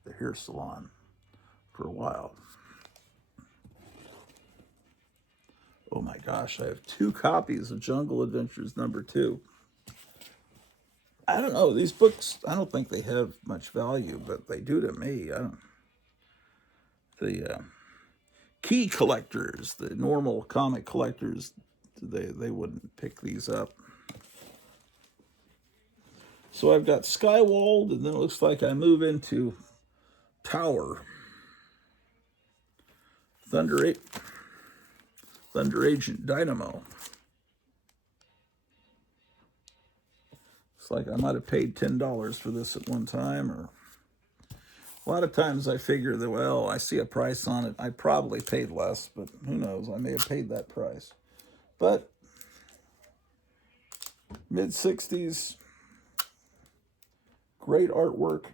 the hair salon, for a while. Oh my gosh, I have 2 copies of Jungle Adventures #2. I don't know, these books, I don't think they have much value, but they do to me. The key collectors, the normal comic collectors, they wouldn't pick these up. So I've got Skywald, and then it looks like I move into Tower. Thunder Agent Dynamo. It's like I might have paid $10 for this at one time, or a lot of times I figure that, well, I see a price on it. I probably paid less, but who knows? I may have paid that price. But mid-60s, great artwork.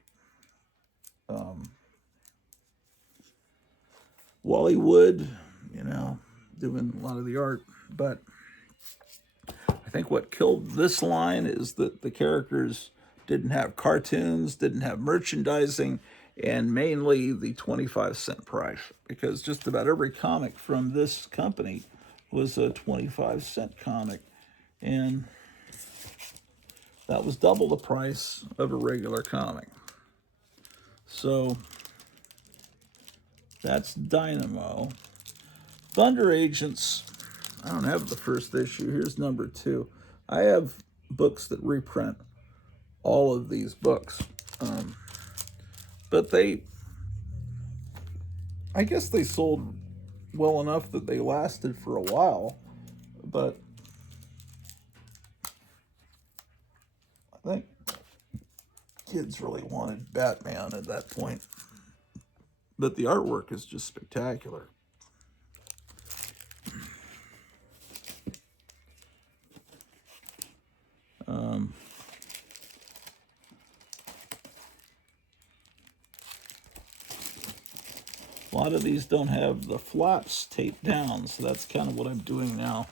Wally Wood, doing a lot of the art. But I think what killed this line is that the characters didn't have cartoons, didn't have merchandising, and mainly the 25-cent price. Because just about every comic from this company was a 25-cent comic. And that was double the price of a regular comic. So that's Dynamo. Thunder Agents, I don't have the first issue. Here's #2. I have books that reprint all of these books. But I guess they sold well enough that they lasted for a while. But I think kids really wanted Batman at that point. But the artwork is just spectacular. A lot of these don't have the flaps taped down, so that's kind of what I'm doing now.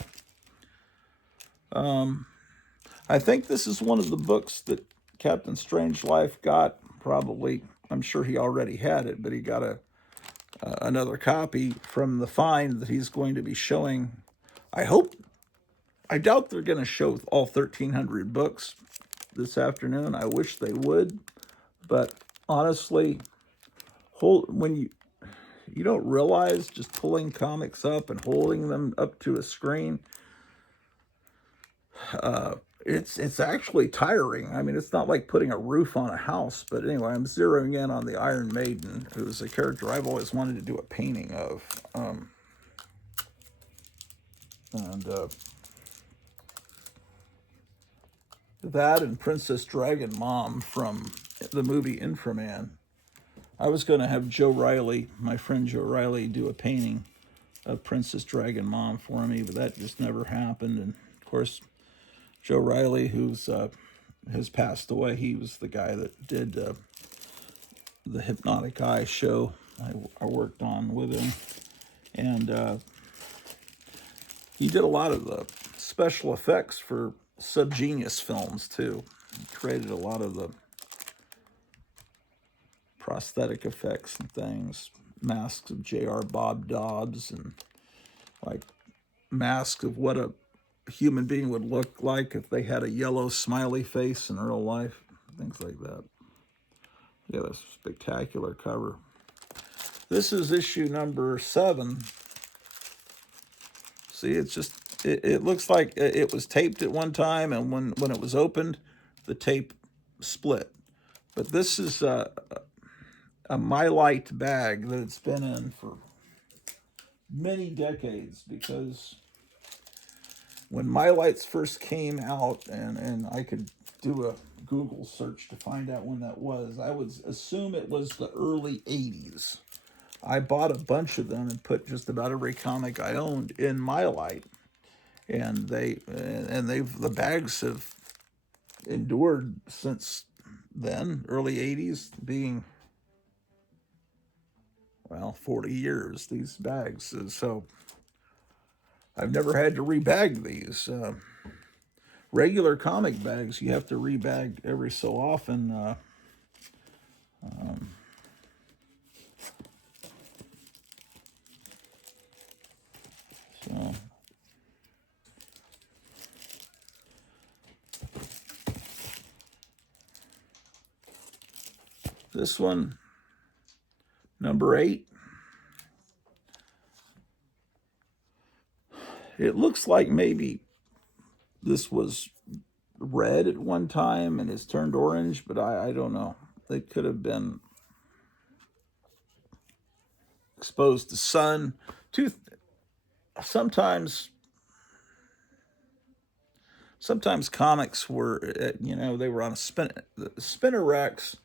I think this is one of the books that Captain Strangelove got. Probably, I'm sure he already had it, but he got another copy from the find that he's going to be showing. I doubt they're going to show all 1,300 books this afternoon. I wish they would, but honestly, when you don't realize just pulling comics up and holding them up to a screen, it's actually tiring. I mean, it's not like putting a roof on a house, but anyway, I'm zeroing in on the Iron Maiden, who's a character I've always wanted to do a painting of. That and Princess Dragon Mom from the movie Inframan. I was going to have Joe Riley, my friend Joe Riley, do a painting of Princess Dragon Mom for me, but that just never happened. And of course, Joe Riley, has passed away, he was the guy that did the Hypnotic Eye show I worked on with him. And he did a lot of the special effects for Subgenius films, too. He created a lot of the prosthetic effects and things, masks of J.R. Bob Dobbs, and like masks of what a human being would look like if they had a yellow smiley face in real life, things like that. Yeah, that's a spectacular cover. This is issue #7. See, it's just, it looks like it was taped at one time, and when it was opened, the tape split. But this is a MyLite bag that it's been in for many decades, because when MyLites first came out, and I could do a Google search to find out when that was, I would assume it was the early 80s. I bought a bunch of them and put just about every comic I owned in MyLite, and the bags have endured since then, early 80s, being well, 40 years, these bags. So I've never had to rebag these. Regular comic bags, you have to rebag every so often. So this one, number 8. It looks like maybe this was red at one time and it's turned orange, but I don't know. It could have been exposed to sun. Sometimes comics were, they were on the spinner racks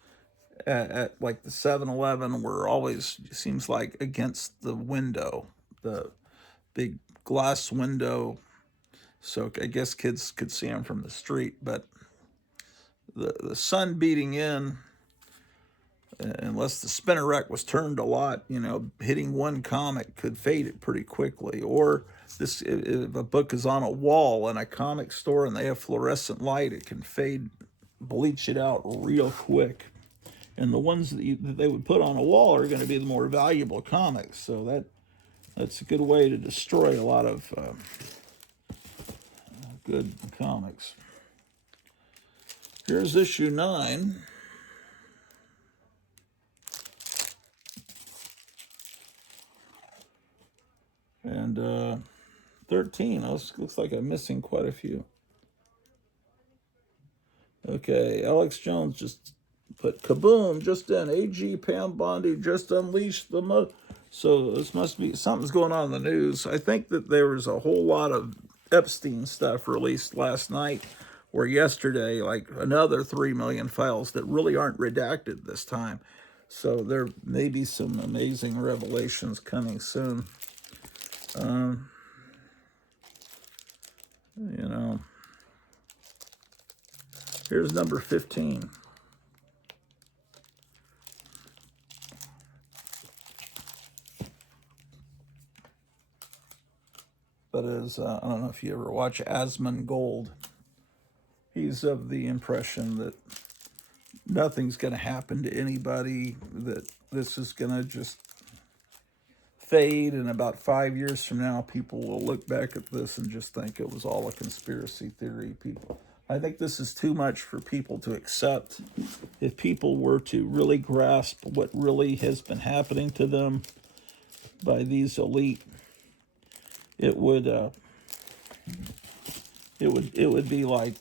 at like the 7-Eleven were always, seems like, against the window, the big glass window. So I guess kids could see them from the street, but the sun beating in, unless the spinner rack was turned a lot, hitting one comic could fade it pretty quickly. Or if a book is on a wall in a comic store and they have fluorescent light, it can bleach it out real quick. And the ones that they would put on a wall are going to be the more valuable comics. So that's a good way to destroy a lot of good comics. Here's issue 9. And 13. Looks like I'm missing quite a few. Okay, Alex Jones just put kaboom just in. AG Pam Bondi just unleashed the So this must be something's going on in the news. I think that there was a whole lot of Epstein stuff released last night, or yesterday, like another 3 million files that really aren't redacted this time. So there may be some amazing revelations coming soon. Here's number 15. But as I don't know if you ever watch Asmongold, he's of the impression that nothing's going to happen to anybody, that this is going to just fade, and about 5 years from now, people will look back at this and just think it was all a conspiracy theory. I think this is too much for people to accept. If people were to really grasp what really has been happening to them by these elite, it would be like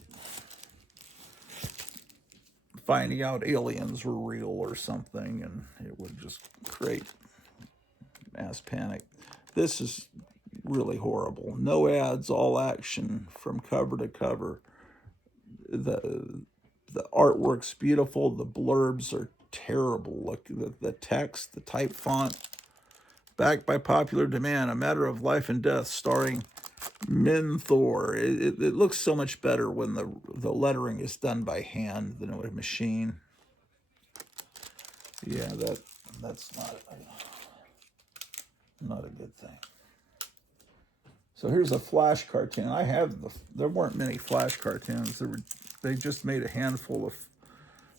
finding out aliens were real or something, and it would just create mass panic. This is really horrible. No ads, all action from cover to cover. The artwork's beautiful. The blurbs are terrible. Look, the text, the type font. Backed by popular demand, a matter of life and death, starring Min Thor. It looks so much better when the lettering is done by hand than with a machine. Yeah, that's not a good thing. So here's a Flash cartoon. There weren't many Flash cartoons. They just made a handful of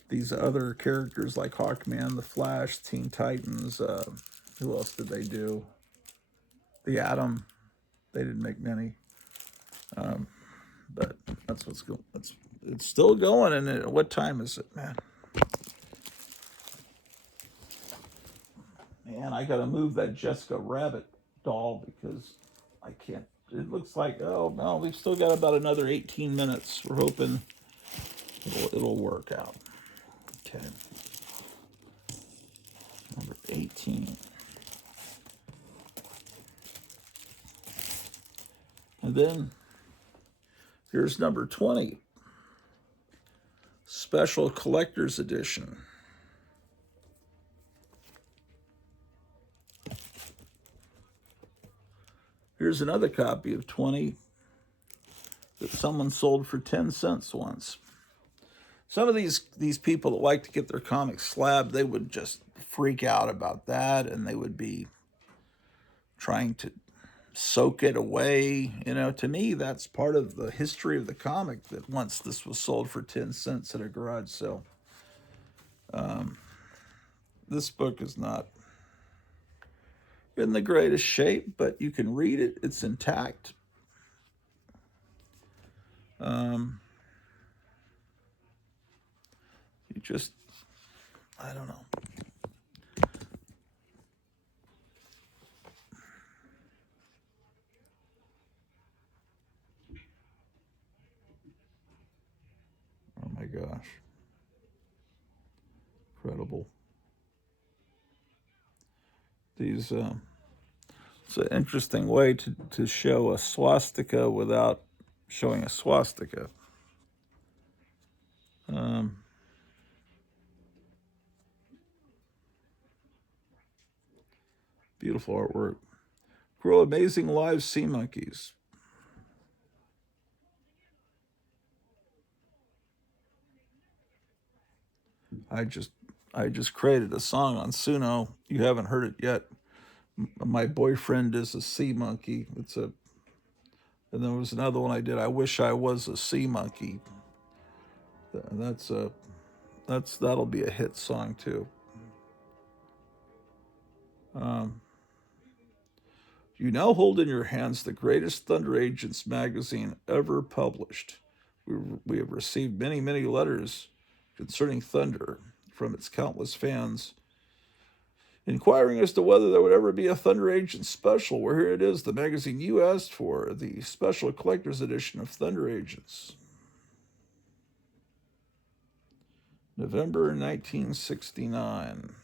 these other characters like Hawkman, the Flash, Teen Titans. Who else did they do? The Atom. They didn't make many. But that's what's going. It's still going. And what time is it, man? Man, I got to move that Jessica Rabbit doll because I can't. It looks like, oh no, we've still got about another 18 minutes. We're hoping it'll work out. Okay. Number 18. And then here's number 20. Special Collector's Edition. Here's another copy of 20 that someone sold for 10 cents once. Some of these people that like to get their comics slabbed, they would just freak out about that, and they would be trying to soak it away. To me, that's part of the history of the comic, that once this was sold for 10 cents at a garage sale. This book is not in the greatest shape, but you can read it. It's intact. You just, I don't know. Oh my gosh. Incredible. These, it's an interesting way to show a swastika without showing a swastika. Beautiful artwork. Grow amazing live sea monkeys. I just created a song on Suno. You haven't heard it yet. My boyfriend is a sea monkey. And there was another one I did. I wish I was a sea monkey. That'll be a hit song too. You now hold in your hands the greatest Thunder Agents magazine ever published. We have received many, many letters concerning Thunder from its countless fans, inquiring as to whether there would ever be a Thunder Agents special. Well, here it is, the magazine you asked for, the special collector's edition of Thunder Agents. November 1969.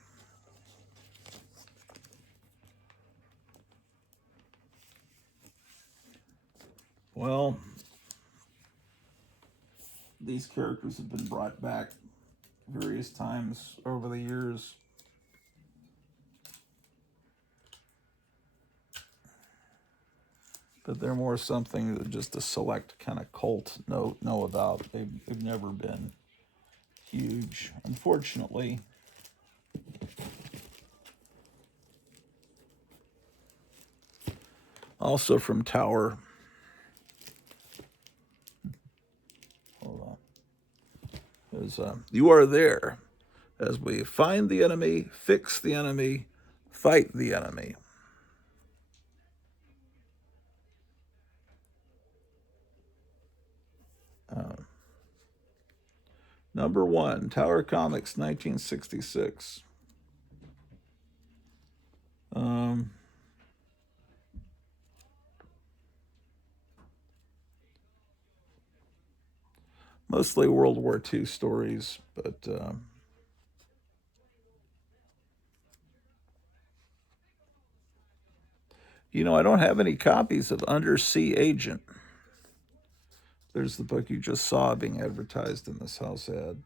Well, these characters have been brought back various times over the years. But they're more something that just a select kind of cult know about. They've never been huge, unfortunately. Also from Tower. Hold on. There's, you are there as we find the enemy, fix the enemy, fight the enemy. Number 1, Tower Comics, 1966. Mostly World War II stories, but I don't have any copies of Undersea Agent. There's the book you just saw being advertised in this house ad.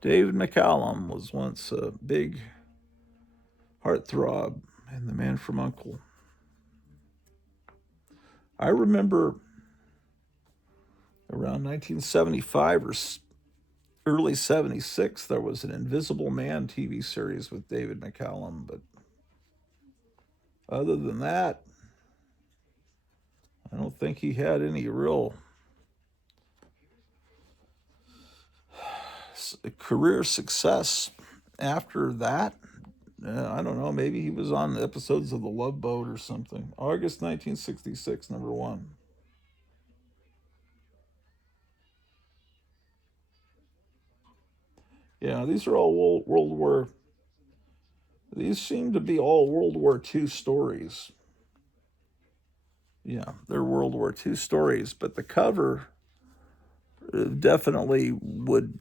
David McCallum was once a big heartthrob in The Man from U.N.C.L.E. I remember around 1975 or early 76, there was an Invisible Man TV series with David McCallum, but other than that, I don't think he had any real career success after that. I don't know, maybe he was on episodes of The Love Boat or something. August 1966, number 1. Yeah, these are all these seem to be all World War II stories. Yeah, they're World War II stories, but the cover definitely would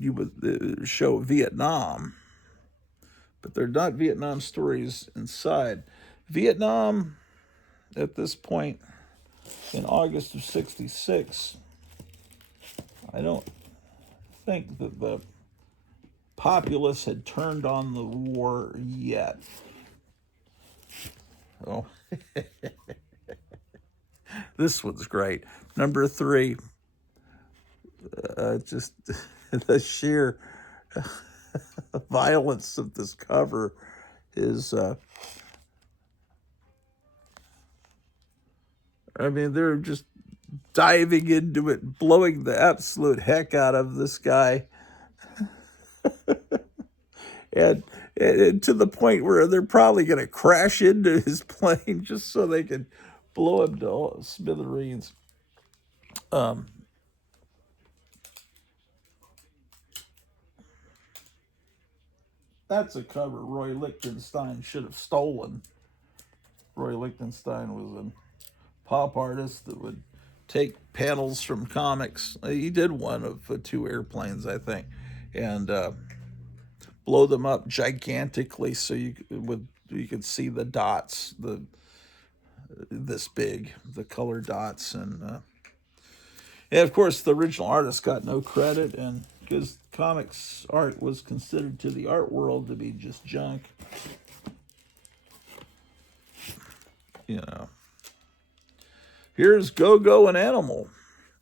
show Vietnam, but they're not Vietnam stories inside. Vietnam, at this point, in August of 66, I don't think that the populace had turned on the war yet. Oh, this one's great. Number 3, just the sheer violence of this cover is, I mean, they're just diving into it, blowing the absolute heck out of this guy. and, and to the point where they're probably going to crash into his plane just so they can blow him to smithereens. Um, that's a cover Roy Lichtenstein should have stolen. Roy Lichtenstein was a pop artist that would take panels from comics. He did one of two airplanes, I think, and blow them up gigantically so you could see the dots, the this big, the color dots, and of course the original artist got no credit, and because comics art was considered to the art world to be just junk, you know. Here's Go Go and Animal,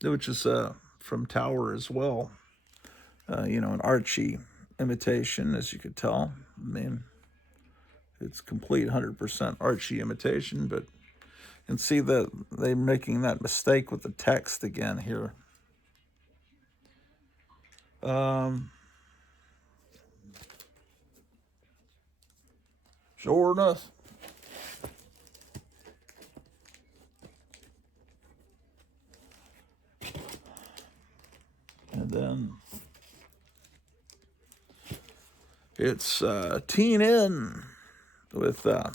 which is from Tower as well. An Archie imitation, as you could tell. I mean, it's complete 100% Archie imitation, but you can see that they're making that mistake with the text again here. Sure enough. And then it's Teen In with a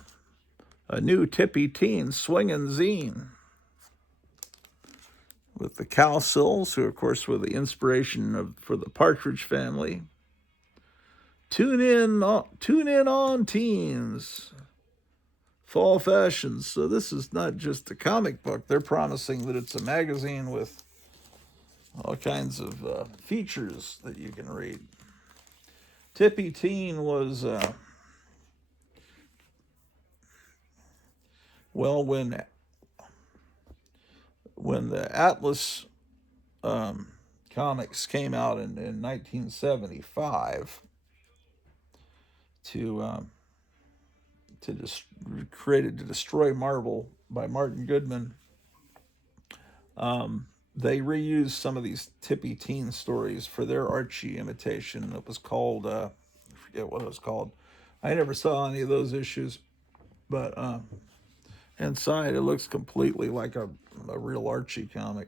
new Tippy Teen swinging zine with the Cowsills, who of course were the inspiration for the Partridge Family. Tune in on teens. Fall fashions. So this is not just a comic book. They're promising that it's a magazine with all kinds of features that you can read. Tippy Teen was, well, when the Atlas comics came out in 1975 created to destroy Marvel by Martin Goodman, they reused some of these Tippy Teen stories for their Archie imitation. It was called, I forget what it was called. I never saw any of those issues, but inside it looks completely like a real Archie comic.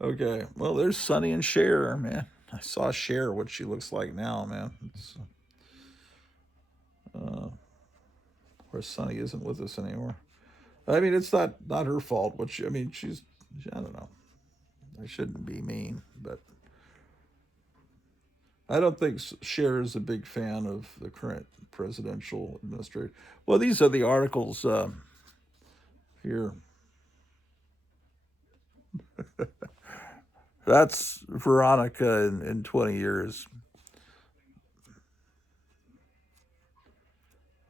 Okay, well, there's Sonny and Cher, man. I saw Cher, what she looks like now, man. It's, where Sonny isn't with us anymore. I mean, it's not her fault. She's, I don't know. I shouldn't be mean, but I don't think Cher is a big fan of the current presidential administration. Well, these are the articles here. That's Veronica in 20 years.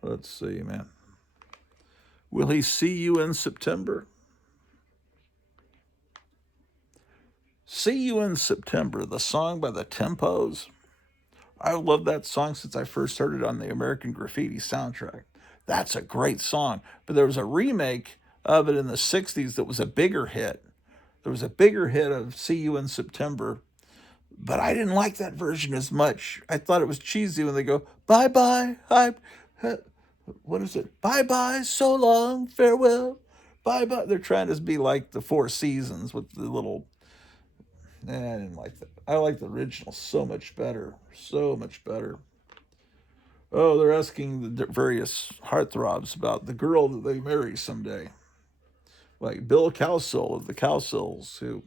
Let's see, man. Will he see you in September? See You in September, the song by the Tempos. I love that song since I first heard it on the American Graffiti soundtrack. That's a great song. But there was a remake of it in the 60s that was a bigger hit. There was a bigger hit of See You in September, but I didn't like that version as much. I thought it was cheesy when they go, bye bye, what is it? Bye bye, so long, farewell, bye bye. They're trying to be like the Four Seasons with the little. I didn't like that. I like the original so much better. So much better. Oh, they're asking the various heartthrobs about the girl that they marry someday. Like Bill Cowsill of the Cowsills, who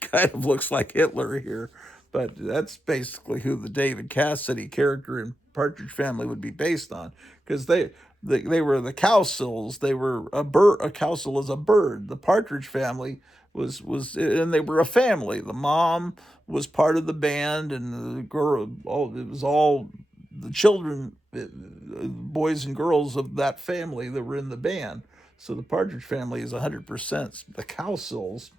kind of looks like Hitler here, but that's basically who the David Cassidy character in Partridge Family would be based on, because they were the Cowsills. They were a bird. A Cowsill is a bird. The Partridge Family was, and they were a family. The mom was part of the band, and the girl. It was all the children, boys and girls of that family that were in the band. So the Partridge Family is 100% the Cowsills.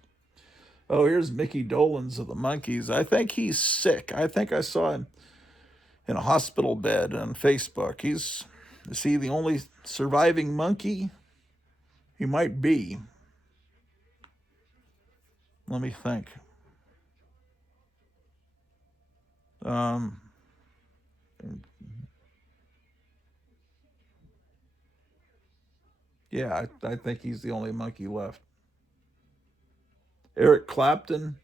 Oh, here's Mickey Dolenz of the Monkees. I think he's sick. I think I saw him in a hospital bed on Facebook. Is he the only surviving monkey? He might be. Let me think. Um, yeah, I think he's the only monkey left. Eric Clapton,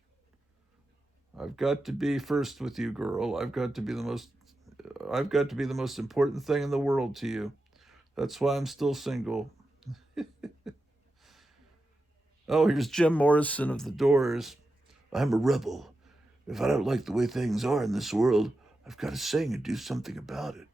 I've got to be first with you, girl. I've got to be the most important thing in the world to you. That's why I'm still single. Oh, here's Jim Morrison of the Doors. I'm a rebel. If I don't like the way things are in this world, I've got to sing and do something about it.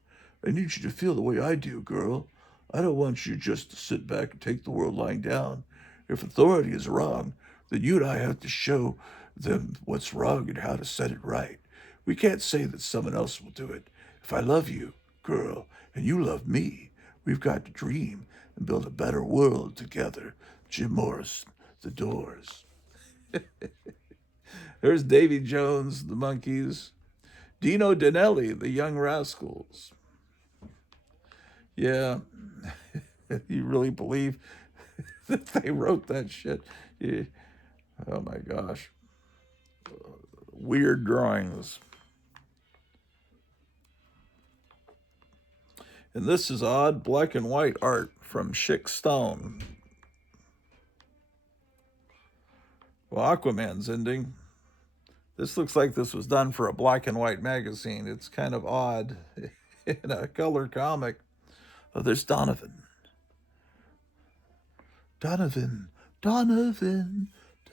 I need you to feel the way I do, girl. I don't want you just to sit back and take the world lying down. If authority is wrong, then you and I have to show them what's wrong and how to set it right. We can't say that someone else will do it. If I love you, girl, and you love me, we've got to dream and build a better world together. Jim Morrison, The Doors. There's Davy Jones, the Monkees. Dino Danelli, the Young Rascals. Yeah, you really believe that they wrote that shit? Yeah. Oh my gosh. Weird drawings. And this is odd black and white art from Schick Stone. Well, Aquaman's ending. This looks like this was done for a black and white magazine. It's kind of odd in a color comic. Oh, there's Donovan. Donovan.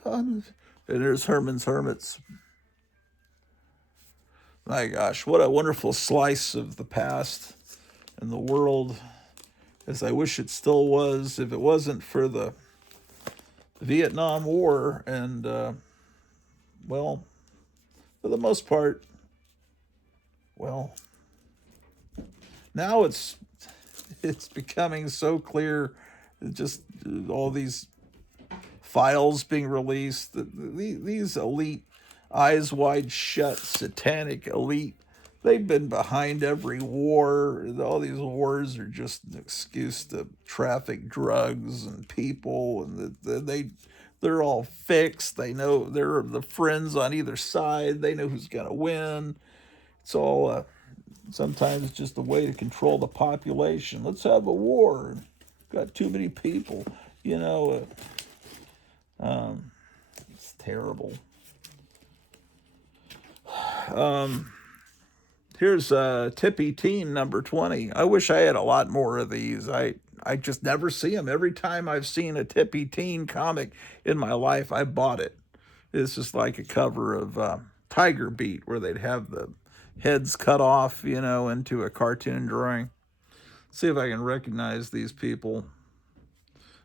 And there's Herman's Hermits. My gosh, what a wonderful slice of the past and the world, as I wish it still was, if it wasn't for the Vietnam War. And, well, for the most part, well, now it's becoming so clear, just all these files being released, these elite, eyes wide shut, satanic elite, they've been behind every war. All these wars are just an excuse to traffic drugs and people, and they're all fixed. They know they're the friends on either side. They know who's going to win. It's all sometimes just a way to control the population. Let's have a war. Got too many people, you know. It's terrible. Here's Tippy Teen number 20. I wish I had a lot more of these. I just never see them. Every time I've seen a Tippy Teen comic in my life, I bought it. It's just like a cover of Tiger Beat, where they'd have the heads cut off, you know, into a cartoon drawing. See if I can recognize these people.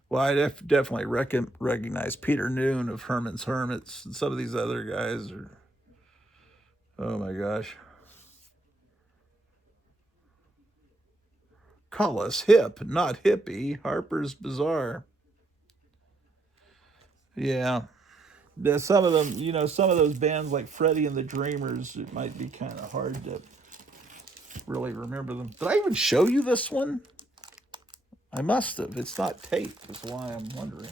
Well, I definitely recognize Peter Noon of Herman's Hermits, and some of these other guys are, oh my gosh. Call us hip, not hippie. Harper's Bazaar. Yeah. Some of them, you know, some of those bands like Freddie and the Dreamers, it might be kind of hard to really remember them. Did I even show you this one? I must have. It's not taped, is why I'm wondering.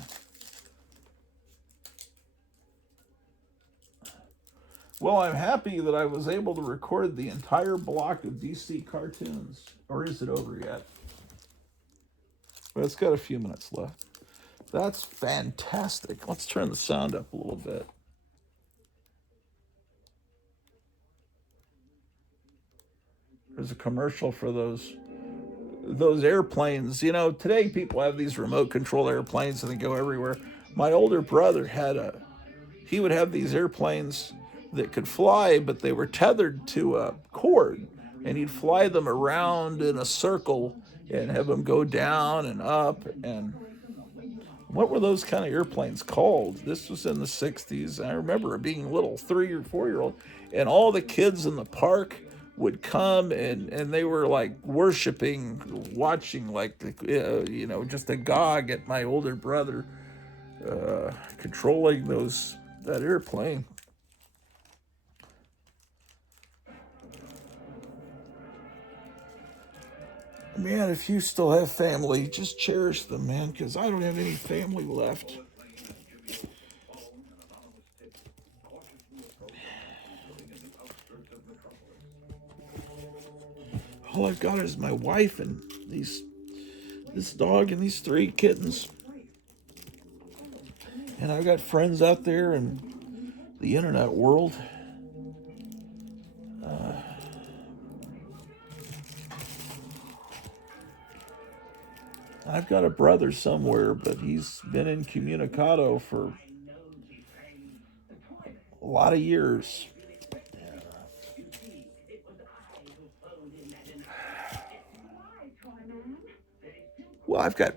Well, I'm happy that I was able to record the entire block of DC cartoons. Or is it over yet? Well, it's got a few minutes left. That's fantastic. Let's turn the sound up a little bit. There's a commercial for those airplanes. You know, today people have these remote control airplanes and they go everywhere. My older brother he would have these airplanes that could fly, but they were tethered to a cord, and he'd fly them around in a circle and have them go down and up. And what were those kind of airplanes called? This was in the 60s. I remember being a little 3 or 4-year-old, and all the kids in the park would come, and they were like worshiping, watching, like, you know, just agog at my older brother controlling those that airplane. Man, if you still have family, just cherish them, man, because I don't have any family left. All I've got is my wife and this dog and these 3 kittens. And I've got friends out there in the internet world. I've got a brother somewhere, but he's been incommunicado for a lot of years. Well, I've got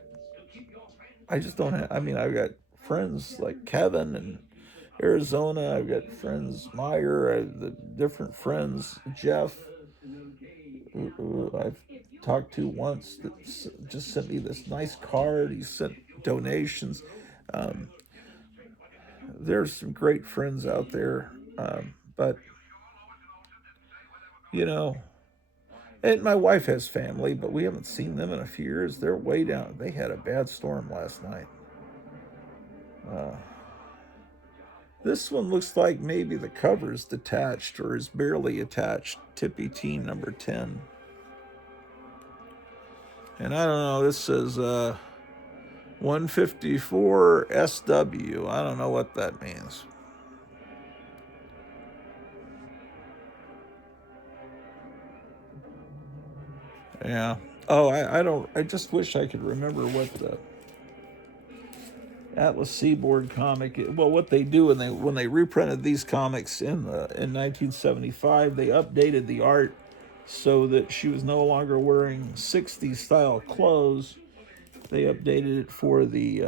friends like Kevin in Arizona. I've got friends, Meyer, the different friends, Jeff, who I've talked to once that just sent me this nice card. He sent donations. There's some great friends out there, but you know, and my wife has family, but we haven't seen them in a few years. They're way down. They had a bad storm last night. This one looks like maybe the cover is detached or is barely attached. Tippy Team number 10. And I don't know, this says 154 SW. I don't know what that means. Yeah. Oh, I just wish I could remember what the Atlas Seaboard comic. Well, what they do when they reprinted these comics in 1975, they updated the art so that she was no longer wearing 60s style clothes. They updated it for the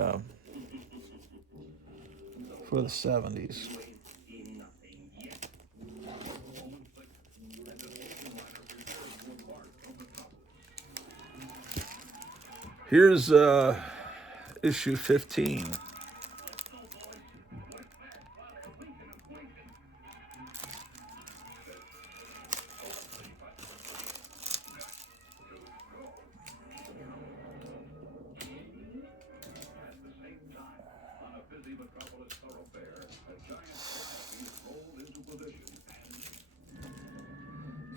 70s. Here's issue 15.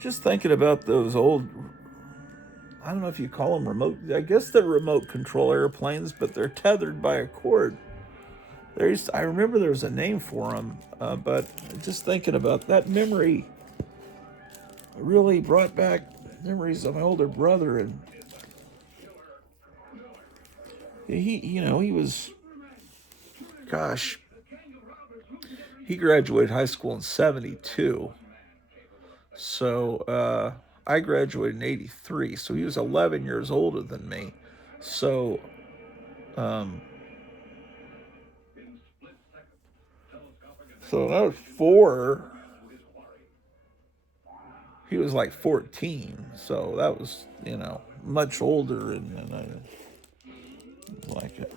Just thinking about those old, I don't know if you call them remote, I guess they're remote control airplanes, but they're tethered by a cord. I remember there was a name for them, but just thinking about that memory really brought back memories of my older brother. And he was, gosh, he graduated high school in 72. So I graduated in 83. So he was 11 years older than me. So so when I was 4, he was like 14. So that was, much older, and I like it.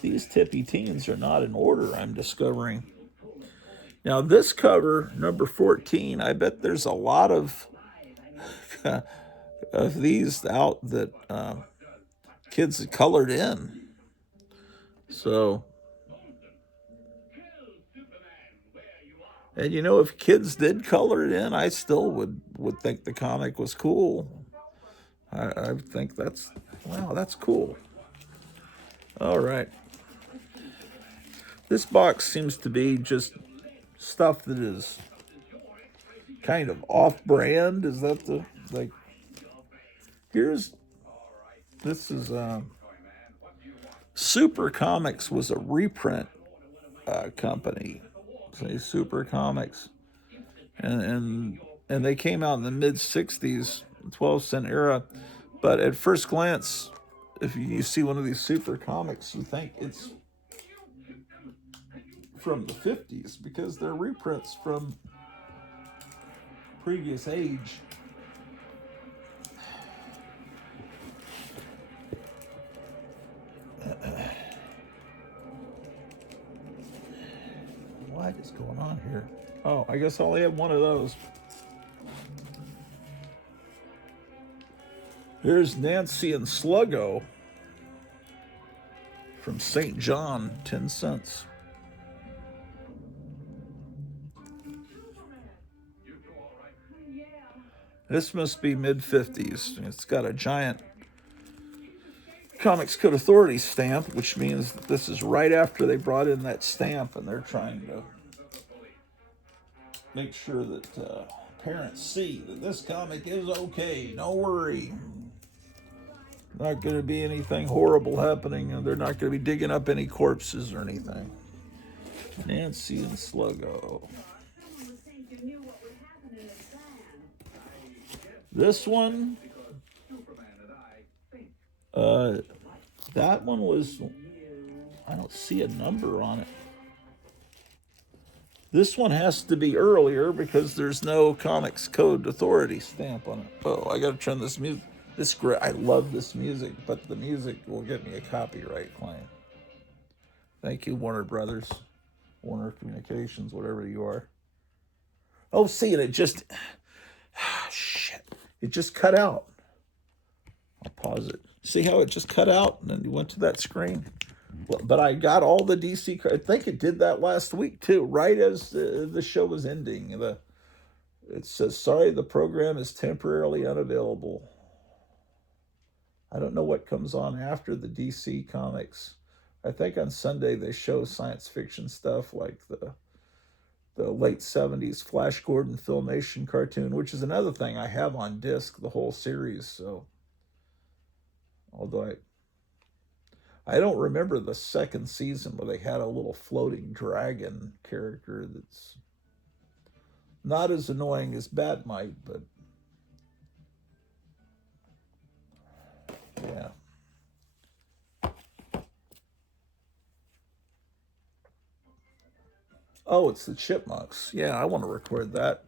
These Tippy Teens are not in order, I'm discovering. Now, this cover, number 14, I bet there's a lot of of these out that kids had colored in. So, and if kids did color it in, I still would think the comic was cool. I think that's cool. All right. This box seems to be just stuff that is kind of off-brand. Is that this is Super Comics was a reprint company. Say Super Comics, and they came out in the mid '60s, 12-cent era. But at first glance, if you see one of these Super Comics, you think it's from the '50s because they're reprints from previous age. What is going on here? Oh, I guess I only have one of those. Here's Nancy and Sluggo from St. John, 10 cents. This must be mid-50s. It's got a giant Comics Code Authority stamp, which means that this is right after they brought in that stamp, and they're trying to make sure that parents see that this comic is okay. No worry. Not going to be anything horrible happening, and they're not going to be digging up any corpses or anything. Nancy and Sluggo. This one, that one was, I don't see a number on it. This one has to be earlier because there's no Comics Code Authority stamp on it. Oh, I got to turn this music. I love this music, but the music will get me a copyright claim. Thank you, Warner Brothers, Warner Communications, whatever you are. Oh, see, and it just, shit, it just cut out. I'll pause it. See how it just cut out and then you went to that screen? But I got all the DC. I think it did that last week too, right as the show was ending. It says, sorry, the program is temporarily unavailable. I don't know what comes on after the DC comics. I think on Sunday they show science fiction stuff like the late 70s Flash Gordon Filmation cartoon, which is another thing I have on disc, the whole series. So, although I don't remember the second season where they had a little floating dragon character that's not as annoying as Batmite, but yeah. Oh, it's the Chipmunks. Yeah, I want to record that.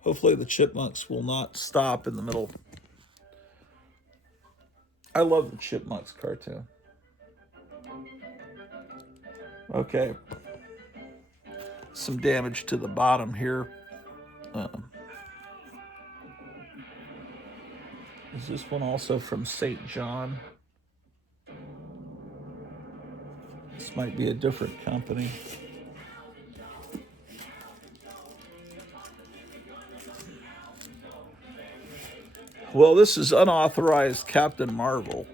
Hopefully the Chipmunks will not stop in the middle. I love the Chipmunks cartoon. Okay. Some damage to the bottom here. Is this one also from St. John? This might be a different company. Well, this is unauthorized Captain Marvel.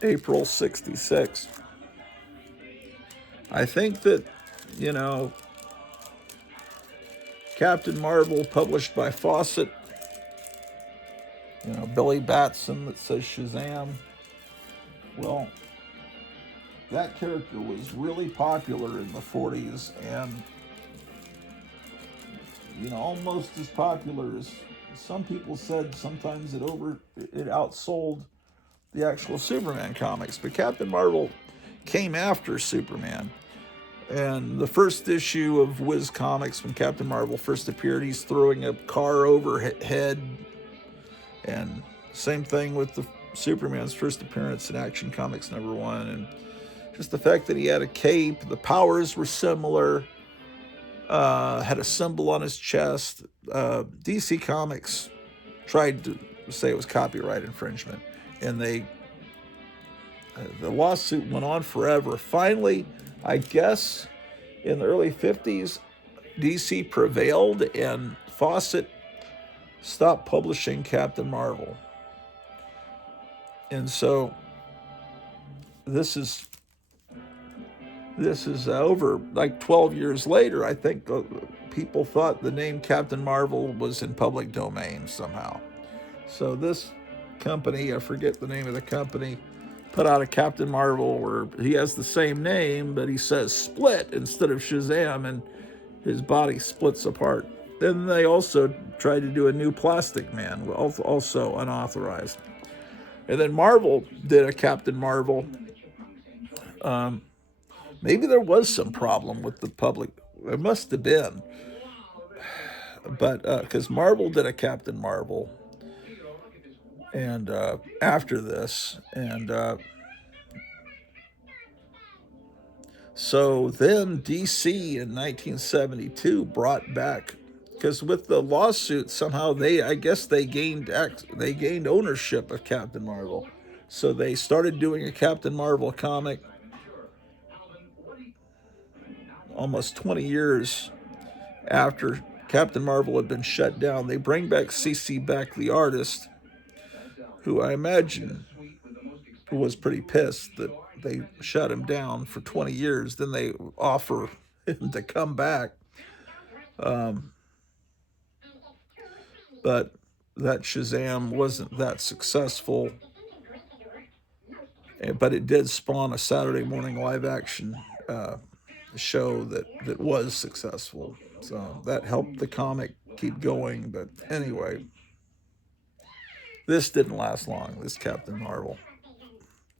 April 66. I think that, Captain Marvel published by Fawcett, Billy Batson that says Shazam. Well, that character was really popular in the 40s and, almost as popular as some people said. Sometimes it outsold the actual Superman comics. But Captain Marvel came after Superman. And the first issue of Whiz Comics, when Captain Marvel first appeared, he's throwing a car overhead. And same thing with the Superman's first appearance in Action Comics #1. And just the fact that he had a cape, the powers were similar, had a symbol on his chest. DC Comics tried to say it was copyright infringement. And the lawsuit went on forever. Finally, I guess in the early 50s, DC prevailed and Fawcett stopped publishing Captain Marvel. And so this is over like 12 years later. I think people thought the name Captain Marvel was in public domain somehow. So this company, I forget the name of the company, put out a Captain Marvel where he has the same name, but he says split instead of Shazam, and his body splits apart. Then they also tried to do a new Plastic Man, also unauthorized. And then Marvel did a Captain Marvel. Maybe there was some problem with the public. There must have been. But because Marvel did a Captain Marvel, and after this, and So then DC in 1972 brought back, because with the lawsuit somehow I guess they gained ownership of Captain Marvel. So they started doing a Captain Marvel comic almost 20 years after Captain Marvel had been shut down. They bring back CC Beck, the artist, who I imagine who was pretty pissed that they shut him down for 20 years. Then they offer him to come back. But that Shazam wasn't that successful. But it did spawn a Saturday morning live action show that was successful. So that helped the comic keep going. But anyway, this didn't last long, this Captain Marvel.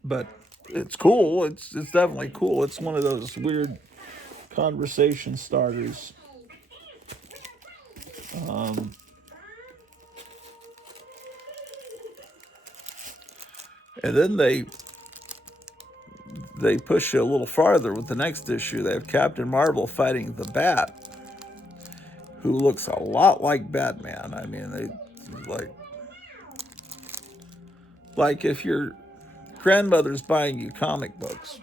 But it's cool. It's definitely cool. It's one of those weird conversation starters. And then they push it a little farther with the next issue. They have Captain Marvel fighting the Bat, who looks a lot like Batman. I mean, they like if your grandmother's buying you comic books.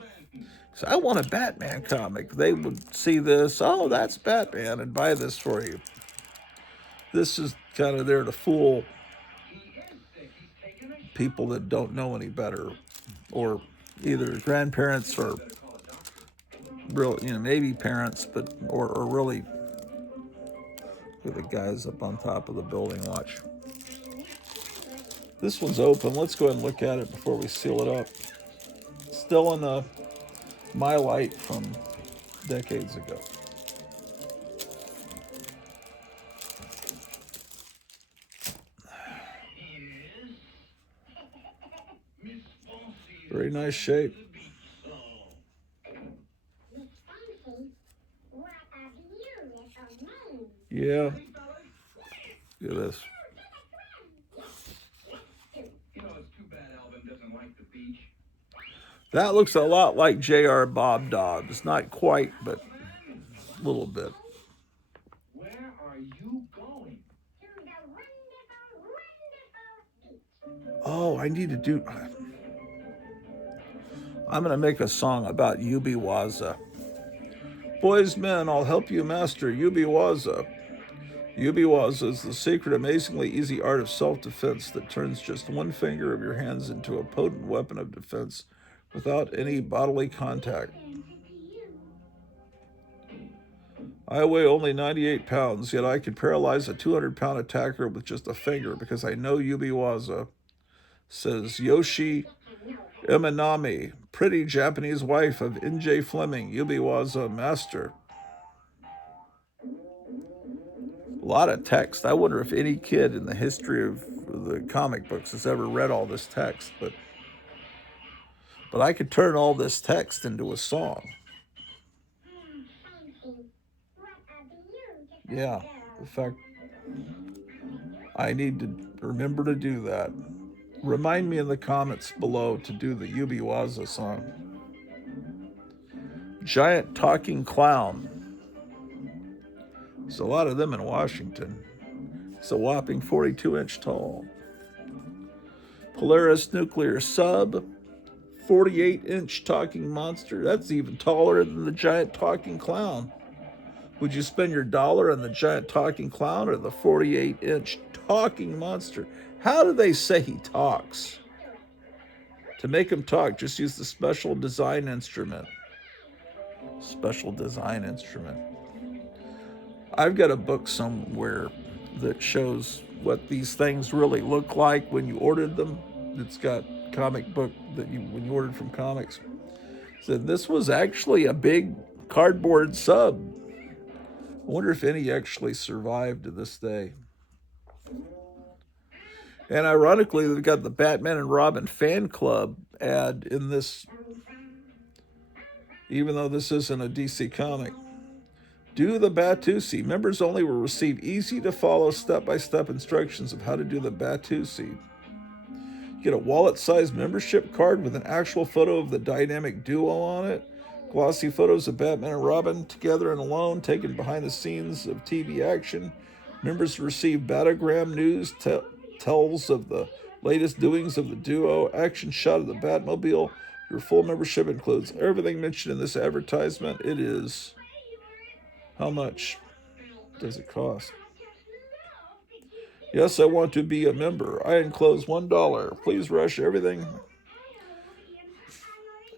So I want a Batman comic. They would see this, oh, that's Batman, and buy this for you. This is kind of there to fool people that don't know any better, or either grandparents or real, maybe parents, but or really the guys up on top of the building. Watch. This one's open. Let's go ahead and look at it before we seal it up. Still in the My Light from decades ago. Very nice shape. Yeah. Look at this. That looks a lot like J.R. Bob Dobbs. Not quite, but a little bit. Where are you going? Oh, I need to do... I'm going to make a song about Yubi-Waza. Boys, men, I'll help you master Yubi-Waza. Yubi-Waza is the secret, amazingly easy art of self-defense that turns just one finger of your hands into a potent weapon of defense without any bodily contact. I weigh only 98 pounds, yet I could paralyze a 200-pound attacker with just a finger because I know Yubi-Waza, says Yoshi Imanami, pretty Japanese wife of N.J. Fleming, Yubi-Waza master. A lot of text. I wonder if any kid in the history of the comic books has ever read all this text, but I could turn all this text into a song. Yeah, in fact, I need to remember to do that. Remind me in the comments below to do the Yubi-Waza song. Giant talking clown. There's a lot of them in Washington. It's a whopping 42-inch tall. Polaris nuclear sub. 48-inch talking monster. That's even taller than the giant talking clown. Would you spend your dollar on the giant talking clown or the 48-inch talking monster? How do they say he talks? To make him talk, just use the special design instrument. Special design instrument. I've got a book somewhere that shows what these things really look like when you ordered them. It's got comic book that when you ordered from comics. Said this was actually a big cardboard sub. I wonder if any actually survived to this day. And ironically, they've got the Batman and Robin fan club ad in this, even though this isn't a DC comic. Do the Batusi. Members only will receive easy-to-follow step-by-step instructions of how to do the Batusi. Get a wallet-sized membership card with an actual photo of the dynamic duo on it. Glossy photos of Batman and Robin together and alone, taken behind the scenes of TV action. Members receive Batagram news, tells of the latest doings of the duo, action shot of the Batmobile. Your full membership includes everything mentioned in this advertisement. It is... How much does it cost? Yes, I want to be a member. I enclose $1. Please rush everything.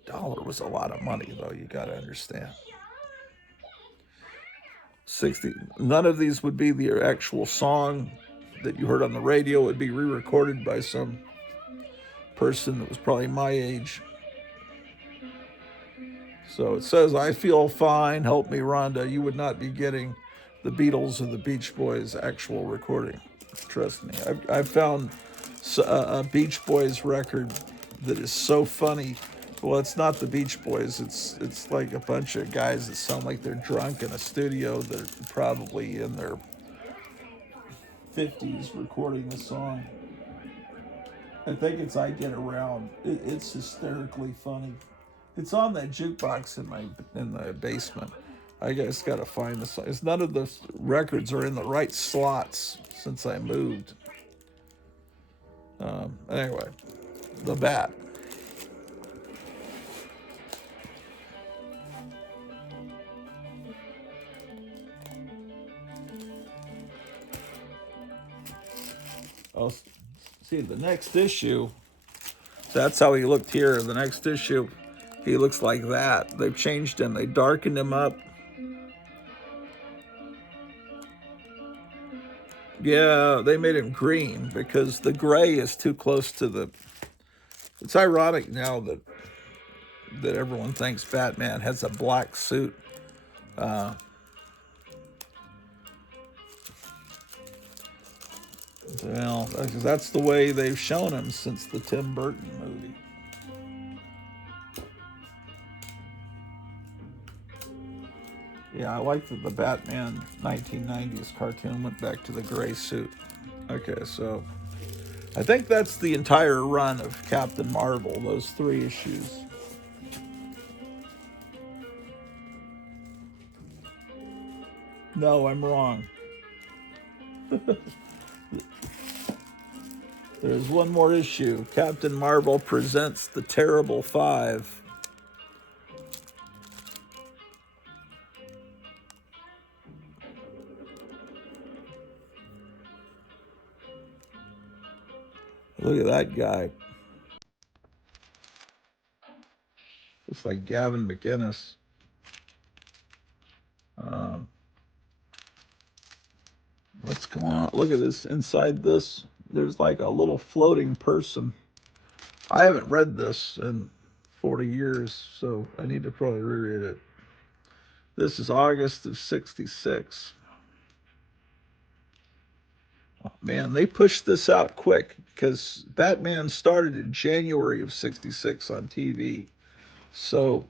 $1 was a lot of money, though, you got to understand. 60. None of these would be the actual song that you heard on the radio. It would be re-recorded by some person that was probably my age. So it says, I feel fine, help me, Rhonda. You would not be getting the Beatles or the Beach Boys actual recording. Trust me. I've found a Beach Boys record that is so funny. Well, it's not the Beach Boys. It's like a bunch of guys that sound like they're drunk in a studio. They're probably in their 50s recording the song. I think it's I Get Around. It's hysterically funny. It's on that jukebox in the basement. I just gotta find the song. It's none of the records are in the right slots since I moved. Anyway, the Bat. Oh, see the next issue. That's how he looked here. The next issue, he looks like that. They've changed him. They darkened him up. Yeah, they made him green because the gray is too close to the... It's ironic now that everyone thinks Batman has a black suit. Well, that's the way they've shown him since the Tim Burton movie. Yeah, I like that the Batman 1990s cartoon went back to the gray suit. Okay, so I think that's the entire run of Captain Marvel, those 3 issues. No, I'm wrong. There's one more issue. Captain Marvel presents the Terrible 5. Look at that guy. Looks like Gavin McInnes. What's going on? Look at this. Inside this, there's like a little floating person. I haven't read this in 40 years, so I need to probably reread it. This is August of 66. Oh, man, they pushed this out quick because Batman started in January of 66 on TV. So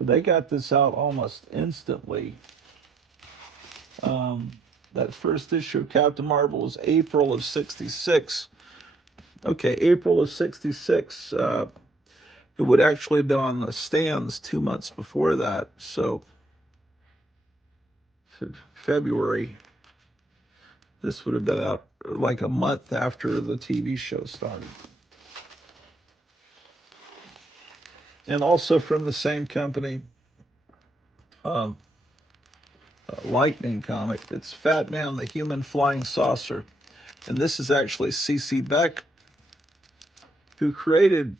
they got this out almost instantly. That first issue of Captain Marvel was April of 66. Okay, April of 66. It would actually have been on the stands 2 months before that. So February, this would have been out like a month after the TV show started. And also from the same company, Lightning comic. It's Fat Man, the Human Flying Saucer. And this is actually C.C. Beck, who created...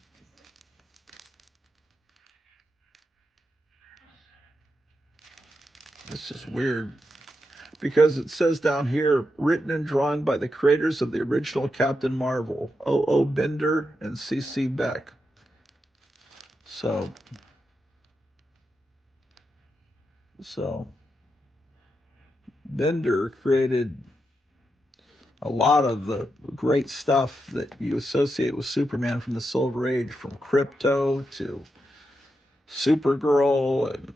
This is weird, because it says down here, written and drawn by the creators of the original Captain Marvel, O.O. Bender and C.C. Beck. So Bender created a lot of the great stuff that you associate with Superman from the Silver Age, from Krypto to Supergirl and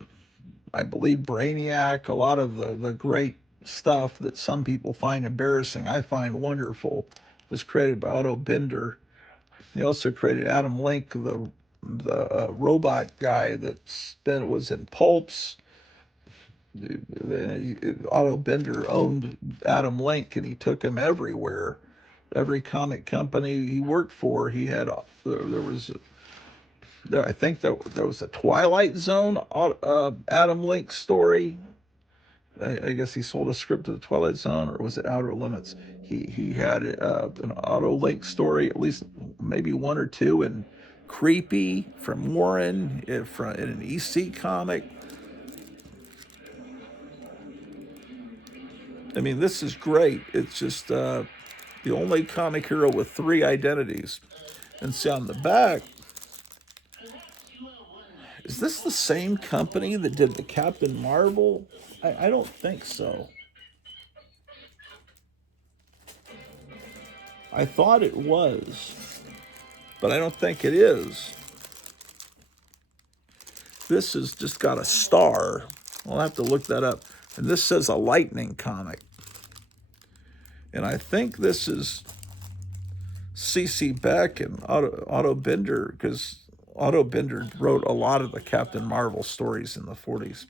I believe Brainiac. A lot of the great stuff that some people find embarrassing, I find wonderful, was created by Otto Bender. He also created Adam Link, the robot guy that was in pulps. Otto Bender owned Adam Link, and he took him everywhere. Every comic company he worked for, he had. There was, I think there was a Twilight Zone Adam Link story. I guess he sold a script to the Twilight Zone, or was it Outer Limits? He had an Auto Link story, at least maybe one or two, and Creepy from Warren in an EC comic. I mean, this is great. It's just the only comic hero with three identities. And see on the back, is this the same company that did the Captain Marvel? I don't think so. I thought it was, but I don't think it is. This has just got a star. I'll have to look that up. And this says a Lightning comic. And I think this is C.C. Beck and Otto Bender, because Otto Bender wrote a lot of the Captain Marvel stories in the 40s.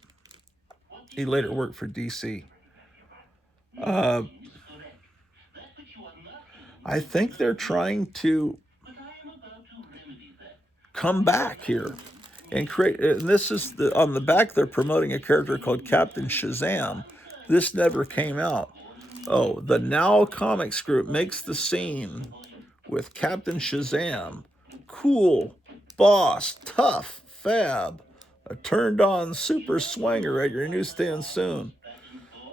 He later worked for DC. I think they're trying to come back here and create. And this is on the back. They're promoting a character called Captain Shazam. This never came out. Oh, the Now Comics Group makes the scene with Captain Shazam. Cool, boss, tough, fab, a turned-on super swanger at your newsstand soon.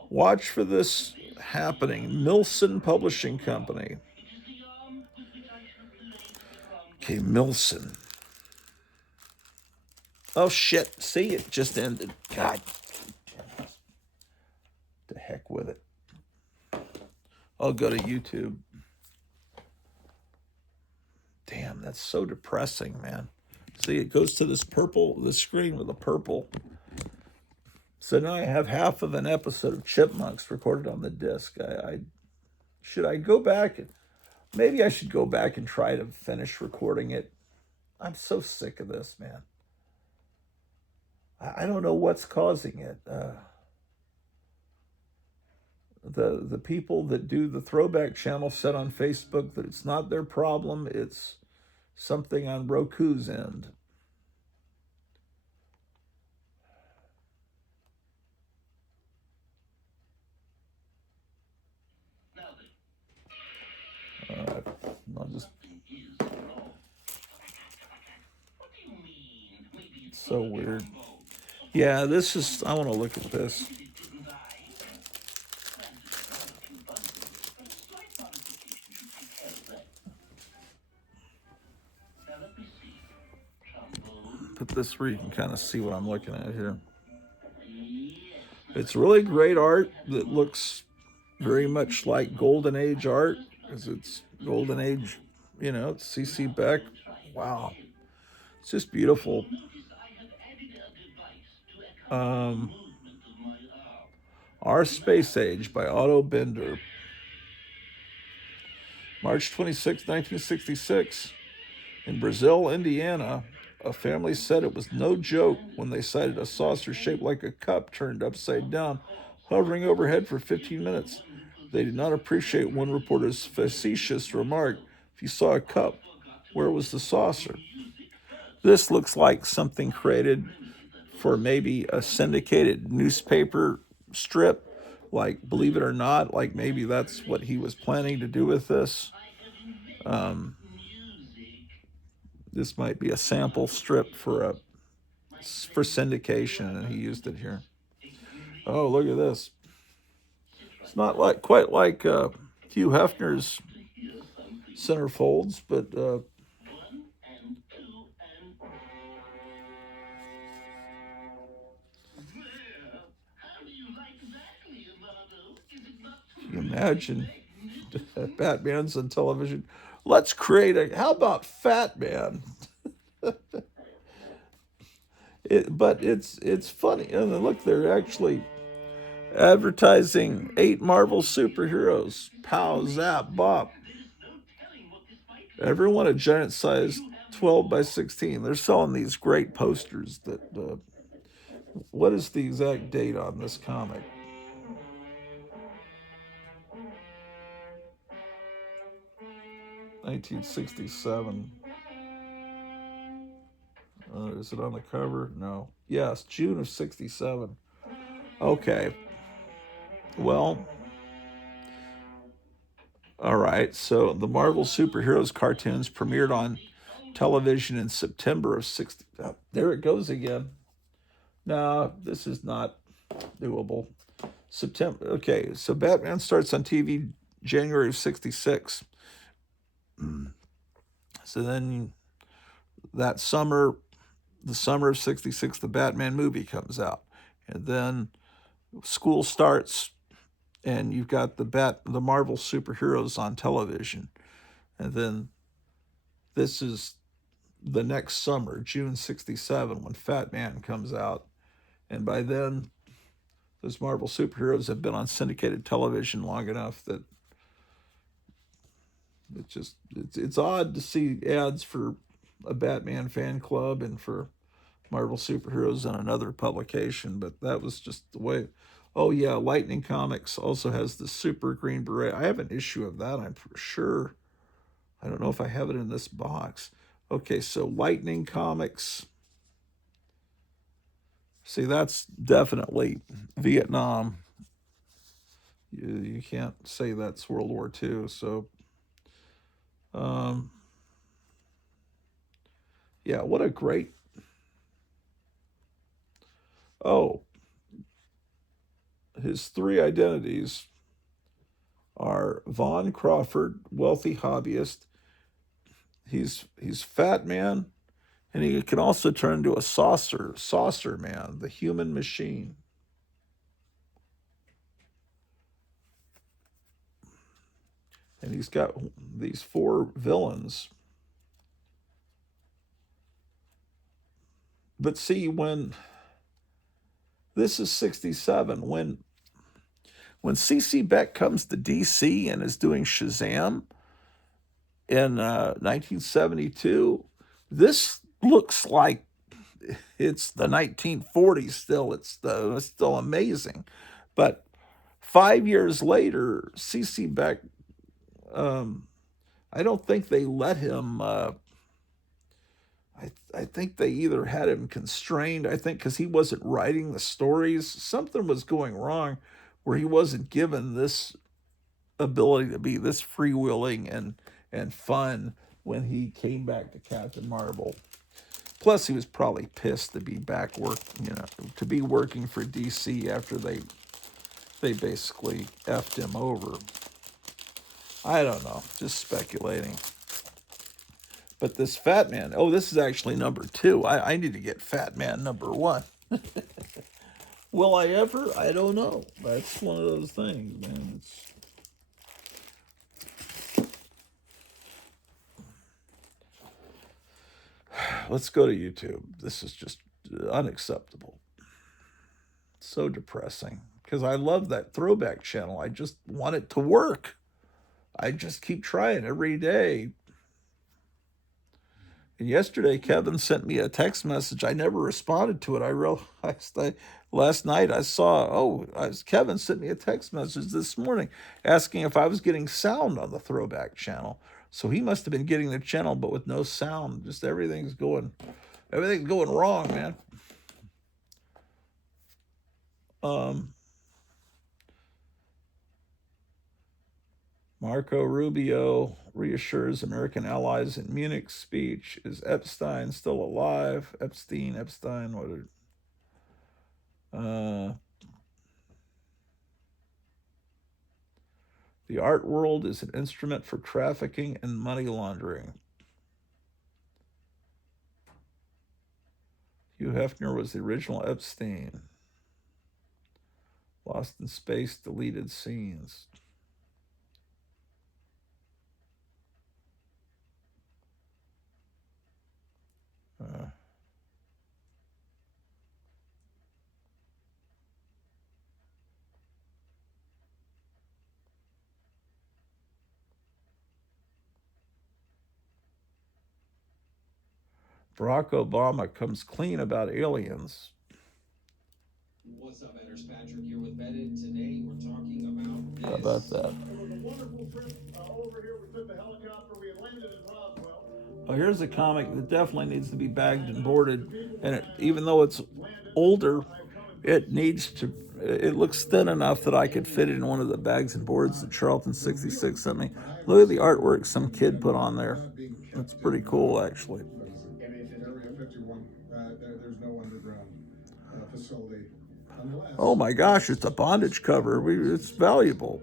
Watch for this happening. Milson Publishing Company. Okay, Milson. Oh, shit. See, it just ended. God. The heck with it. I'll go to YouTube. Damn, that's so depressing, man. See, it goes to this screen with a purple. So now I have half of an episode of Chipmunks recorded on the disc. Should I go back? Maybe I should go back and try to finish recording it. I'm so sick of this, man. I don't know what's causing it. The people that do the throwback channel said on Facebook that it's not their problem, it's something on Roku's end. I'll just. So weird. Yeah, this is. I want to look at this. Put this where you can kind of see what I'm looking at here. It's really great art that looks very much like Golden Age art, because it's Golden Age, it's C.C. Beck. Wow. It's just beautiful. Our Space Age by Otto Bender. March 26, 1966. In Brazil, Indiana, a family said it was no joke when they sighted a saucer shaped like a cup turned upside down, hovering overhead for 15 minutes. They did not appreciate one reporter's facetious remark, "If you saw a cup, where was the saucer?" This looks like something created for maybe a syndicated newspaper strip, like Believe It or Not, like maybe that's what he was planning to do with this. This might be a sample strip for syndication, and he used it here. Oh, look at this. It's not quite like Hugh Hefner's centerfolds, but can you imagine Batman's on television? Let's create how about Fat Man? But it's funny. And look, they're actually advertising 8 Marvel superheroes. Pow, zap, bop. Everyone a giant-sized 12 by 16. They're selling these great posters that, what is the exact date on this comic? $1967. Is it on the cover? No. Yes, June of 67. Okay. Well, all right. So the Marvel Superheroes cartoons premiered on television in September of 60. There it goes again. No, this is not doable. September. Okay, so Batman starts on TV January of 66. So then that summer, the summer of 66, the Batman movie comes out. And then school starts and you've got the Marvel superheroes on television. And then this is the next summer, June 67, when Fat Man comes out. And by then, those Marvel superheroes have been on syndicated television long enough that it's odd to see ads for a Batman fan club and for Marvel superheroes in another publication, but that was just the way. Oh yeah, Lightning Comics also has the Super Green Beret. I have an issue of that, I'm for sure. I don't know if I have it in this box. Okay, so Lightning Comics. See, that's definitely Vietnam. You can't say that's World War II. So, yeah, what a great. Oh, his three identities are Vaughn Crawford, wealthy hobbyist. He's Fat Man, and he can also turn into a saucer man, the human machine. And he's got these four villains. But see, when this is 67, when C.C. Beck comes to D.C. and is doing Shazam in 1972, this looks like it's the 1940s still. It's still amazing. But 5 years later, C.C. Beck, I don't think they let him. I think they either had him constrained. I think because he wasn't writing the stories, something was going wrong, where he wasn't given this ability to be this freewheeling and fun when he came back to Captain Marvel. Plus, he was probably pissed to be back to be working for DC after they basically effed him over. I don't know, just speculating. But this Fat Man, oh, this is actually number 2. I need to get Fat Man number 1. Will I ever? I don't know. That's one of those things, man. Let's go to YouTube. This is just unacceptable. So depressing. Because I love that throwback channel. I just want it to work. I just keep trying every day. And yesterday, Kevin sent me a text message. I never responded to it. I realized last night I saw, Kevin sent me a text message this morning asking if I was getting sound on the throwback channel. So he must have been getting the channel, but with no sound. Just everything's going wrong, man. Marco Rubio reassures American allies in Munich speech. Is Epstein still alive? Epstein, what are... The art world is an instrument for trafficking and money laundering. Hugh Hefner was the original Epstein. Lost in Space, deleted scenes. Barack Obama comes clean about aliens. What's up, Editors? Patrick here with Bennett. Today we're talking about this. How about that? It was a wonderful trip over here. We took the helicopter. We had landed in Roswell. Oh, here's a comic that definitely needs to be bagged and boarded, and even though it's older, it needs to. It looks thin enough that I could fit it in one of the bags and boards that Charlton 66 sent me. Look at the artwork some kid put on there. That's pretty cool, actually. Area 51. There's no underground facility. Oh my gosh, it's a bondage cover. It's valuable.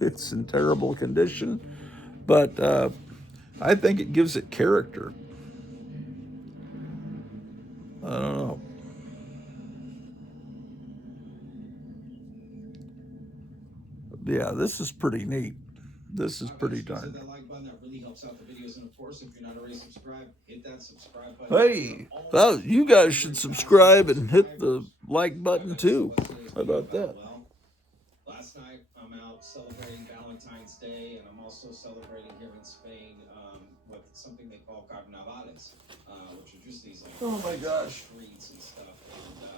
It's in terrible condition, but I think it gives it character. I don't know. Yeah, this is pretty neat. This is pretty darn. That like button, that really helps out the videos. And of course, if you're not already subscribed, hit that subscribe button. Hey, well, you guys should subscribe and hit the like button too. How about that? Well, last night I'm out celebrating Valentine's Day, and I'm also celebrating here in Spain with something they call carnavales, which are just these like Oh my gosh. streets and stuff.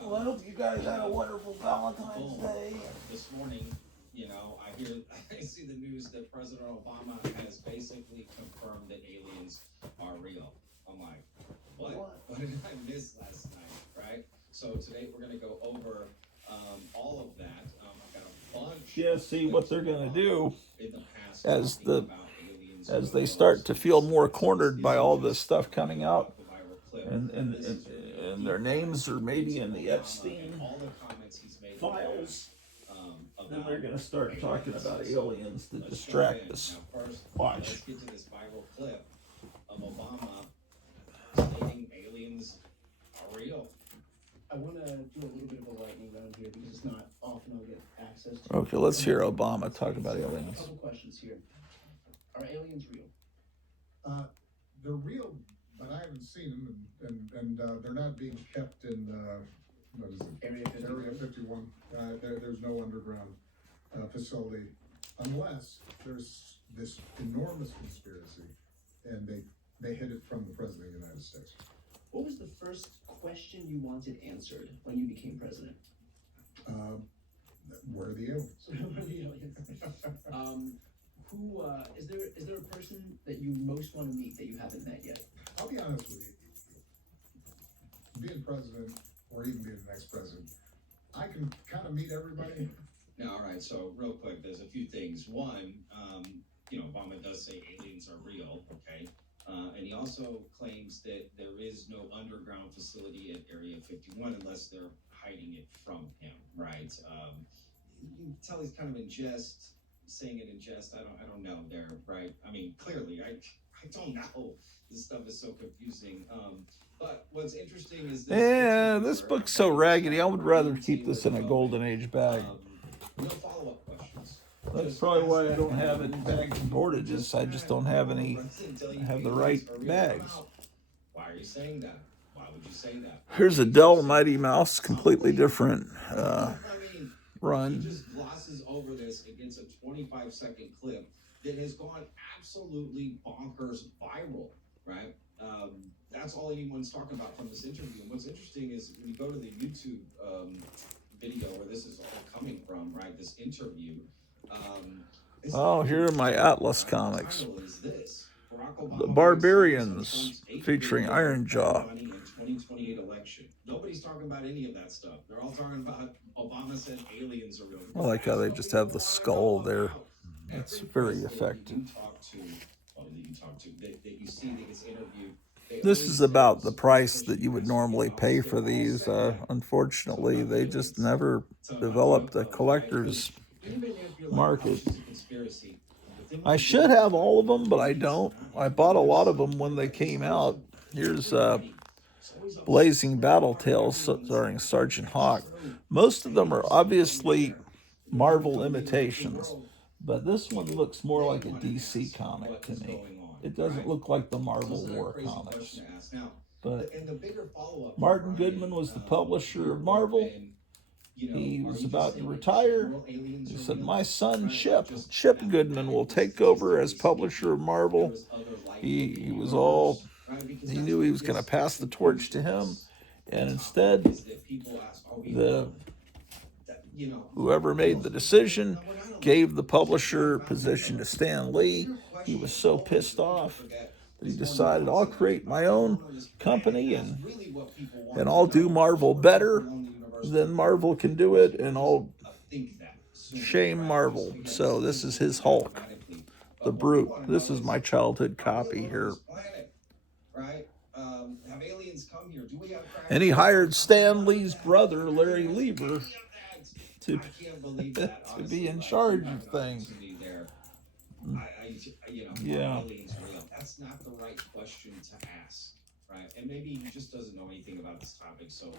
And, Well, I hope you guys had a wonderful Valentine's Day. This morning, you know, I see the news that President Obama has basically confirmed that aliens are real. I'm like, what did I miss last night, right? So today we're going to go over all of that. I've got a bunch. Yeah, see what they're going to do as they start to feel more cornered by all this stuff coming out, and their names are maybe in the Epstein files. Then they're going to start talking about aliens to distract us. Watch. Let's get to this viral clip of Obama stating aliens are real. I want to do a little bit of a lightning round here because it's not often I'll get access to. Okay, let's hear Obama talk about A aliens. couple questions here. Are aliens real? They're real, but I haven't seen them, and they're not being kept in what is it? Area 51. Area 51. There's no underground facility unless there's this enormous conspiracy, and they hid it from the president of the United States. What was the first question you wanted answered when you became president? Where are the aliens? Where are the aliens? Is there a person that you most want to meet that you haven't met yet? I'll be honest with you. Being president, or even being the next president, I can kind of meet everybody. Now, all right, so real quick, there's a few things. One, you know, Obama does say aliens are real, okay? And he also claims that there is no underground facility at Area 51 unless they're hiding it from him, right? You can tell he's kind of in jest, saying it in jest. I don't know there, right? I mean, clearly, I don't know. This stuff is so confusing. But what's interesting is this. Yeah, this book's so raggedy. I would rather keep this in a golden age bag. No follow-up questions. That's probably why I don't have it bagged and boarded. I just don't have any. Have the right bags. Why are you saying that? Why would you say that? Here's a Dell Mighty Mouse, completely different run. He just glosses over this against a 25-second clip that has gone absolutely bonkers viral, right? That's all anyone's talking about from this interview. And what's interesting is when you go to the YouTube video where this is all coming from, right? This interview. Oh, here are my Atlas comics. The Barbarians, featuring Iron Jaw. 2028 election. Nobody's talking about any of that stuff. They're all talking about Obama said aliens are real. I like how they just have the skull there. It's very effective. That you see that gets interviewed. This is about the price that you would normally pay for these. Unfortunately, they just never developed a collector's market. I should have all of them, but I don't. I bought a lot of them when they came out. Here's Blazing Battle Tales starring Sergeant Hawk. Most of them are obviously Marvel imitations, but this one looks more like a DC comic to me. It doesn't look like the Marvel War comics. But Martin Goodman was the publisher of Marvel, he was about to retire. He said, my son Chip Goodman will take over as publisher of Marvel. He knew he was going to pass the torch to him, and instead, whoever made the decision gave the publisher position to Stan Lee. He was so pissed off that he decided, I'll create my own company and I'll do Marvel better than Marvel can do it, and I'll shame Marvel. So this is his Hulk, the Brute. This is my childhood copy here. Right? Have aliens come here? Do we have crack? And he hired Stan Lee's brother, Larry Lieber, to be in charge of things. Yeah. Aliens real? That's not the right question to ask, right? And maybe he just doesn't know anything about this topic, so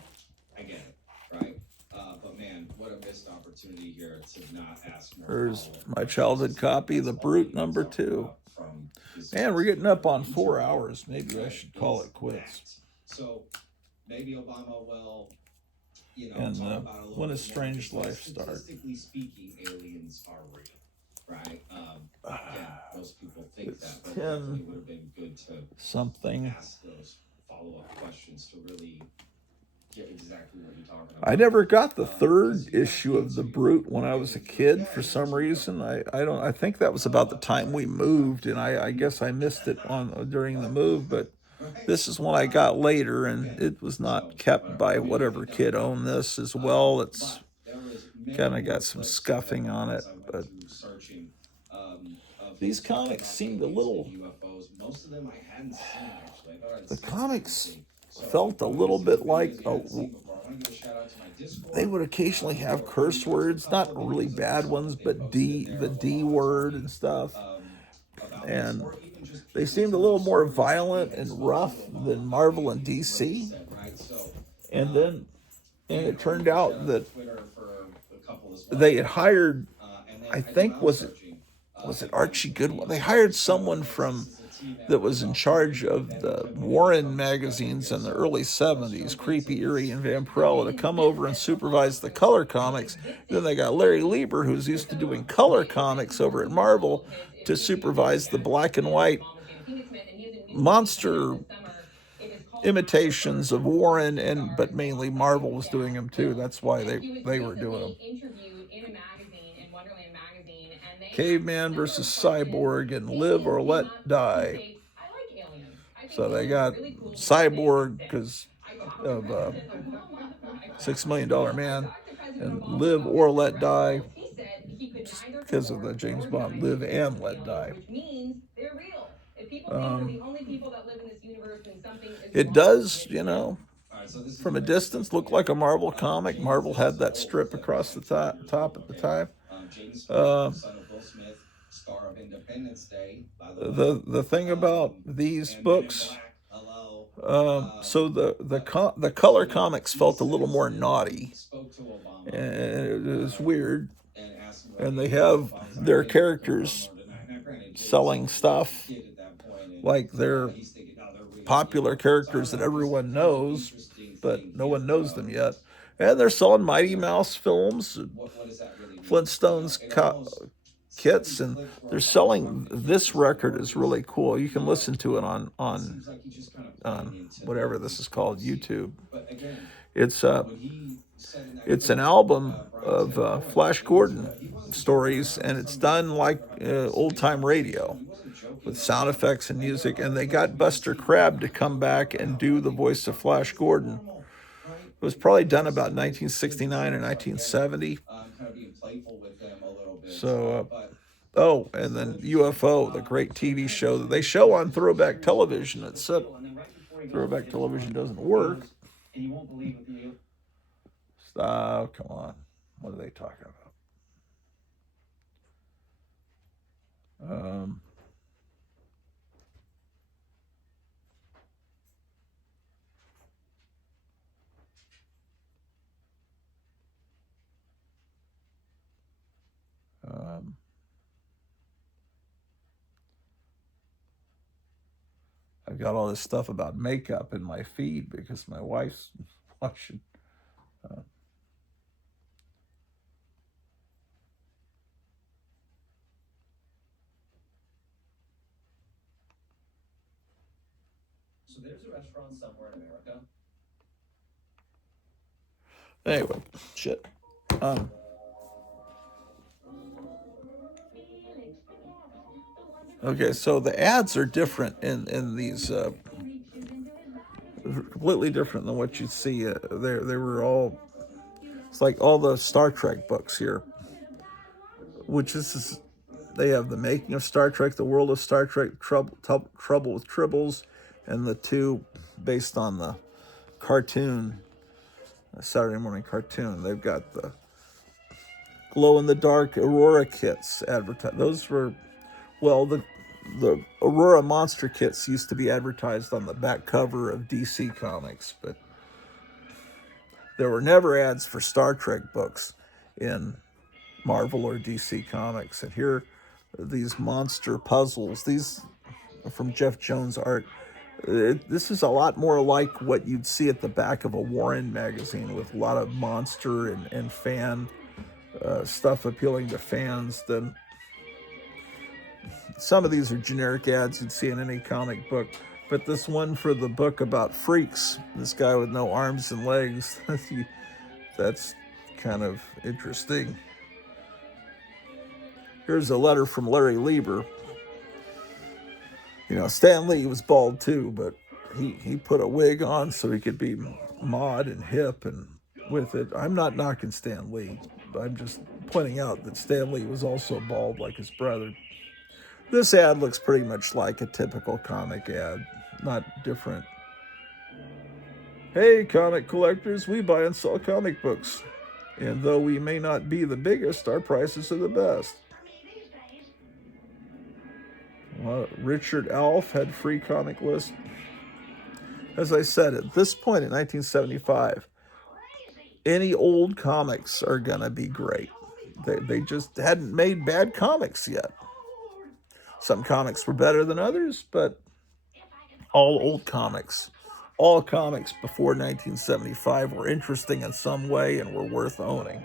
I get it, right? But man, what a missed opportunity here to not ask more. There's my childhood copy, The Brute #2. Man, we're getting up on 4 hours. Maybe I should call it quits. So maybe Obama will, and talk about a little when a bit strange more, life starts. Statistically speaking, aliens are real, right? Again, most people think that, but it would have been good to ask those follow-up questions to really get exactly what you're talking about. I never got the third issue of The Brute when I was a kid for some reason. I think that was about the time we moved, and I guess I missed it during the move, but this is one I got later, and it was not kept by whatever kid owned this as well. It's kind of got some scuffing on it, but these comics seemed a little. Most of them I hadn't seen actually. The comics felt a little bit like they would occasionally have curse words, not really bad ones, but the D word and stuff. And they seemed a little more violent and rough than Marvel and DC. And it turned out that they had hired, I think, was it Archie Goodwin? They hired someone that was in charge of the Warren magazines in the early 70s, Creepy, Eerie, and Vampirella, to come over and supervise the color comics. Then they got Larry Lieber, who's used to doing color comics over at Marvel, to supervise the black and white monster imitations of Warren, but mainly Marvel was doing them too. That's why they were doing them. Caveman versus Cyborg and Live or Let Die. So they got Cyborg because of $6 Million Man, and Live or Let Die because of the James Bond Live and Let Die. It does, from a distance look like a Marvel comic. Marvel had that strip across the top at the time. The thing about these books, so the color comics felt a little more naughty, and it was weird. And they have their characters selling stuff like they're popular characters that everyone knows, but no one knows them yet. And they're selling Mighty Mouse films, Flintstones kits, and they're selling this record. Is really cool. You can listen to it on whatever this is called, YouTube. It's an album of Flash Gordon stories, and it's done like old-time radio with sound effects and music. And they got Buster Crabbe to come back and do the voice of Flash Gordon. It was probably done about 1969 or 1970. So, and then UFO, the great TV show that they show on Throwback Television. Except Throwback Television doesn't work. Stop, come on. What are they talking about? I've got all this stuff about makeup in my feed because my wife's watching So there's a restaurant somewhere in America. Anyway, shit. Okay, so the ads are different in these, completely different than what you see. They were all, it's like all the Star Trek books here, which is, they have the making of Star Trek, the world of Star Trek, Trouble with Tribbles, and the two based on the cartoon, Saturday morning cartoon. They've got the glow-in-the-dark Aurora kits advertised. Those were, well, the Aurora monster kits used to be advertised on the back cover of DC Comics, but there were never ads for Star Trek books in Marvel or DC Comics. And here, these monster puzzles, these are from Jeff Jones' art. This is a lot more like what you'd see at the back of a Warren magazine, with a lot of monster and fan stuff appealing to fans. Than some of these are generic ads you'd see in any comic book, but this one for the book about freaks, this guy with no arms and legs, that's kind of interesting. Here's a letter from Larry Lieber. You know, Stan Lee was bald too, but he put a wig on so he could be mod and hip and with it. I'm not knocking Stan Lee, but I'm just pointing out that Stan Lee was also bald like his brother. This ad looks pretty much like a typical comic ad, not different. Hey, comic collectors, we buy and sell comic books. And though we may not be the biggest, our prices are the best. Well, Richard Alf had free comic list. As I said, at this point in 1975, any old comics are going to be great. They just hadn't made bad comics yet. Some comics were better than others, but all old comics, all comics before 1975 were interesting in some way and were worth owning.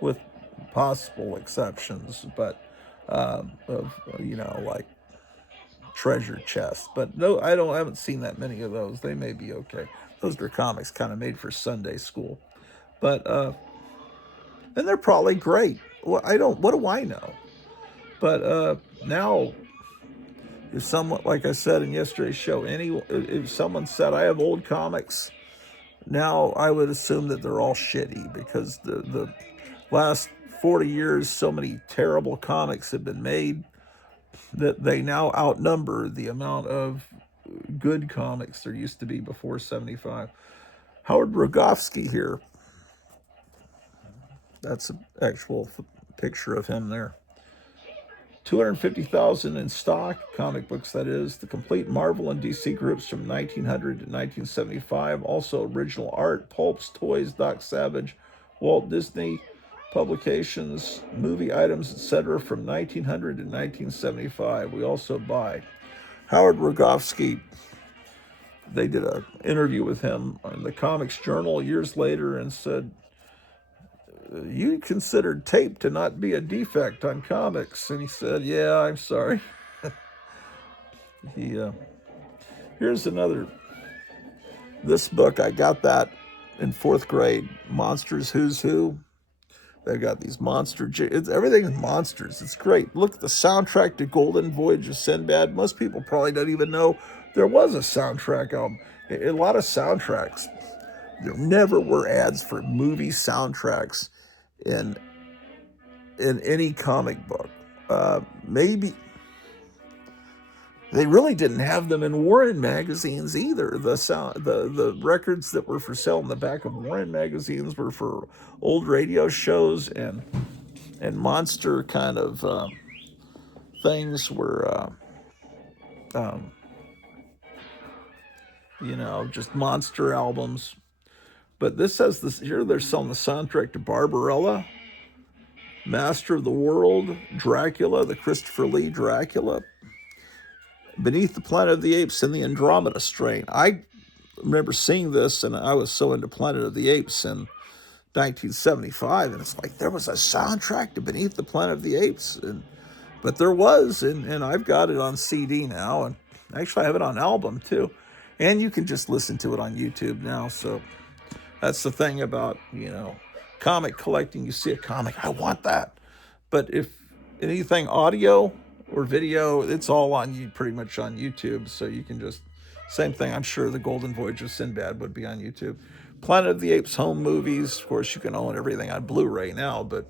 With possible exceptions, but of, you know, like Treasure Chest. But no, I haven't seen that many of those. They may be okay. Those are comics kind of made for Sunday school, but and they're probably great. Well, what do I know? But now, if someone, like I said in yesterday's show, if someone said I have old comics, now I would assume that they're all shitty, because the last 40 years, so many terrible comics have been made that they now outnumber the amount of good comics there used to be before 75. Howard Rogowski here. That's an actual picture of him there. 250,000 in stock, comic books that is. The complete Marvel and DC groups from 1900 to 1975. Also original art, pulps, toys, Doc Savage, Walt Disney publications, movie items, etc. from 1900 to 1975. We also buy. Howard Rogowski, they did an interview with him on the Comics Journal years later and said, you considered tape to not be a defect on comics. And he said, yeah, I'm sorry. Here's another, this book, I got that in 4th grade, Monsters Who's Who. They've got these everything's monsters. It's great. Look at the soundtrack to Golden Voyage of Sinbad. Most people probably don't even know there was a soundtrack album. A lot of soundtracks. There never were ads for movie soundtracks in any comic book. Maybe they really didn't have them in Warren magazines either. The records that were for sale in the back of Warren magazines were for old radio shows and monster kind of things were, you know, just monster albums. But this says this here, they're selling the soundtrack to Barbarella, Master of the World, Dracula, the Christopher Lee Dracula, Beneath the Planet of the Apes, and the Andromeda Strain. I remember seeing this, and I was so into Planet of the Apes in 1975, and it's like there was a soundtrack to Beneath the Planet of the Apes, and But there was, and I've got it on CD now, and actually I have it on album too. And you can just listen to it on YouTube now. So that's the thing about, comic collecting. You see a comic, I want that. But if anything audio or video, it's all on you, pretty much on YouTube. So you can just, same thing. I'm sure the Golden Voyage of Sinbad would be on YouTube. Planet of the Apes home movies. Of course, you can own everything on Blu-ray now, but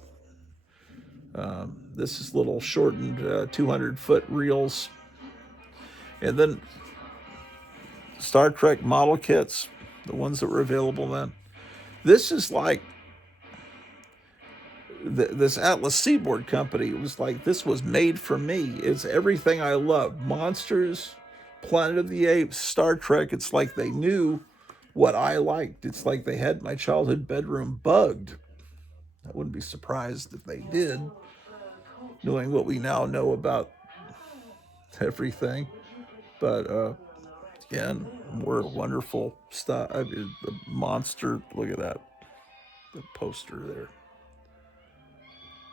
this is little shortened 200-foot reels. And then Star Trek model kits, the ones that were available then. This is like this Atlas Seaboard Company. It was like, this was made for me. It's everything I love. Monsters, Planet of the Apes, Star Trek. It's like they knew what I liked. It's like they had my childhood bedroom bugged. I wouldn't be surprised if they did, knowing what we now know about everything. But again, more wonderful stuff. I mean, the monster, look at that, the poster there.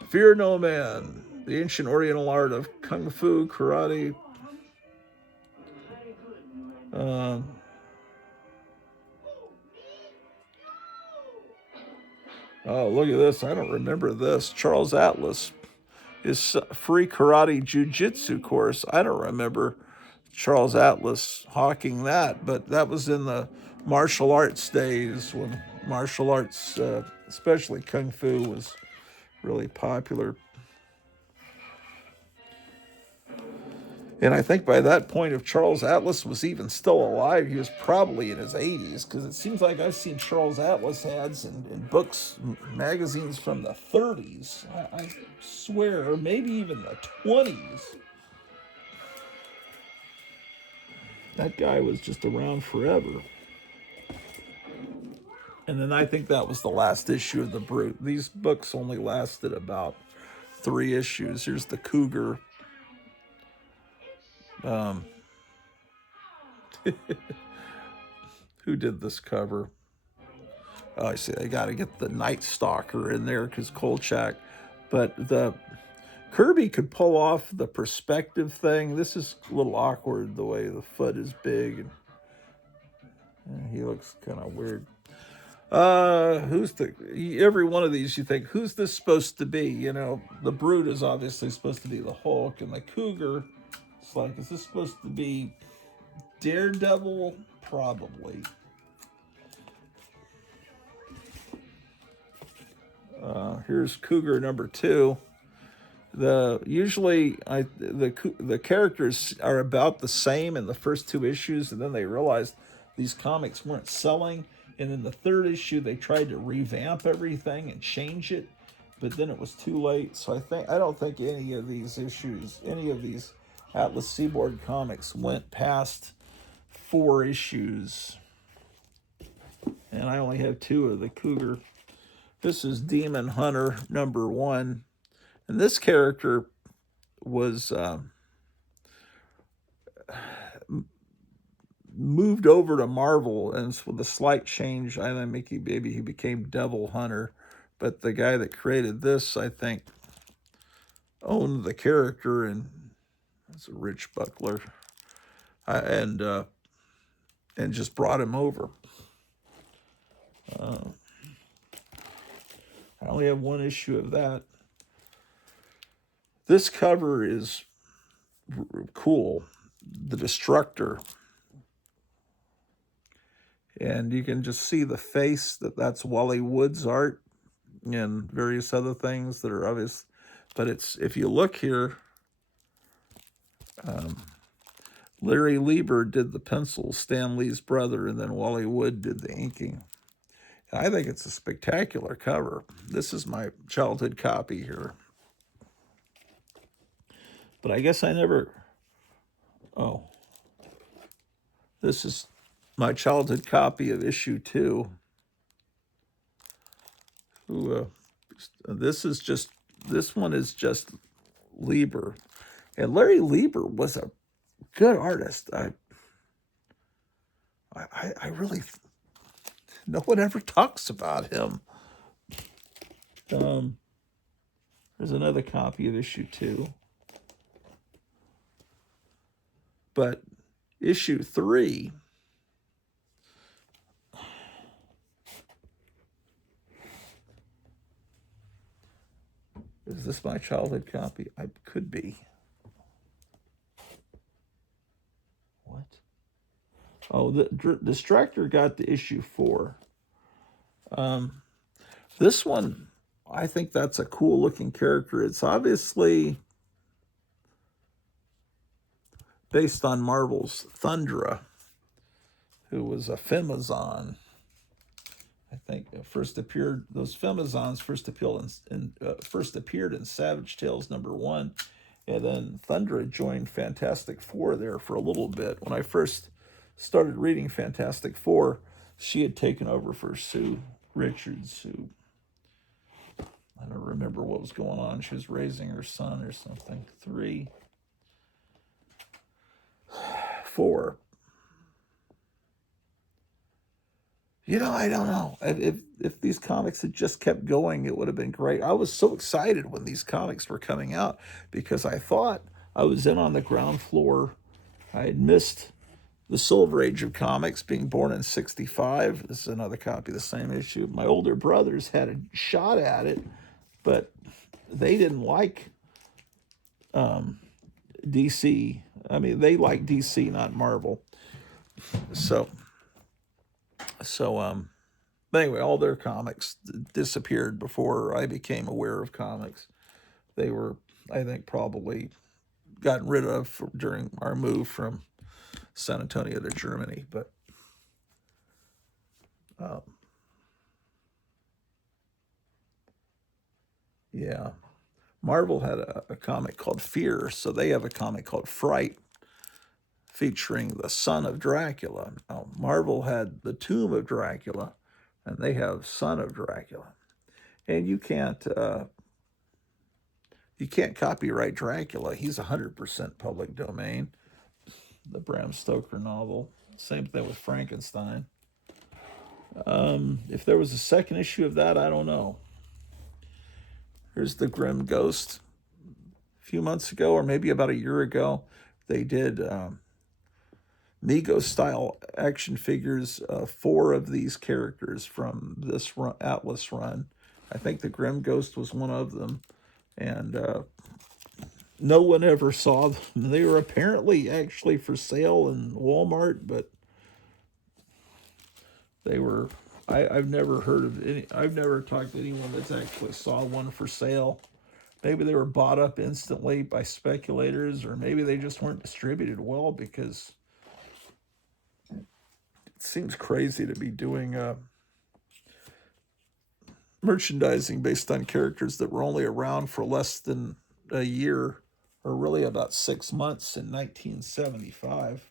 Fear No Man, the ancient oriental art of kung fu, karate. Oh, look at this. I don't remember this. Charles Atlas, his free karate jiu-jitsu course. I don't remember Charles Atlas hawking that, but that was in the martial arts days when martial arts, especially kung fu, was really popular. And I think by that point, if Charles Atlas was even still alive, he was probably in his 80s, because it seems like I've seen Charles Atlas ads in books, magazines from the 30s. I swear, or maybe even the 20s. That guy was just around forever. And then I think that was the last issue of The Brute. These books only lasted about 3 issues. Here's the Cougar. Who did this cover? Oh, I see. I got to get the Night Stalker in there because Kolchak. But the Kirby could pull off the perspective thing. This is a little awkward, the way the foot is big. And he looks kind of weird. Every one of these you think, who's this supposed to be? The Brute is obviously supposed to be the Hulk, and the Cougar, it's like, is this supposed to be Daredevil? Probably. Here's Cougar number 2. Usually the characters are about the same in the first 2 issues, and then they realized these comics weren't selling, and in the 3rd issue they tried to revamp everything and change it, but then it was too late. So I don't think any of these Atlas Seaboard comics went past 4 issues, and I only have 2 of the Cougar. This is Demon Hunter number 1. And this character was moved over to Marvel, and with a slight change, I think maybe he became Devil Hunter. But the guy that created this, I think, owned the character, and it's a Rich Buckler, and just brought him over. I only have 1 issue of that. This cover is cool. The Destructor. And you can just see the face, that's Wally Wood's art, and various other things that are obvious. But if you look here, Larry Lieber did the pencils, Stan Lee's brother, and then Wally Wood did the inking. And I think it's a spectacular cover. This is my childhood copy here. But I guess I never... Oh. This is my childhood copy of issue 2. This one is just Lieber. And Larry Lieber was a good artist. I really... No one ever talks about him. There's another copy of issue 2. But issue 3, is this my childhood copy? I could be. What? Oh, the Distractor got to issue 4. This one, I think that's a cool looking character. It's obviously based on Marvel's Thundra, who was a Femazon. I think those Femazons first appeared in Savage Tales #1, and then Thundra joined Fantastic Four there for a little bit. When I first started reading Fantastic Four, she had taken over for Sue Richards, who, I don't remember what was going on. She was raising her son or something. 3, 4. You know, I don't know. If these comics had just kept going, it would have been great. I was so excited when these comics were coming out because I thought I was in on the ground floor. I had missed the Silver Age of comics, being born in '65. This is another copy of the same issue. My older brothers had a shot at it, but they didn't like DC. I mean, they like DC, not Marvel. But anyway, all their comics disappeared before I became aware of comics. They were, I think, probably gotten rid of during our move from San Antonio to Germany. But yeah, Marvel had a comic called Fear, so they have a comic called Fright, featuring the son of Dracula. Now, Marvel had the Tomb of Dracula, and they have Son of Dracula. And you can't copyright Dracula. He's 100% public domain. The Bram Stoker novel. Same thing with Frankenstein. If there was a second issue of that, I don't know. Here's the Grim Ghost. A few months ago, or maybe about a year ago, they did Mego-style action figures, 4 of these characters from this Atlas run. I think the Grim Ghost was one of them. And no one ever saw them. They were apparently actually for sale in Walmart, but they were... I've never heard of any... I've never talked to anyone that's actually saw one for sale. Maybe they were bought up instantly by speculators, or maybe they just weren't distributed well, because it seems crazy to be doing merchandising based on characters that were only around for less than a year, or really about 6 months in 1975.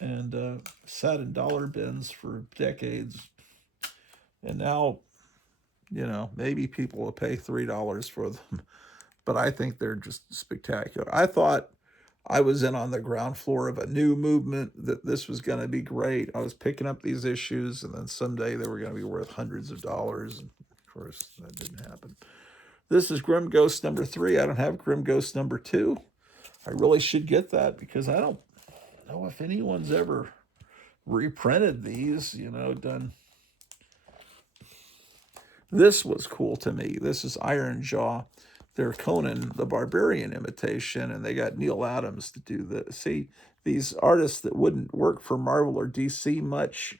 And sat in dollar bins for decades. And now, you know, maybe people will pay $3 for them. But I think they're just spectacular. I thought I was in on the ground floor of a new movement, that this was going to be great. I was picking up these issues, and then someday they were going to be worth hundreds of dollars. And of course, that didn't happen. This is Grim Ghost #3. I don't have Grim Ghost #2. I really should get that, because I don't know if anyone's ever reprinted these, you know, done. This was cool to me. This is Iron Jaw. They're Conan the Barbarian imitation, and they got Neil Adams to do this. See, these artists that wouldn't work for Marvel or DC much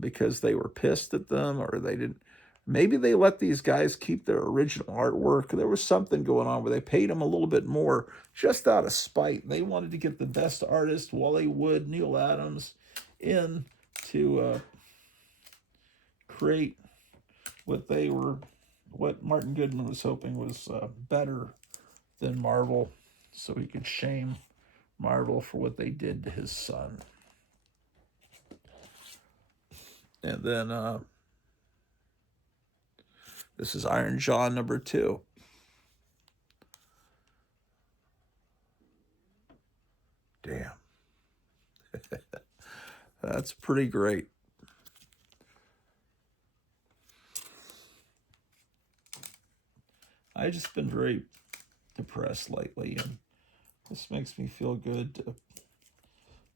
because they were pissed at them, or they didn't. Maybe they let these guys keep their original artwork. There was something going on where they paid them a little bit more just out of spite. They wanted to get the best artist, Wally Wood, Neil Adams, in to create what Martin Goodman was hoping was better than Marvel, so he could shame Marvel for what they did to his son. And then this is Iron Jaw #2. Damn. That's pretty great. I've just been very depressed lately, and This makes me feel good to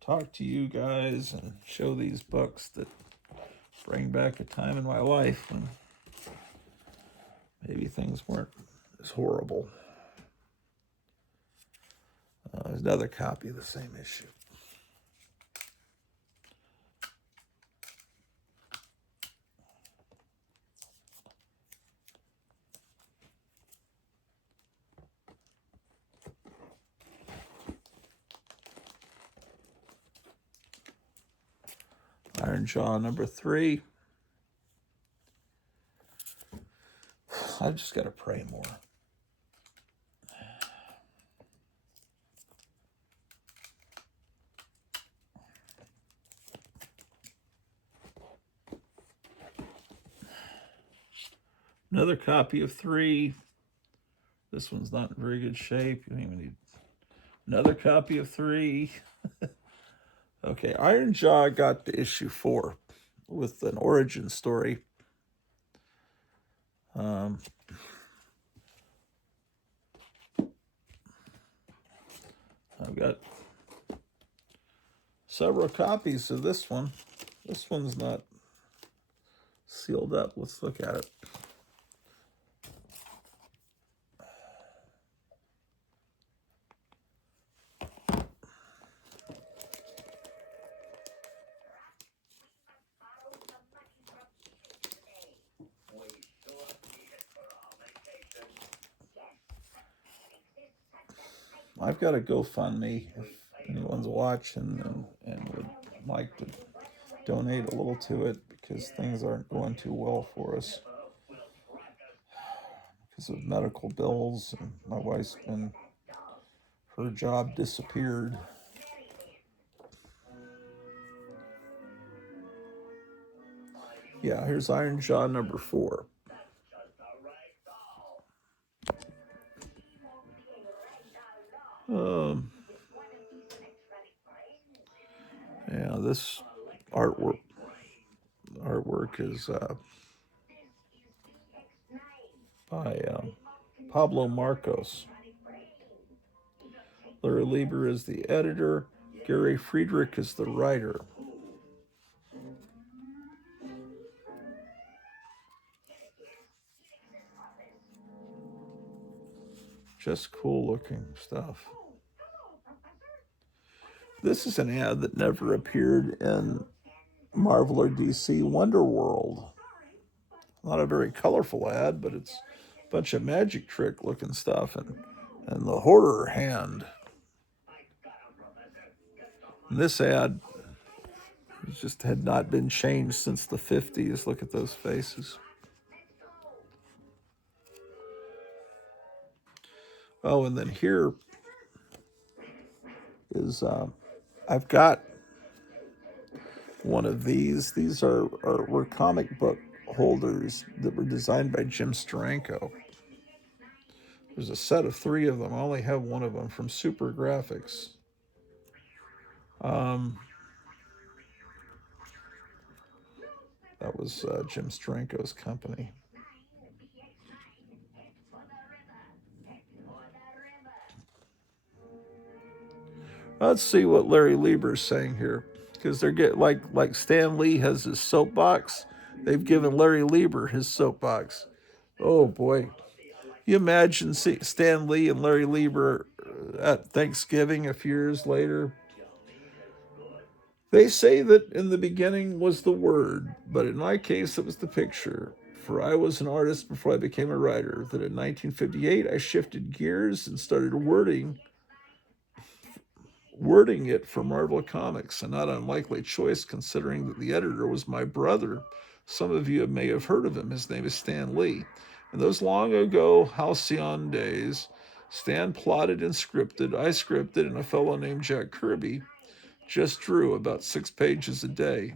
talk to you guys and show these books that bring back a time in my life when maybe things weren't as horrible. There's another copy of the same issue. Iron Jaw number 3. I've just got to pray more. Another copy of 3. This one's not in very good shape. You don't even need another copy of 3. Okay, Iron Jaw got to issue 4 with an origin story. I've got several copies of this one. This one's not sealed up. Let's look at it. I've got a GoFundMe if anyone's watching and would like to donate a little to it because things aren't going too well for us because of medical bills, and my wife's been, her job disappeared. Yeah, here's Iron Jaw number 4. Yeah, this artwork is by Pablo Marcos. Larry Lieber is the editor. Gary Friedrich is the writer. Just cool looking stuff. This is an ad that never appeared in Marvel or DC Wonder World. Not a very colorful ad, but it's a bunch of magic trick looking stuff and the horror hand. And this ad just had not been changed since the 50s. Look at those faces. Oh, and then here is, I've got one of these. These were comic book holders that were designed by Jim Steranko. There's a set of 3 of them. I only have one of them from Super Graphics. That was Jim Steranko's company. Let's see what Larry Lieber's saying here, because they're getting like Stan Lee has his soapbox. They've given Larry Lieber his soapbox. Oh boy, you imagine Stan Lee and Larry Lieber at Thanksgiving a few years later. They say that in the beginning was the word, but in my case it was the picture. For I was an artist before I became a writer. That in 1958 I shifted gears and started wording it for Marvel Comics, a not unlikely choice considering that the editor was my brother. Some of you may have heard of him. His name is Stan Lee. In those long ago halcyon days, Stan plotted and scripted, I scripted, and a fellow named Jack Kirby just drew about 6 pages a day.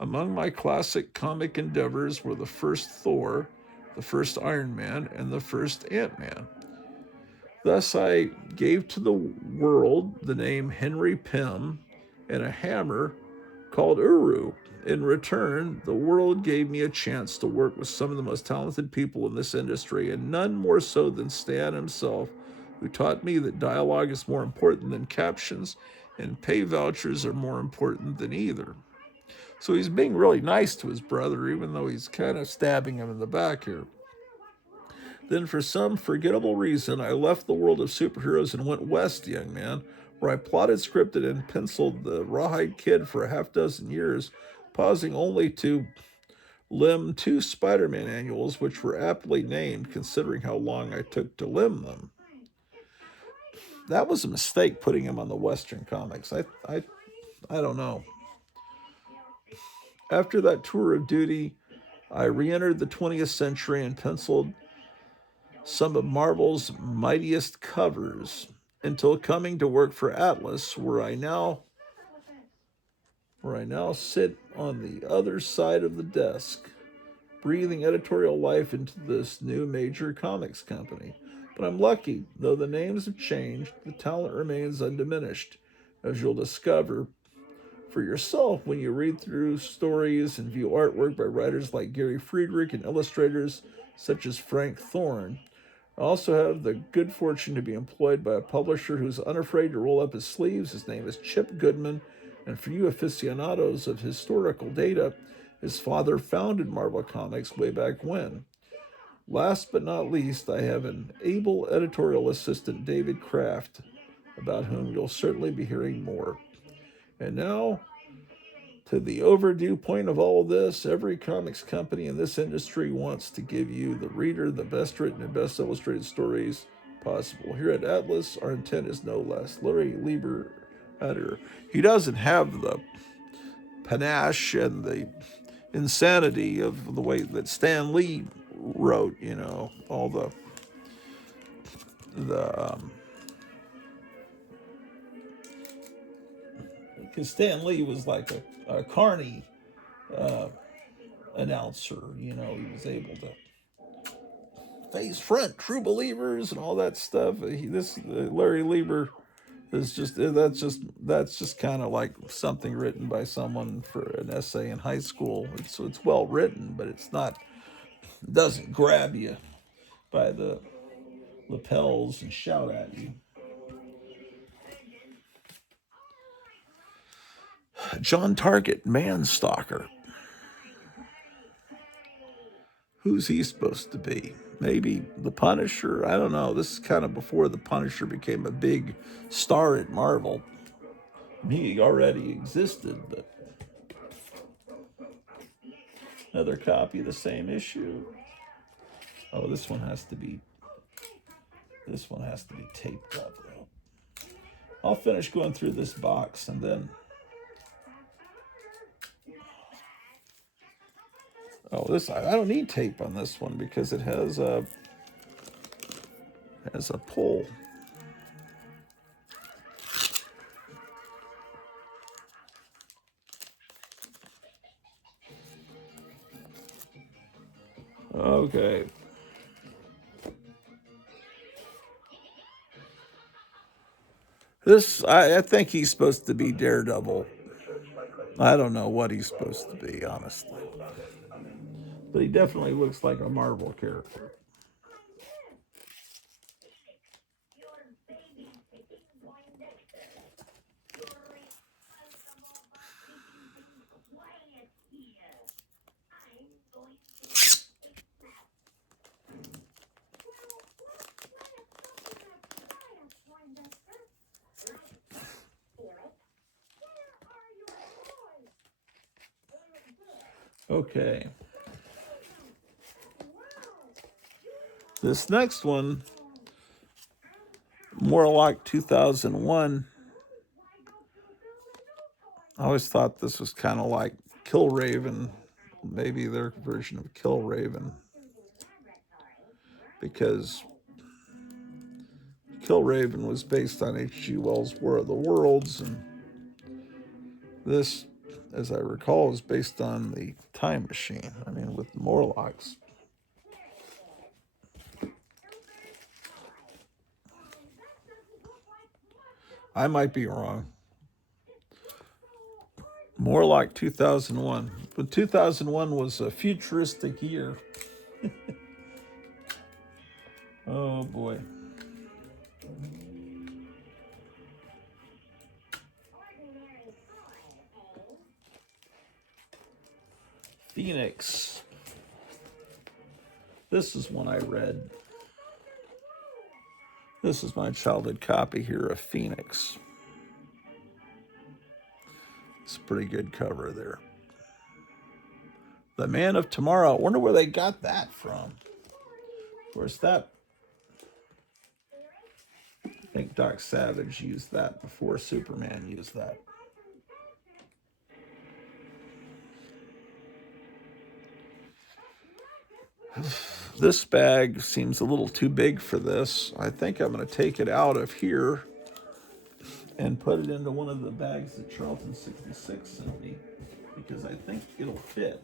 Among my classic comic endeavors were the first Thor, the first Iron Man, and the first Ant-Man. Thus I gave to the world the name Henry Pym and a hammer called Uru. In return, the world gave me a chance to work with some of the most talented people in this industry, and none more so than Stan himself, who taught me that dialogue is more important than captions and pay vouchers are more important than either. So he's being really nice to his brother, even though he's kind of stabbing him in the back here. Then, for some forgettable reason, I left the world of superheroes and went west, young man, where I plotted, scripted, and penciled the Rawhide Kid for a half dozen years, pausing only to limn 2 Spider-Man annuals, which were aptly named considering how long I took to limn them. That was a mistake putting him on the Western comics. I don't know. After that tour of duty, I re-entered the 20th century and penciled some of Marvel's mightiest covers until coming to work for Atlas, where I now sit on the other side of the desk, breathing editorial life into this new major comics company. But I'm lucky, though the names have changed, the talent remains undiminished, as you'll discover for yourself when you read through stories and view artwork by writers like Gary Friedrich and illustrators such as Frank Thorne. I also have the good fortune to be employed by a publisher who's unafraid to roll up his sleeves. His name is Chip Goodman, and for you aficionados of historical data, his father founded Marvel Comics way back when. Last but not least, I have an able editorial assistant, David Kraft, about whom you'll certainly be hearing more. And now, to the overdue point of all of this, every comics company in this industry wants to give you, the reader, the best written and best illustrated stories possible. Here at Atlas, our intent is no less. Larry Lieber, editor, he doesn't have the panache and the insanity of the way that Stan Lee wrote, all the because Stan Lee was like a Carney announcer, he was able to face front, true believers, and all that stuff. Larry Lieber is that's just kind of like something written by someone for an essay in high school. It's well written, but it doesn't grab you by the lapels and shout at you. John Target, Manstalker. Who's he supposed to be? Maybe the Punisher? I don't know. This is kind of before the Punisher became a big star at Marvel. He already existed, but another copy of the same issue. Oh, this one has to be taped up though. I'll finish going through this box and then I don't need tape on this one because it has a pull. Okay. I think he's supposed to be Daredevil. I don't know what he's supposed to be, honestly. But he definitely looks like a Marvel character. Okay. This next one, more like 2001. I always thought this was kind of like Killraven, maybe their version of Killraven, because Killraven was based on H.G. Wells' War of the Worlds, and this, as I recall, is based on the Time Machine. I mean, with Morlocks. I might be wrong. More like 2001. But 2001 was a futuristic year. Oh boy. Phoenix. This is one I read. This is my childhood copy here of Phoenix. It's a pretty good cover there. The Man of Tomorrow. I wonder where they got that from. Of course, that, I think Doc Savage used that before Superman used that. This bag seems a little too big for this. I think I'm going to take it out of here and put it into one of the bags that Charlton 66 sent me, because I think it'll fit.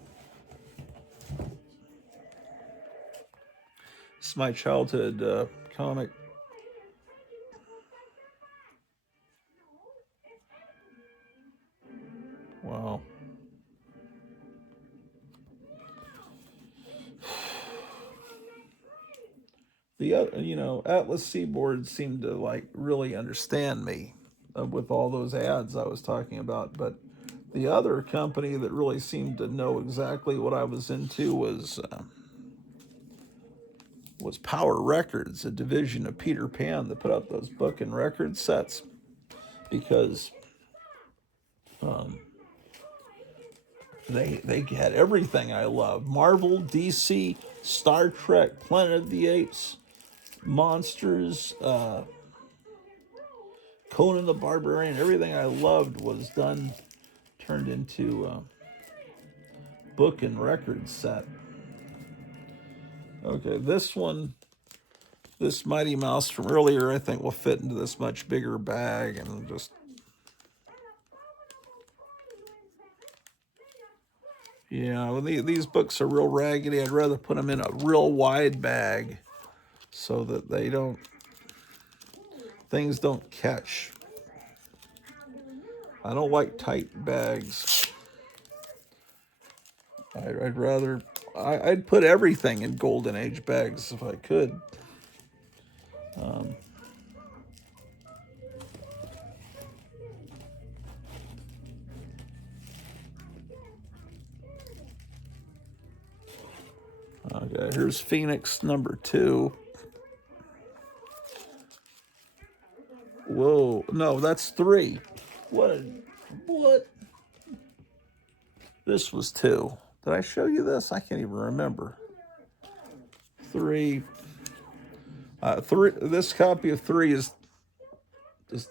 It's my childhood comic. Wow. The other, Atlas Seaboard seemed to like really understand me with all those ads I was talking about, but the other company that really seemed to know exactly what I was into was Power Records, a division of Peter Pan that put out those book and record sets, because they had everything I love: Marvel, DC, Star Trek, Planet of the Apes, Monsters, Conan the Barbarian. Everything I loved was turned into book and record set. Okay, this Mighty Mouse from earlier, I think will fit into this much bigger bag, and just, well, these books are real raggedy. I'd rather put them in a real wide bag so that things don't catch. I don't like tight bags. I'd put everything in Golden Age bags if I could. Okay, here's Phoenix number 2. Whoa, no, that's 3. What? This was 2. Did I show you this? I can't even remember. 3. 3. This copy of 3 is just,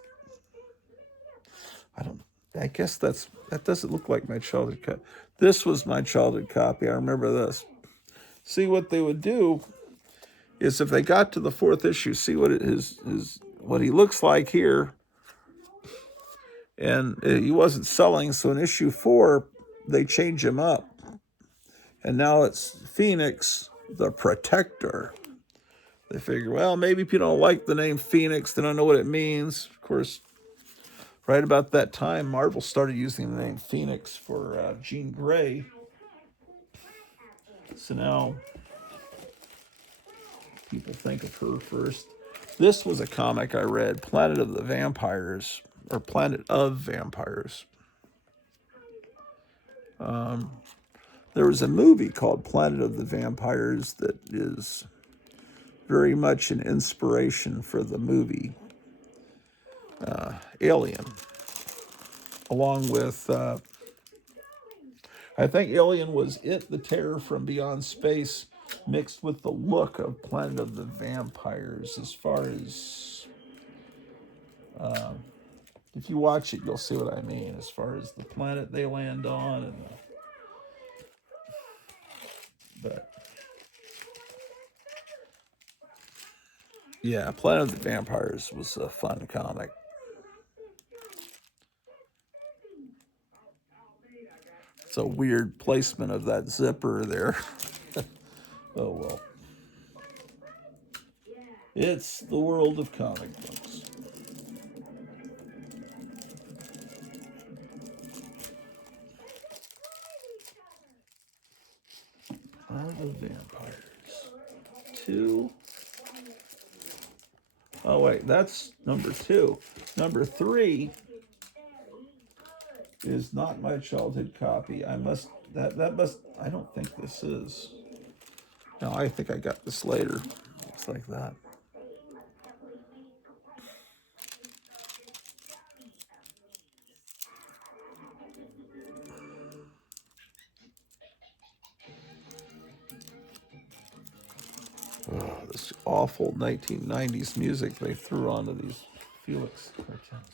I guess that doesn't look like my childhood copy. This was my childhood copy. I remember this. See, what they would do is, if they got to the 4th issue, see what what he looks like here. And he wasn't selling, so in issue 4, they change him up. And now it's Phoenix the Protector. They figure, well, maybe if you don't like the name Phoenix, they don't know what it means. Of course, right about that time, Marvel started using the name Phoenix for Jean Grey. So now people think of her first. This was a comic I read, Planet of Vampires. There was a movie called Planet of the Vampires that is very much an inspiration for the movie Alien, along with, I think Alien was the terror from beyond space, mixed with the look of Planet of the Vampires. As far as, if you watch it, you'll see what I mean, as far as the planet they land on, but yeah, Planet of the Vampires was a fun comic. It's a weird placement of that zipper there. Oh well. It's the world of comic books. Planet of Vampires 2. Oh wait, that's number 2. Number 3 is not my childhood copy. I must That must, I don't think this is. No, I think I got this later. Looks like that. Oh, this awful 1990s music they threw onto these Felix cartoons.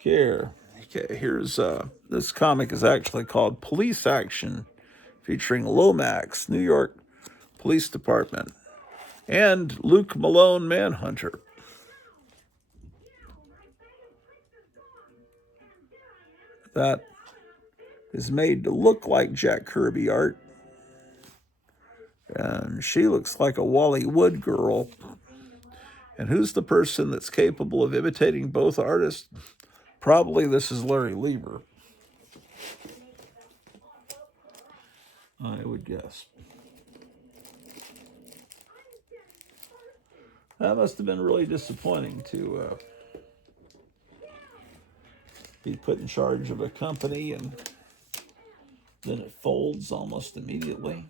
Here, okay, here's this comic is actually called Police Action, featuring Lomax, New York Police Department, and Luke Malone Manhunter. That is made to look like Jack Kirby art. And she looks like a Wally Wood girl. And who's the person that's capable of imitating both artists? Probably this is Larry Lieber, I would guess. That must have been really disappointing to be put in charge of a company and then it folds almost immediately.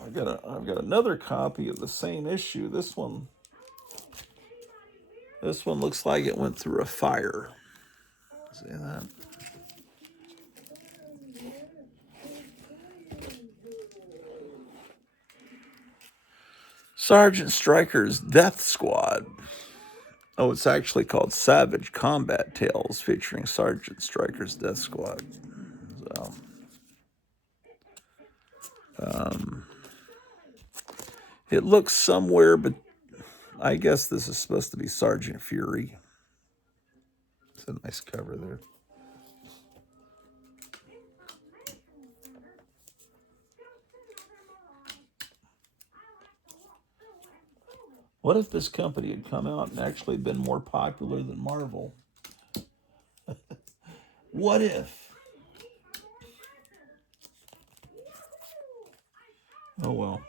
I've got another copy of the same issue. This one looks like it went through a fire. See that? Sergeant Stryker's Death Squad. Oh, it's actually called Savage Combat Tales, featuring Sergeant Stryker's Death Squad. So, it looks somewhere, but I guess this is supposed to be Sergeant Fury. It's a nice cover there. What if this company had come out and actually been more popular than Marvel? What if? Oh well.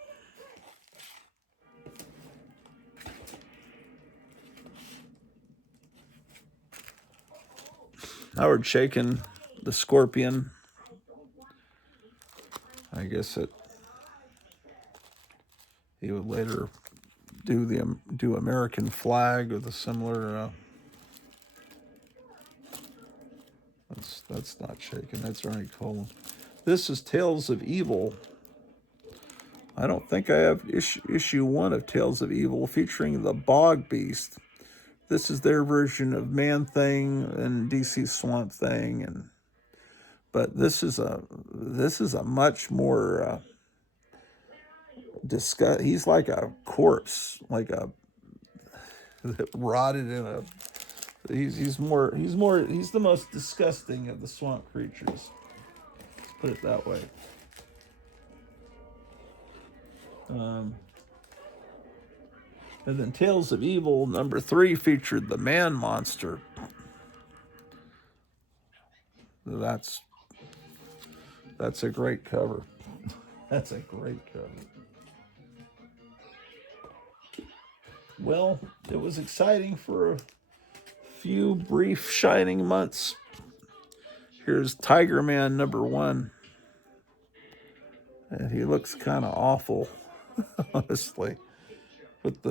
Howard Chaykin, the Scorpion. I guess he would later do American Flag with a similar. That's not Chaykin. That's Ernie Coleman. This is Tales of Evil. I don't think I have issue 1 of Tales of Evil, featuring the Bog Beast. This is their version of Man Thing and DC Swamp Thing, but this is a much more he's like a corpse, like a rotted in a. He's the most disgusting of the swamp creatures. Let's put it that way. And then Tales of Evil number 3 featured the Man Monster. That's a great cover. That's a great cover. Well, it was exciting for a few brief shining months. Here's Tiger Man number 1. And he looks kind of awful, honestly. With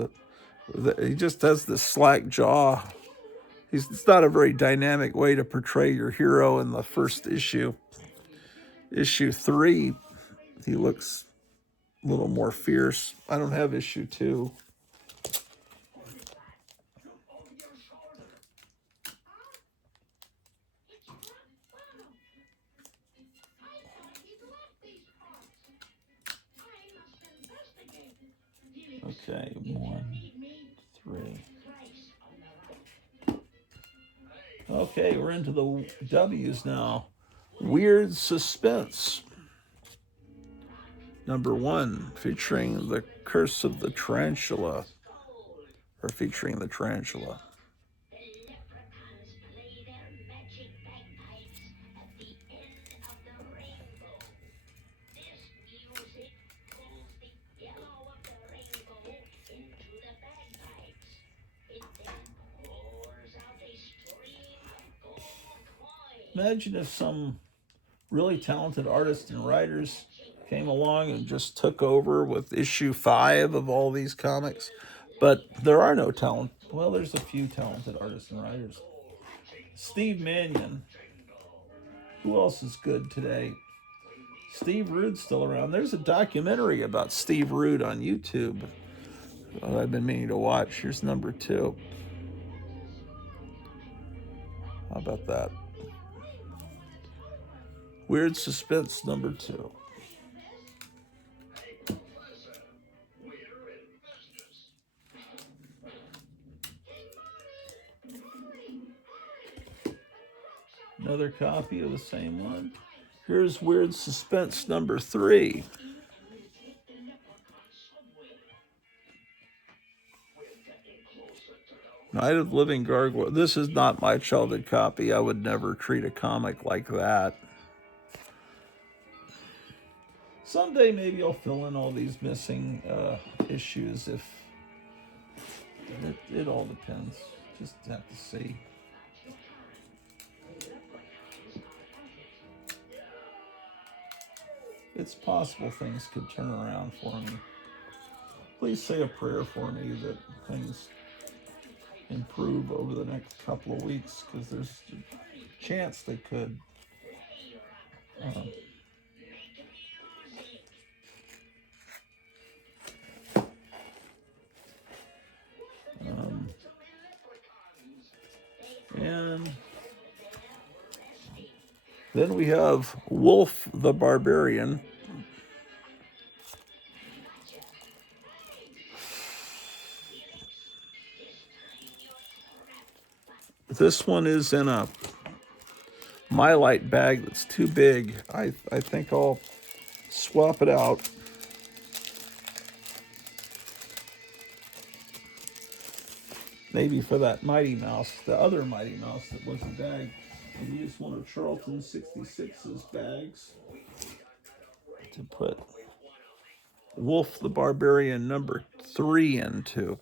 he just has this slack jaw. It's not a very dynamic way to portray your hero in the first issue. Issue 3, he looks a little more fierce. I don't have issue 2. Okay, 1, 3. Okay, we're into the W's now. Weird Suspense. Number 1, featuring the Curse of the Tarantula. Or featuring the tarantula. Imagine if some really talented artists and writers came along and just took over with issue 5 of all these comics. But there are no talent. Well, there's a few talented artists and writers. Steve Mannion. Who else is good today? Steve Rude's still around. There's a documentary about Steve Rude on YouTube that I've been meaning to watch. Here's number 2. How about that? Weird Suspense number 2. Another copy of the same one. Here's Weird Suspense number 3. Night of the Living Gargoyle. This is not my childhood copy. I would never treat a comic like that. Someday maybe I'll fill in all these missing issues. If it all depends. Just have to see. It's possible things could turn around for me. Please say a prayer for me that things improve over the next couple of weeks, because there's a chance they could. And then we have Wolf the Barbarian. This one is in a Mylight bag that's too big. I think I'll swap it out. Maybe for that Mighty Mouse, the other Mighty Mouse that was a bag. And use one of Charlton 66's bags to put Wolf the Barbarian number 3 into.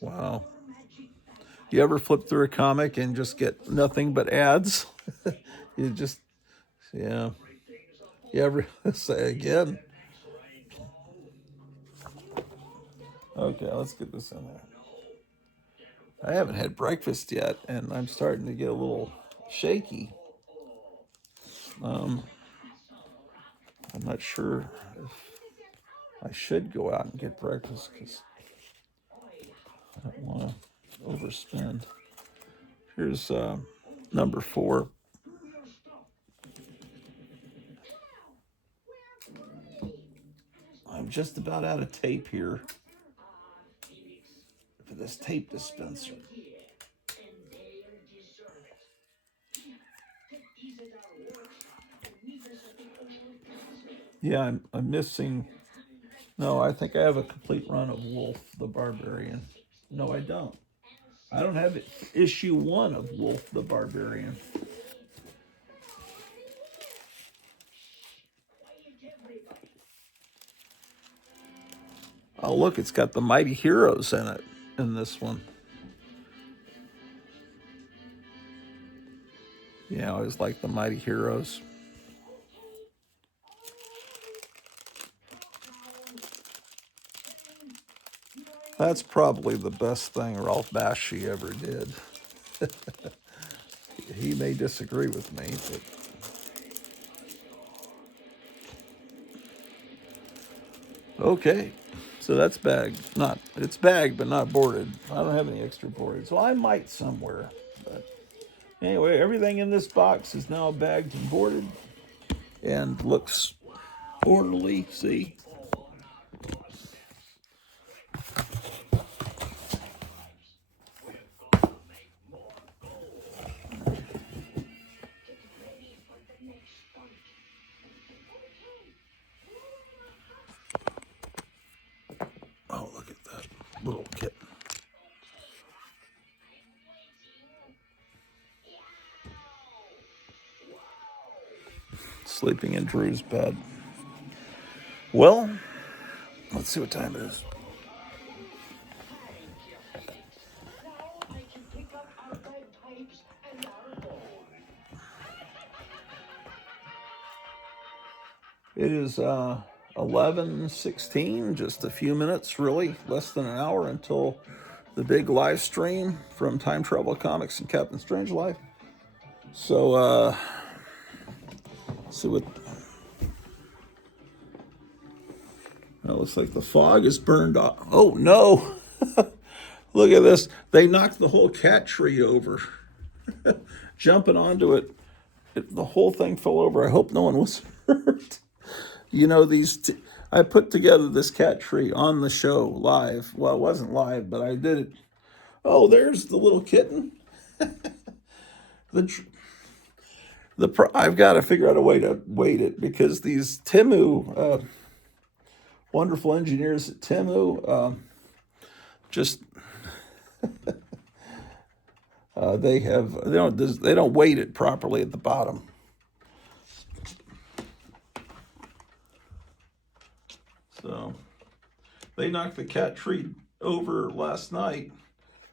Wow. You ever flip through a comic and just get nothing but ads? You just, yeah. You ever say again? Okay, let's get this in there. I haven't had breakfast yet, and I'm starting to get a little shaky. I'm not sure if I should go out and get breakfast, because I don't want to overspend. Here's number 4. I'm just about out of tape here for this tape dispenser. Yeah, I'm missing. No, I think I have a complete run of Wolf the Barbarian. No, I don't. I don't have issue 1 of Wolf the Barbarian. Oh, look, it's got the Mighty Heroes in it, in this one. Yeah, I always like the Mighty Heroes. That's probably the best thing Ralph Bakshi ever did. He may disagree with me, but okay. So that's bagged. It's bagged, but not boarded. I don't have any extra boarded, so I might somewhere. But anyway, everything in this box is now bagged and boarded, and looks orderly. See. Oh, look at that little kitten. Sleeping in Drew's bed. Well, let's see what time it is. It is 11:16, just a few minutes, really, less than an hour until the big live stream from Time Travel Comics and Captain Strangelove. So, see what. It looks like the fog is burned off. Oh no! Look at this. They knocked the whole cat tree over. Jumping onto it. The whole thing fell over. I hope no one was hurt. You know, I put together this cat tree on the show live. Well, it wasn't live, but I did it. Oh, there's the little kitten. I've got to figure out a way to weight it because these Timu, wonderful engineers at Timu, just they don't weight it properly at the bottom. So they knocked the cat tree over last night.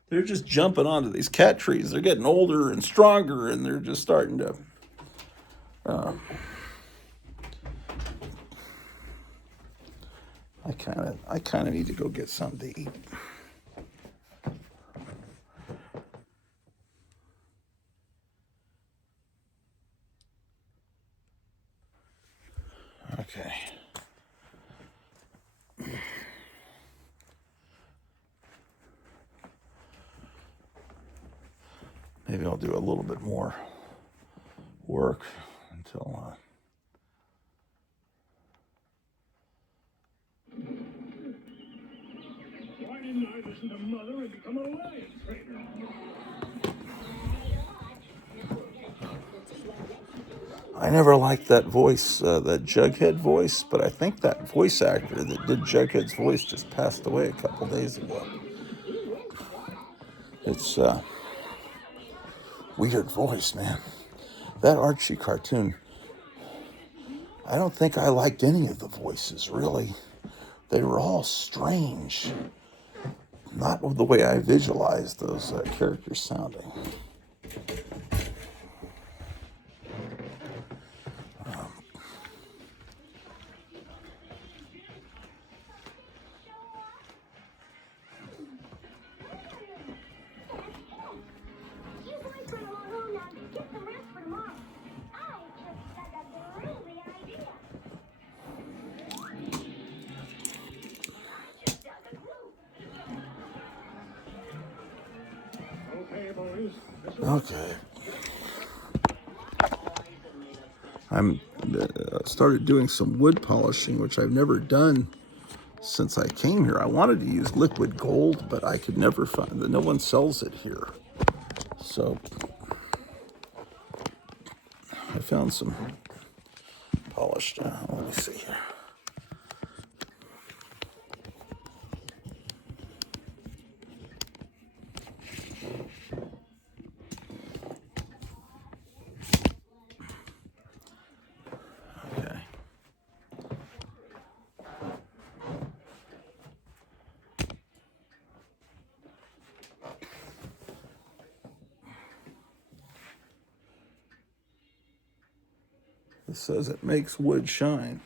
They're just jumping onto these cat trees. They're getting older and stronger, and they're just starting to. I kind of need to go get something to eat. Okay. Maybe I'll do a little bit more work until. Why didn't I listen to Mother and become a lion trainer? I never liked that voice, that Jughead voice, but I think that voice actor that did Jughead's voice just passed away a couple days ago. It's weird voice, man. That Archie cartoon, I don't think I liked any of the voices, really. They were all strange. Not the way I visualized those characters sounding. Okay. I'm started doing some wood polishing, which I've never done since I came here. I wanted to use liquid gold, but I could never find that. No one sells it here. So I found some polished. Let me see here. Okay. It says it makes wood shine.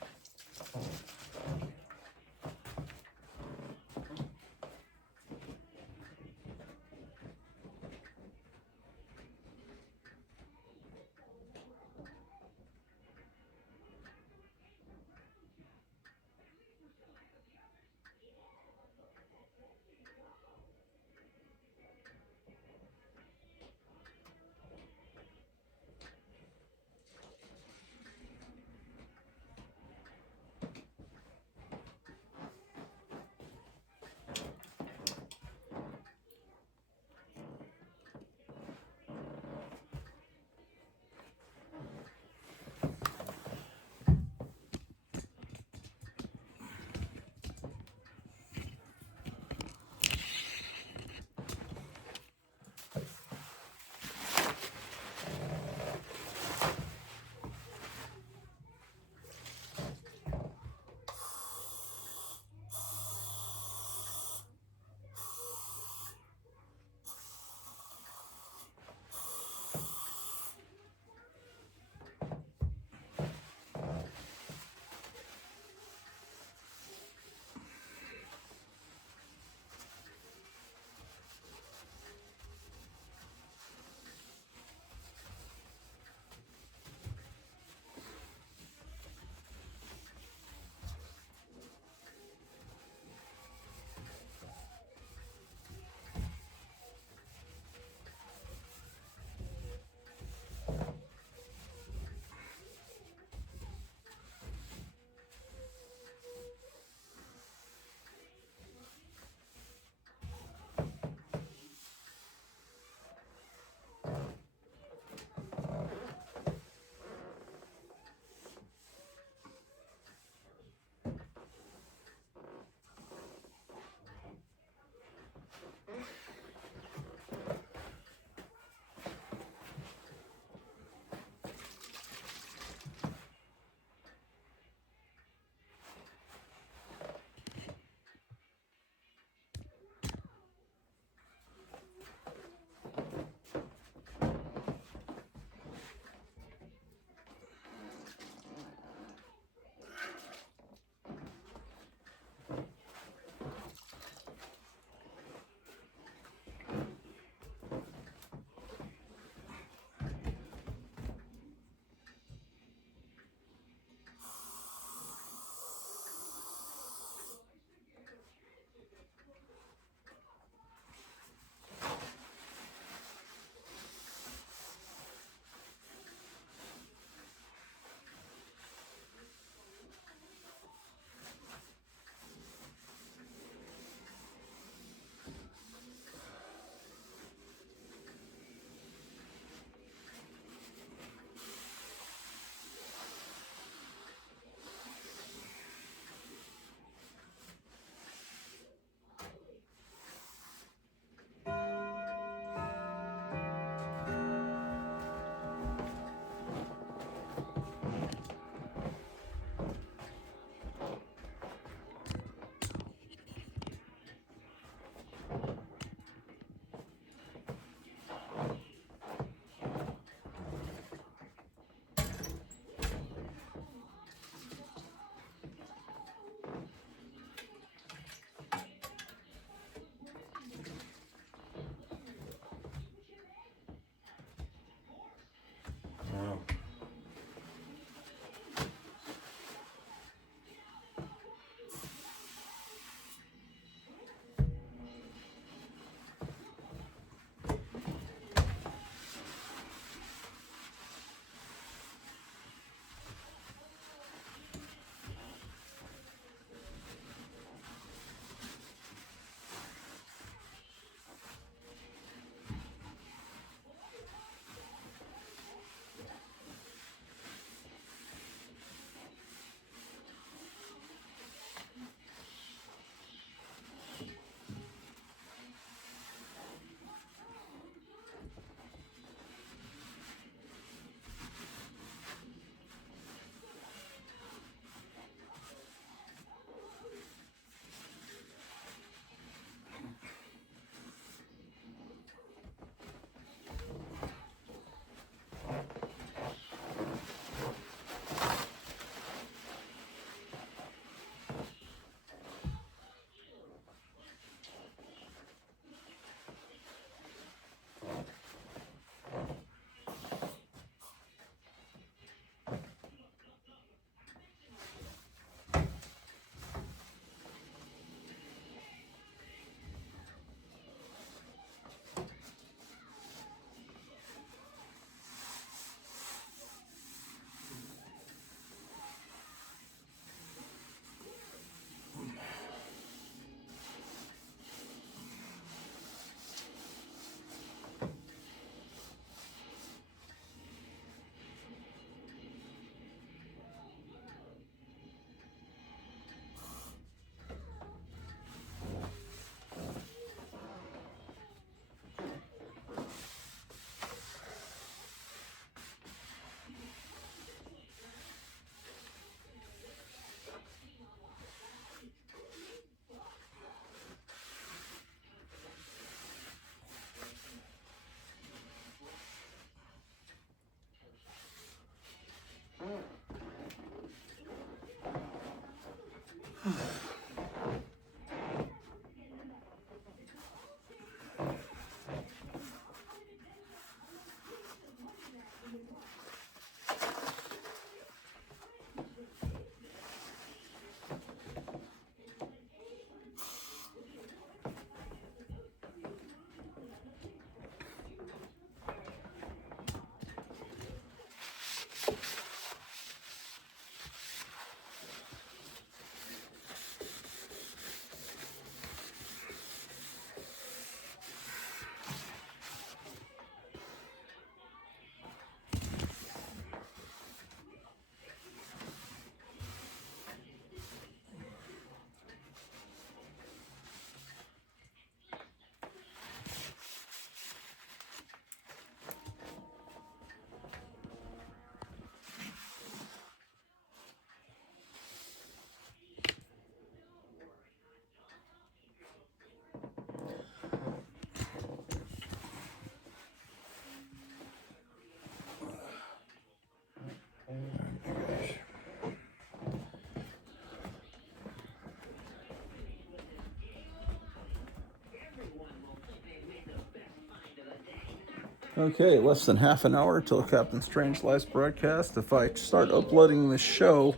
Okay, less than half an hour till Captain Strangelife's broadcast. If I start uploading this show,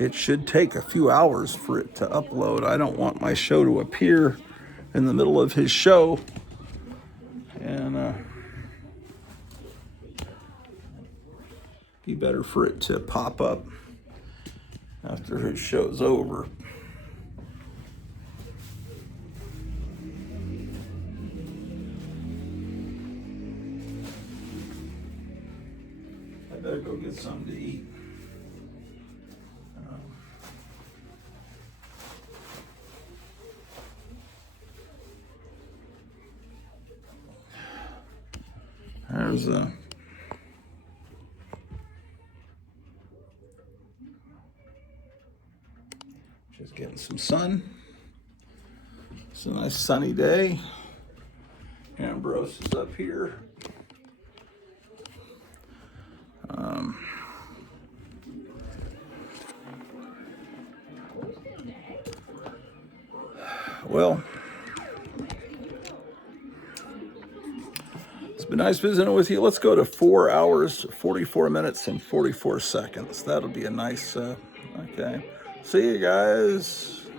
it should take a few hours for it to upload. I don't want my show to appear in the middle of his show. And be better for it to pop up after his show's over. I better go get something to eat. There's just getting some sun. It's a nice sunny day. Ambrose is up here. Well, it's been nice visiting with you. Let's go to 4 hours, 44 minutes, and 44 seconds. That'll be a nice, okay. See you guys.